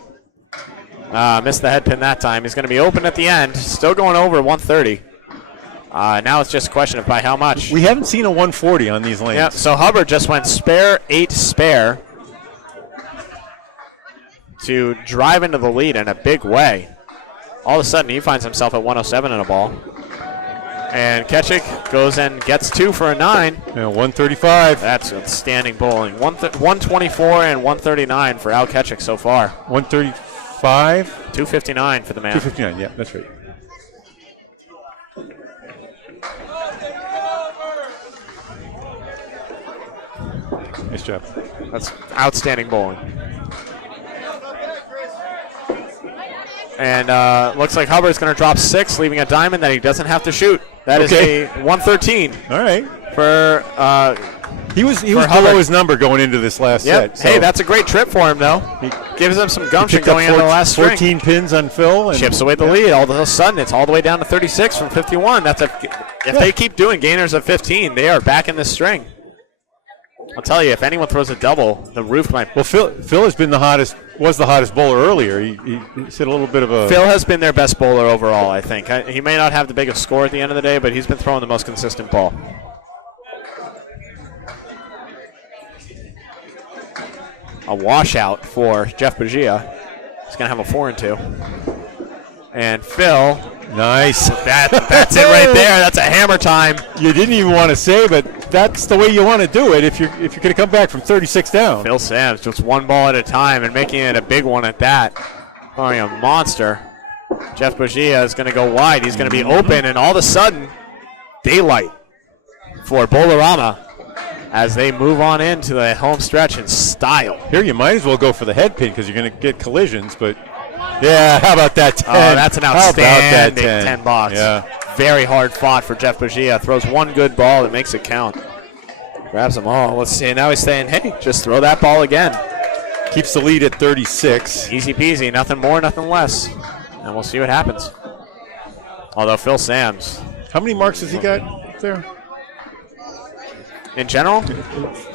Missed the head pin that time. He's going to be open at the end. Still going over 130. Now it's just a question of by how much. We haven't seen a 140 on these lanes. Yeah. So Hubbard just went spare 8 spare to drive into the lead in a big way. All of a sudden, he finds himself at 107 in a ball. And Ketchik goes and gets 2 for a 9. Yeah, 135. That's outstanding bowling. 124 and 139 for Al Ketchik so far. 135. 259 for the man. 259, yeah, that's right. Nice job. That's outstanding bowling. And looks like Hubbard's going to drop 6, leaving a diamond that he doesn't have to shoot. That is a 113. All right. For he was Hubbard. below his number going into this last set. So hey, that's a great trip for him, though. He gives him some gumption going into the last 14 string. pins on Phil. And chips away the lead. All of a sudden, it's all the way down to 36 from 51. If they keep doing gainers of 15, they are back in this string. I'll tell you, if anyone throws a double, the roof might. Well, Phil has been the hottest bowler earlier. He's hit a little bit of a. Phil has been their best bowler overall, I think. He may not have the biggest score at the end of the day, but he's been throwing the most consistent ball. A washout for Jeff Bagia. He's going to have a 4 and 2. And Phil. Nice. That's it right there. That's a hammer time. You didn't even want to say, but that's the way you want to do it if you're going to come back from 36 down. Phil Sams just one ball at a time and making it a big one at that. Throwing a monster. Jeff Bagia is going to go wide. He's going to be open, and all of a sudden, daylight for Bowlarama as they move on into the home stretch in style. Here you might as well go for the head pin because you're going to get collisions, but yeah, how about that 10? Oh, that's an outstanding 10 box. Yeah. Very hard fought for Jeff Bagia. Throws one good ball that makes it count. Grabs them all. Let's see. Now he's saying, hey, just throw that ball again. Keeps the lead at 36. Easy peasy. Nothing more, nothing less. And we'll see what happens. Although Phil Sams. How many marks has he got there? In general?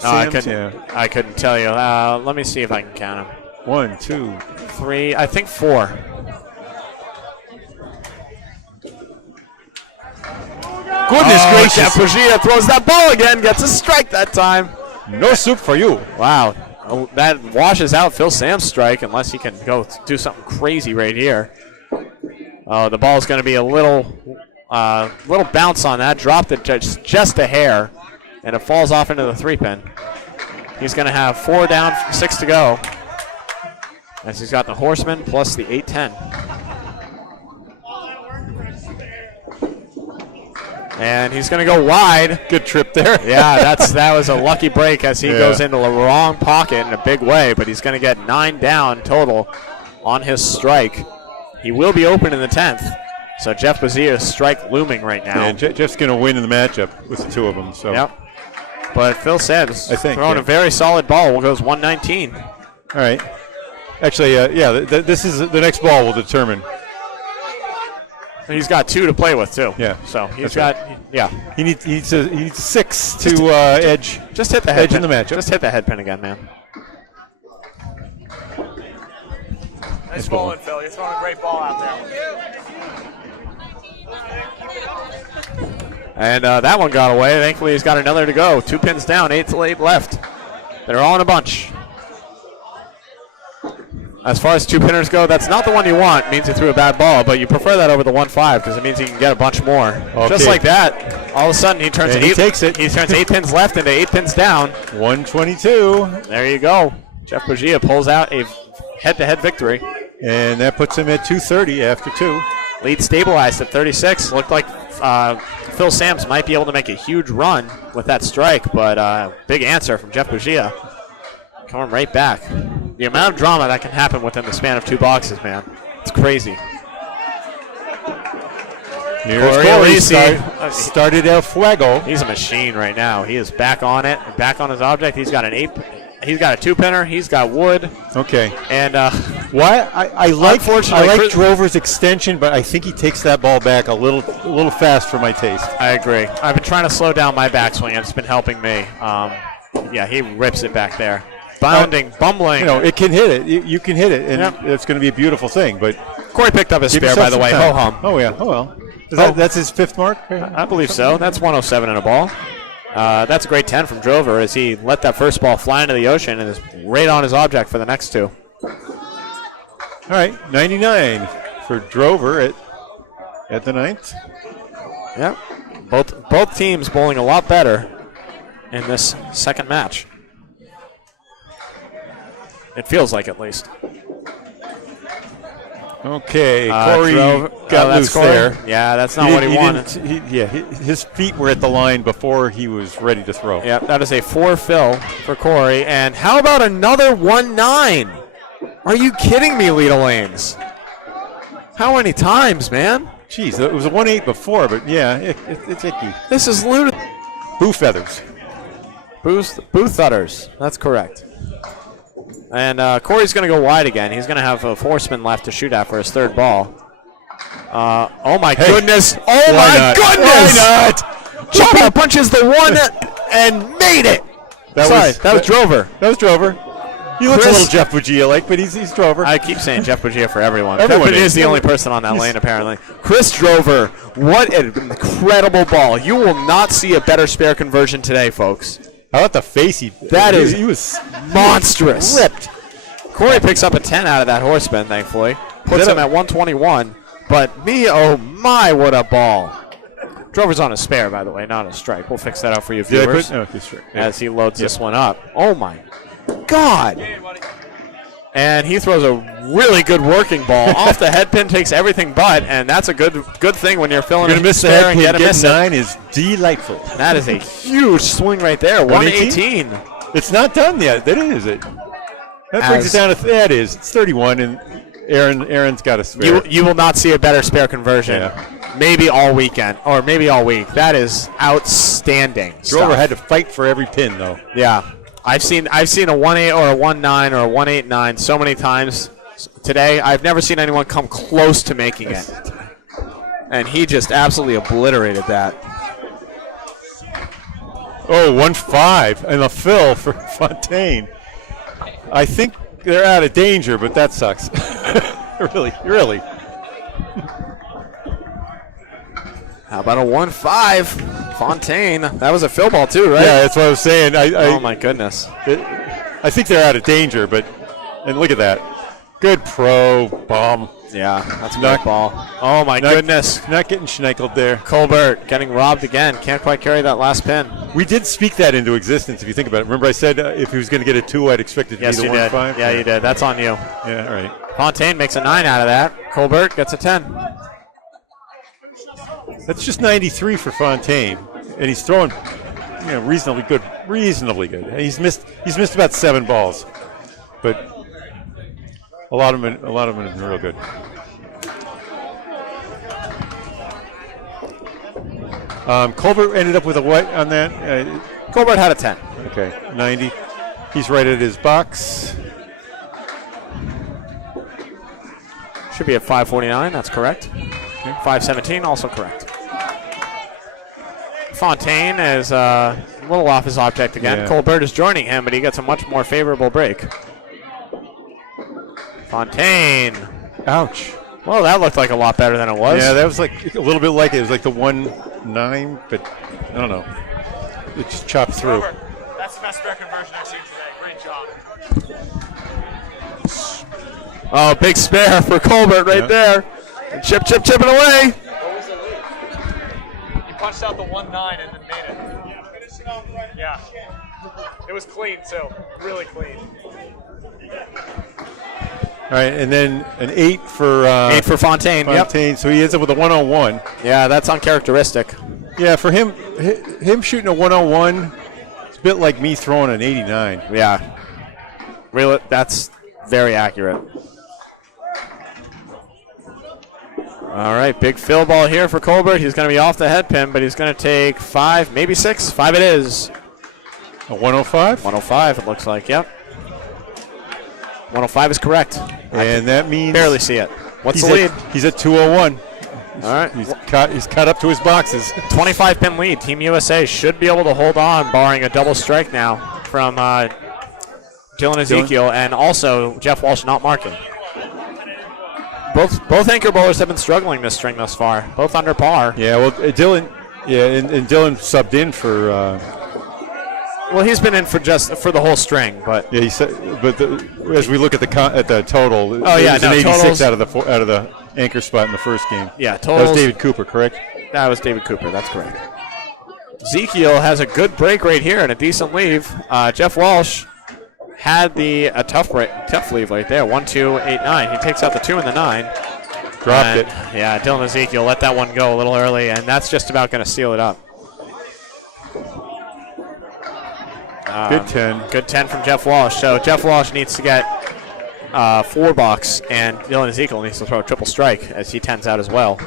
I couldn't tell you. Let me see if I can count them. 1, 2, 3, I think 4. Goodness gracious. Jeff Bagia throws that ball again, gets a strike that time. No soup for you. Wow. That washes out Phil Sam's strike unless he can go do something crazy right here. The ball's going to be a little bounce on that. Dropped it just a hair, and it falls off into the 3-pin. He's going to have 4 down, 6 to go. As he's got the horseman plus the 8-10. And he's going to go wide. Good trip there. Yeah, that was a lucky break as he goes into the wrong pocket in a big way, but he's going to get 9 down total on his strike. He will be open in the 10th. So Jeff Bazia's strike looming right now. Yeah, Jeff's going to win in the matchup with the 2 of them. So. Yep. But Phil Sams throwing a very solid ball. Goes 119. All right. Actually, this is the next ball will determine. He's got 2 to play with too. Yeah. So he's got He needs 6 to edge. Just hit the head edge pin. in the matchup. Just hit the head pin again, man. Nice bowling, Phil. You're throwing a great ball out there. And that one got away. Thankfully, he's got another to go. 2 pins down, 8 to 8 left. They're all in a bunch. As far as 2-pinners go, that's not the one you want. It means you threw a bad ball, but you prefer that over the 1-5 because it means you can get a bunch more. Okay. Just like that, all of a sudden he turns he takes it. He turns 8 pins left into 8 pins down. 122. There you go. Jeff Bagia pulls out a head-to-head victory. And that puts him at 230 after 2. Lead stabilized at 36. Looked like Phil Sams might be able to make a huge run with that strike, but big answer from Jeff Bugia. Coming right back. The amount of drama that can happen within the span of 2 boxes, man. It's crazy. Corey started El Fuego. He's a machine right now. He is back on it, back on his object. He's got an 8. He's got a 2-pinner. He's got wood. Okay. And I like Drover's extension, but I think he takes that ball back a little fast for my taste. I agree. I've been trying to slow down my backswing, and it's been helping me. Yeah, he rips it back there. Bounding, bumbling. You know, it can hit it. You can hit it, and it's going to be a beautiful thing. But Corey picked up his spare, by the way. Ho hum. Oh yeah. Oh well. That's his 5th mark? I believe so. That's 107 in a ball. That's a great 10 from Drover as he let that first ball fly into the ocean and is right on his object for the next 2. All right, 99 for Drover at the 9th. Yep. Both teams bowling a lot better in this second match. It feels like, at least. Okay, Corey got loose there. Yeah, that's not what he wanted. His feet were at the line before he was ready to throw. Yeah, that is a 4 fill for Corey. And how about another 1-9? Are you kidding me, Leda Lanes? How many times, man? Jeez, it was a 1-8 before, but yeah, it's icky. This is lunatic. Boo feathers. Boo thudders. That's correct. And Corey's going to go wide again. He's going to have a 4-spin left to shoot at for his 3rd ball. Oh, my goodness. Oh, my goodness. Why not? Chopper punches the 1 and made it. That was Drover. That was Drover. He looks a little Jeff Bugia-like, but he's Drover. I keep saying Jeff Bugia for everyone. Everyone is the only person on that lane, apparently. Chris Drover, what an incredible ball. You will not see a better spare conversion today, folks. How about the face he was monstrous. Ripped. Corey picks up a 10 out of that horse spin, thankfully. Puts him at 121. But oh my, what a ball. Drover's on a spare, by the way, not a strike. We'll fix that out for you viewers as he loads this one up. Oh my God. And he throws a really good working ball off the head pin, takes everything but, and that's a good thing when you're filling a miss the head pin. Get 9 is delightful. That is a huge swing right there. 118. It's not done yet. That is it. That brings it down to it's 31, and Aaron's got a spare. You will not see a better spare conversion. Yeah. Maybe all weekend or maybe all week. That is outstanding. Drover had to fight for every pin though. Yeah. I've seen a 1-8 or a 1-9 or a 1-8-9 so many times today. I've never seen anyone come close to making it. And he just absolutely obliterated that. Oh, 1-5 and a fill for Fontaine. I think they're out of danger, but that sucks. really. How about a 1-5? Fontaine. That was a fill ball too, right? Yeah, that's what I was saying. Oh my goodness. I think they're out of danger, and look at that. Good pro bomb. Yeah, that's a good ball. Oh my goodness. Not getting schnickled there. Colbert getting robbed again. Can't quite carry that last pin. We did speak that into existence if you think about it. Remember I said if he was going to get a 2, I'd expect it to be the 1-5? Yeah, you did. That's on you. Yeah, all right. Fontaine makes a 9 out of that. Colbert gets a 10. That's just 93 for Fontaine, and he's throwing, reasonably good. He's missed about 7 balls, but a lot of them have been real good. Colbert ended up with a what on that? Colbert had a 10. Okay, 90. He's right at his box. Should be at 549. That's correct. Okay. 517, also correct. Fontaine is a little off his object again. Yeah. Colbert is joining him, but he gets a much more favorable break. Fontaine. Ouch. Well, that looked like a lot better than it was. Yeah, that was like a little bit like it was like the 1-9, but I don't know. It just chopped through. That's the best spare conversion I've seen today. Great job. Oh, big spare for Colbert right there. And chipping away. What was the lead? He punched out the 1-9 and then made it. Yeah, finishing off right. Yeah. It was clean, too. Really clean. All right, and then an 8 for 8 for Fontaine. Fontaine. So he ends up with a 101. Yeah, that's uncharacteristic. Yeah, for him shooting a 101, it's a bit like me throwing an 89. Yeah, really, that's very accurate. All right, big fill ball here for Colbert. He's going to be off the head pin, but he's going to take 5, maybe 6. 5 it is. A 105? 105, it looks like, yep. 105 is correct. And that means barely see it. What's the lead? He's at 201. All right. He's caught up to his boxes. 25-pin lead. Team USA should be able to hold on, barring a double strike now from Dylan Ezekiel and also Jeff Walsh not marking. Both anchor bowlers have been struggling this string thus far, both under par. Yeah, well, Dylan, and Dylan subbed in for. Well, he's been in for the whole string, but yeah, he said. But as we look at the total, oh yeah, it was an 86 out of the anchor spot in the first game. Yeah, totals. That was David Cooper, correct? That was David Cooper. That's correct. Ezekiel has a good break right here and a decent leave. Jeff Walsh had a tough leave right there. 1, 2, 8, 9. He takes out the 2 and the 9. Dropped it. Yeah, Dylan Ezekiel let that one go a little early, and that's just about going to seal it up. Good 10. Good 10 from Jeff Walsh. So Jeff Walsh needs to get 4 bucks, and Dylan Ezekiel needs to throw a triple strike as he 10s out as well.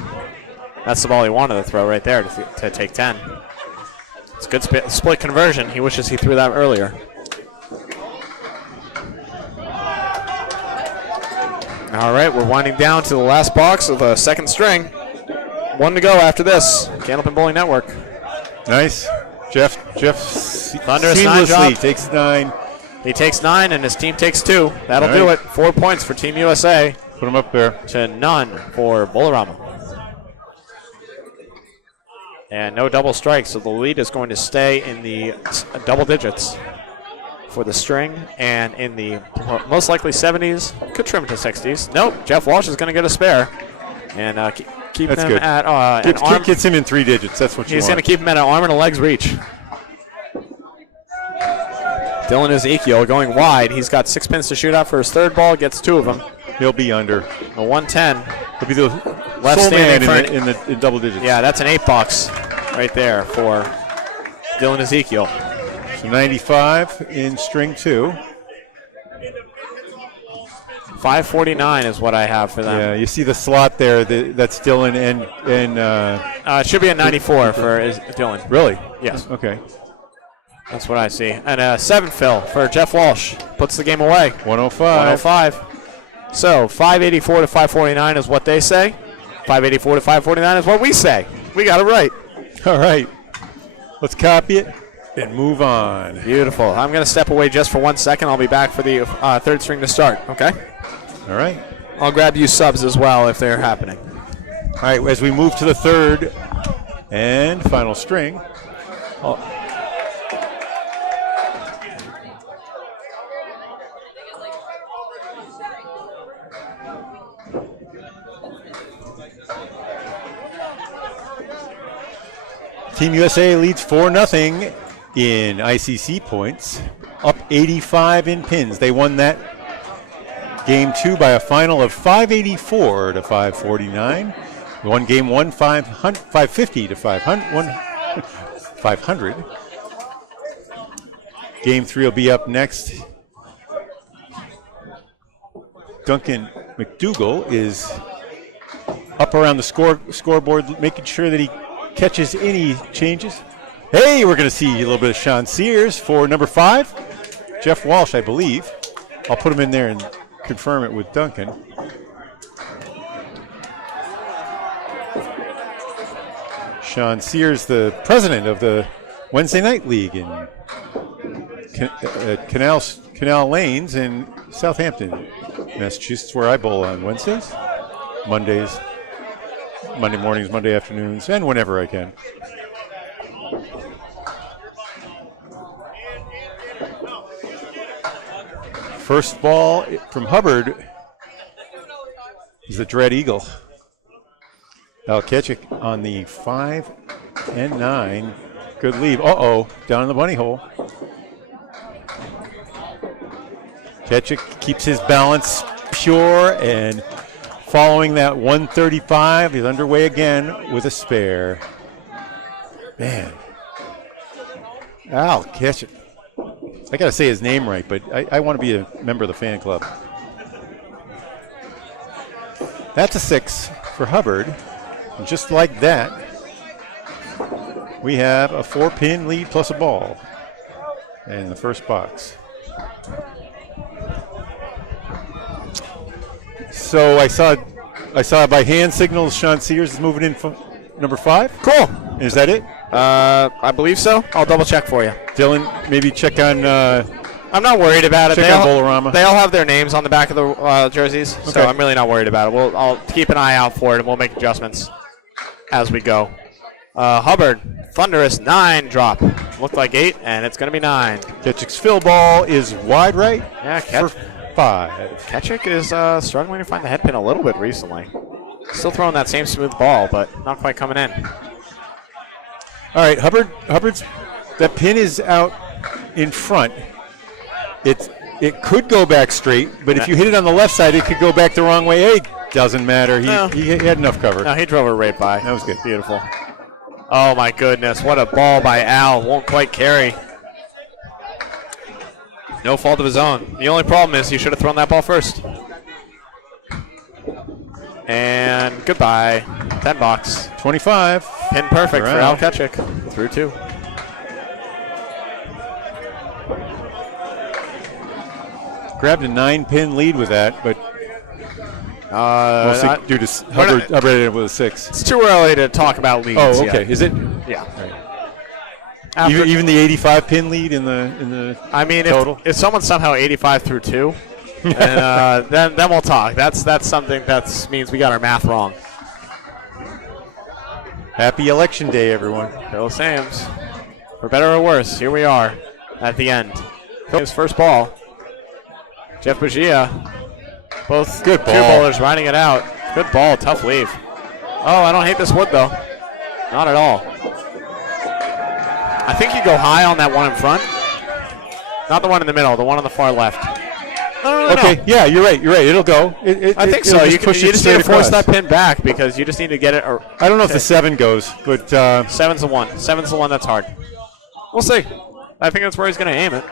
That's the ball he wanted to throw right there to take 10. It's a good split conversion. He wishes he threw that earlier. All right, we're winding down to the last box of the second string. 1 to go after this. Candlepin Bowling Network. Nice. Jeff Thunderous 9 drop. takes 9. He takes 9, and his team takes 2. That'll do it. 4 points for Team USA. Put him up there. To none for Bowlarama. And no double strikes, so the lead is going to stay in the double digits for the string and in the most likely 70s. Could trim it to 60s. Nope, Jeff Walsh is going to get a spare. And keep That's him good. at an arm. Gets him in 3 digits. That's what you He's want. going to keep him at an arm and a leg's reach. Dylan Ezekiel going wide. He's got 6 pins to shoot out for his third ball. Gets 2 of them. He'll be under. A 110. He'll be the Left sole man standing in double digits. Yeah, that's an 8 bucks right there for Dylan Ezekiel. So 95 in string 2. 549 is what I have for them. Yeah, you see the slot there. That's Dylan and it should be a 94 for Dylan. Really? Yes. Okay. That's what I see. And a 7 fill for Jeff Walsh. Puts the game away. 105. 105. So 584 to 549 is what they say. 584 to 549 is what we say. We got it right. All right. Let's copy it and move on. Beautiful. I'm going to step away just for 1 second. I'll be back for the third string to start. Okay? All right. I'll grab you subs as well if they're happening. All right. As we move to the third and final string. Team USA leads 4-0 in ICC points, up 85 in pins. They won that game 2 by a final of 584 to 549. They won game 1 550 to 500. Game 3 will be up next. Duncan MacDougall is up around the scoreboard, making sure that he catches any changes. Hey, we're going to see a little bit of Sean Sears for number 5. Jeff Walsh, I believe. I'll put him in there and confirm it with Duncan. Sean Sears, the president of the Wednesday Night League in Canal Lanes in Southampton, Massachusetts, where I bowl on Wednesdays, Monday mornings, Monday afternoons, and whenever I can. First ball from Hubbard is the Dread Eagle. Alkechik on the 5 and 9. Good lead. Uh-oh, down in the bunny hole. Ketchik keeps his balance, shore and following that 135. He's underway again with a spare. Man. Al Ketchik. I got to say his name right, but I want to be a member of the fan club. That's a 6 for Hubbard. And just like that, we have a 4-pin lead plus a ball in the first box. So I saw by hand signals Sean Sears is moving in from number 5. Cool. Is that it? I believe so. I'll double check for you. Dylan, maybe check on. I'm not worried about it. Check on Bowlarama. They all have their names on the back of the jerseys, so Okay. I'm really not worried about it. I'll keep an eye out for it, and we'll make adjustments as we go. Hubbard, thunderous 9 drop. Looked like 8, and it's going to be 9. Ketchik's fill ball is wide right. Yeah, for 5. Ketchik is struggling to find the head pin a little bit recently. Still throwing that same smooth ball, but not quite coming in. All right, Hubbard's that pin is out in front. It could go back straight, but if you hit it on the left side, it could go back the wrong way. Hey, doesn't matter. He had enough cover. No, he drove it right by. That was good. Beautiful. Oh my goodness, what a ball by Al. Won't quite carry. No fault of his own. The only problem is he should have thrown that ball first. And goodbye. 10 box. 25. Pin perfect for Al Around. Ketchik. Through 2. Grabbed a 9-pin lead with that, but mostly due to Hubbard ended up with a 6. It's too early to talk about leads. Oh, okay. Yet. Is it? Yeah. Even the 85-pin lead in the I mean, total? if someone's somehow 85 through 2, and, then we'll talk. That's something that means we got our math wrong. Happy Election Day, everyone. Bill Sams. For better or worse, here we are at the end. His first ball. Jeff Bujia. Both Good two ball. bowlers riding it out. Good ball, tough leave. Oh, I don't hate this wood though. Not at all. I think you go high on that one in front. Not the one in the middle, the one on the far left. Okay, yeah, you're right. It'll go. I think so. You just need to force that pin back because you just need to get it. I don't know if the 7 goes, but 7's the one. 7's the one that's hard. We'll see. I think that's where he's going to aim it.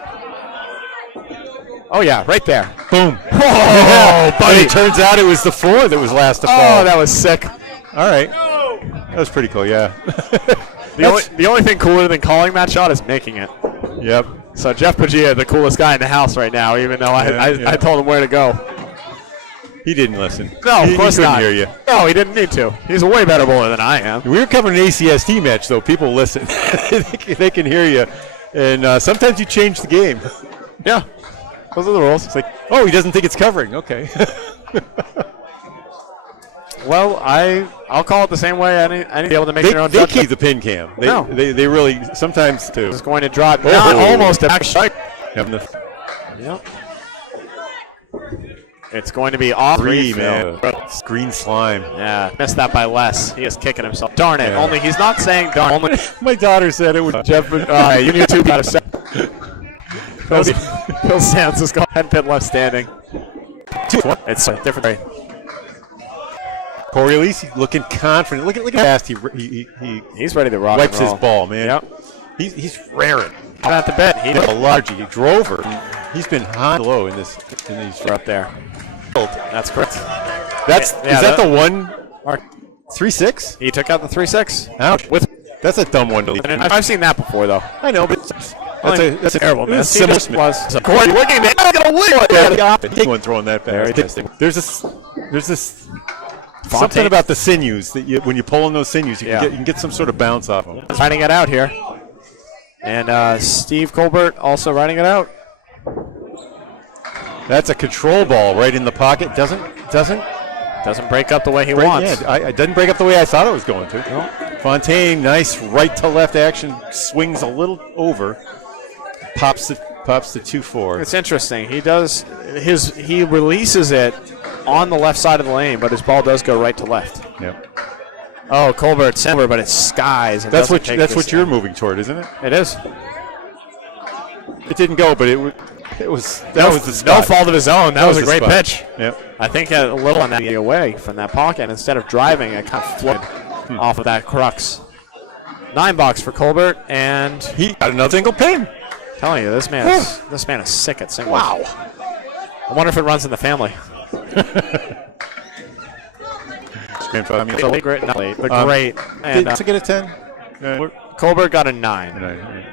Oh yeah, right there. boom. Oh, buddy. It turns out it was the 4 that was last to fall. Oh, that was sick. All right. That was pretty cool, yeah. The only thing cooler than calling that shot is making it. Yep. So Jeff Paggia, the coolest guy in the house right now, even though I told him where to go. He didn't listen. No, of course he couldn't not. hear you. No, he didn't need to. He's a way better bowler than I am. We were covering an ACST match, though. People listen. They can hear you. And sometimes you change the game. Yeah. Those are the rules. It's like, oh, he doesn't think it's covering. Okay. Well, I'll call it the same way. I need to be able to make their own they judgment. keep the pin cam. No. They really sometimes do. It's going to drop. Not almost a back strike. Yep. It's going to be off. Green, man. Green slime. Yeah, missed that by less. He is kicking himself. Darn it. Yeah. Only he's not saying darn. Only my daughter said it was Jeff. You need to got a set. Phil Sands is going head pin left standing. It's a different way. Corey Elise looking confident. Look at how fast he's ready to rock. Wipes and roll. his ball, man. Yep. He's raring. At the bet. He did a large. He drove her. He's been high and low in these. Up there. That's correct. Is that the one? 3-6. He took out the 3-6. Ouch. That's a dumb one to leave. I've seen that before though. I know, but that's a terrible miss. Corey looking at it. Big one throwing that back. There's this something about the sinews that when you pull on those sinews, you can get some sort of bounce off them. Riding it out here. And Steve Colbert also riding it out. That's a control ball right in the pocket. Doesn't break up the way he wants. Yeah, it doesn't break up the way I thought it was going to. No. Fontaine, nice right to left action, swings a little over, pops the 2-4. It's interesting. He releases it on the left side of the lane, but his ball does go right to left. Yep. Oh, Colbert silver, but it skies. That's what you're moving toward, isn't it? It is. It didn't go, but That was No the spot. fault of his own. That was a the great spot. pitch. Yep. I think a little on that away from that pocket. Instead of driving, it kind of floated off of that crux. 9 box for Colbert, and He got another single pin. telling you, this man is sick at singles. Wow. I wonder if it runs in the family. Late, great, not late, but great. And Did to get a 10? Colbert got a 9.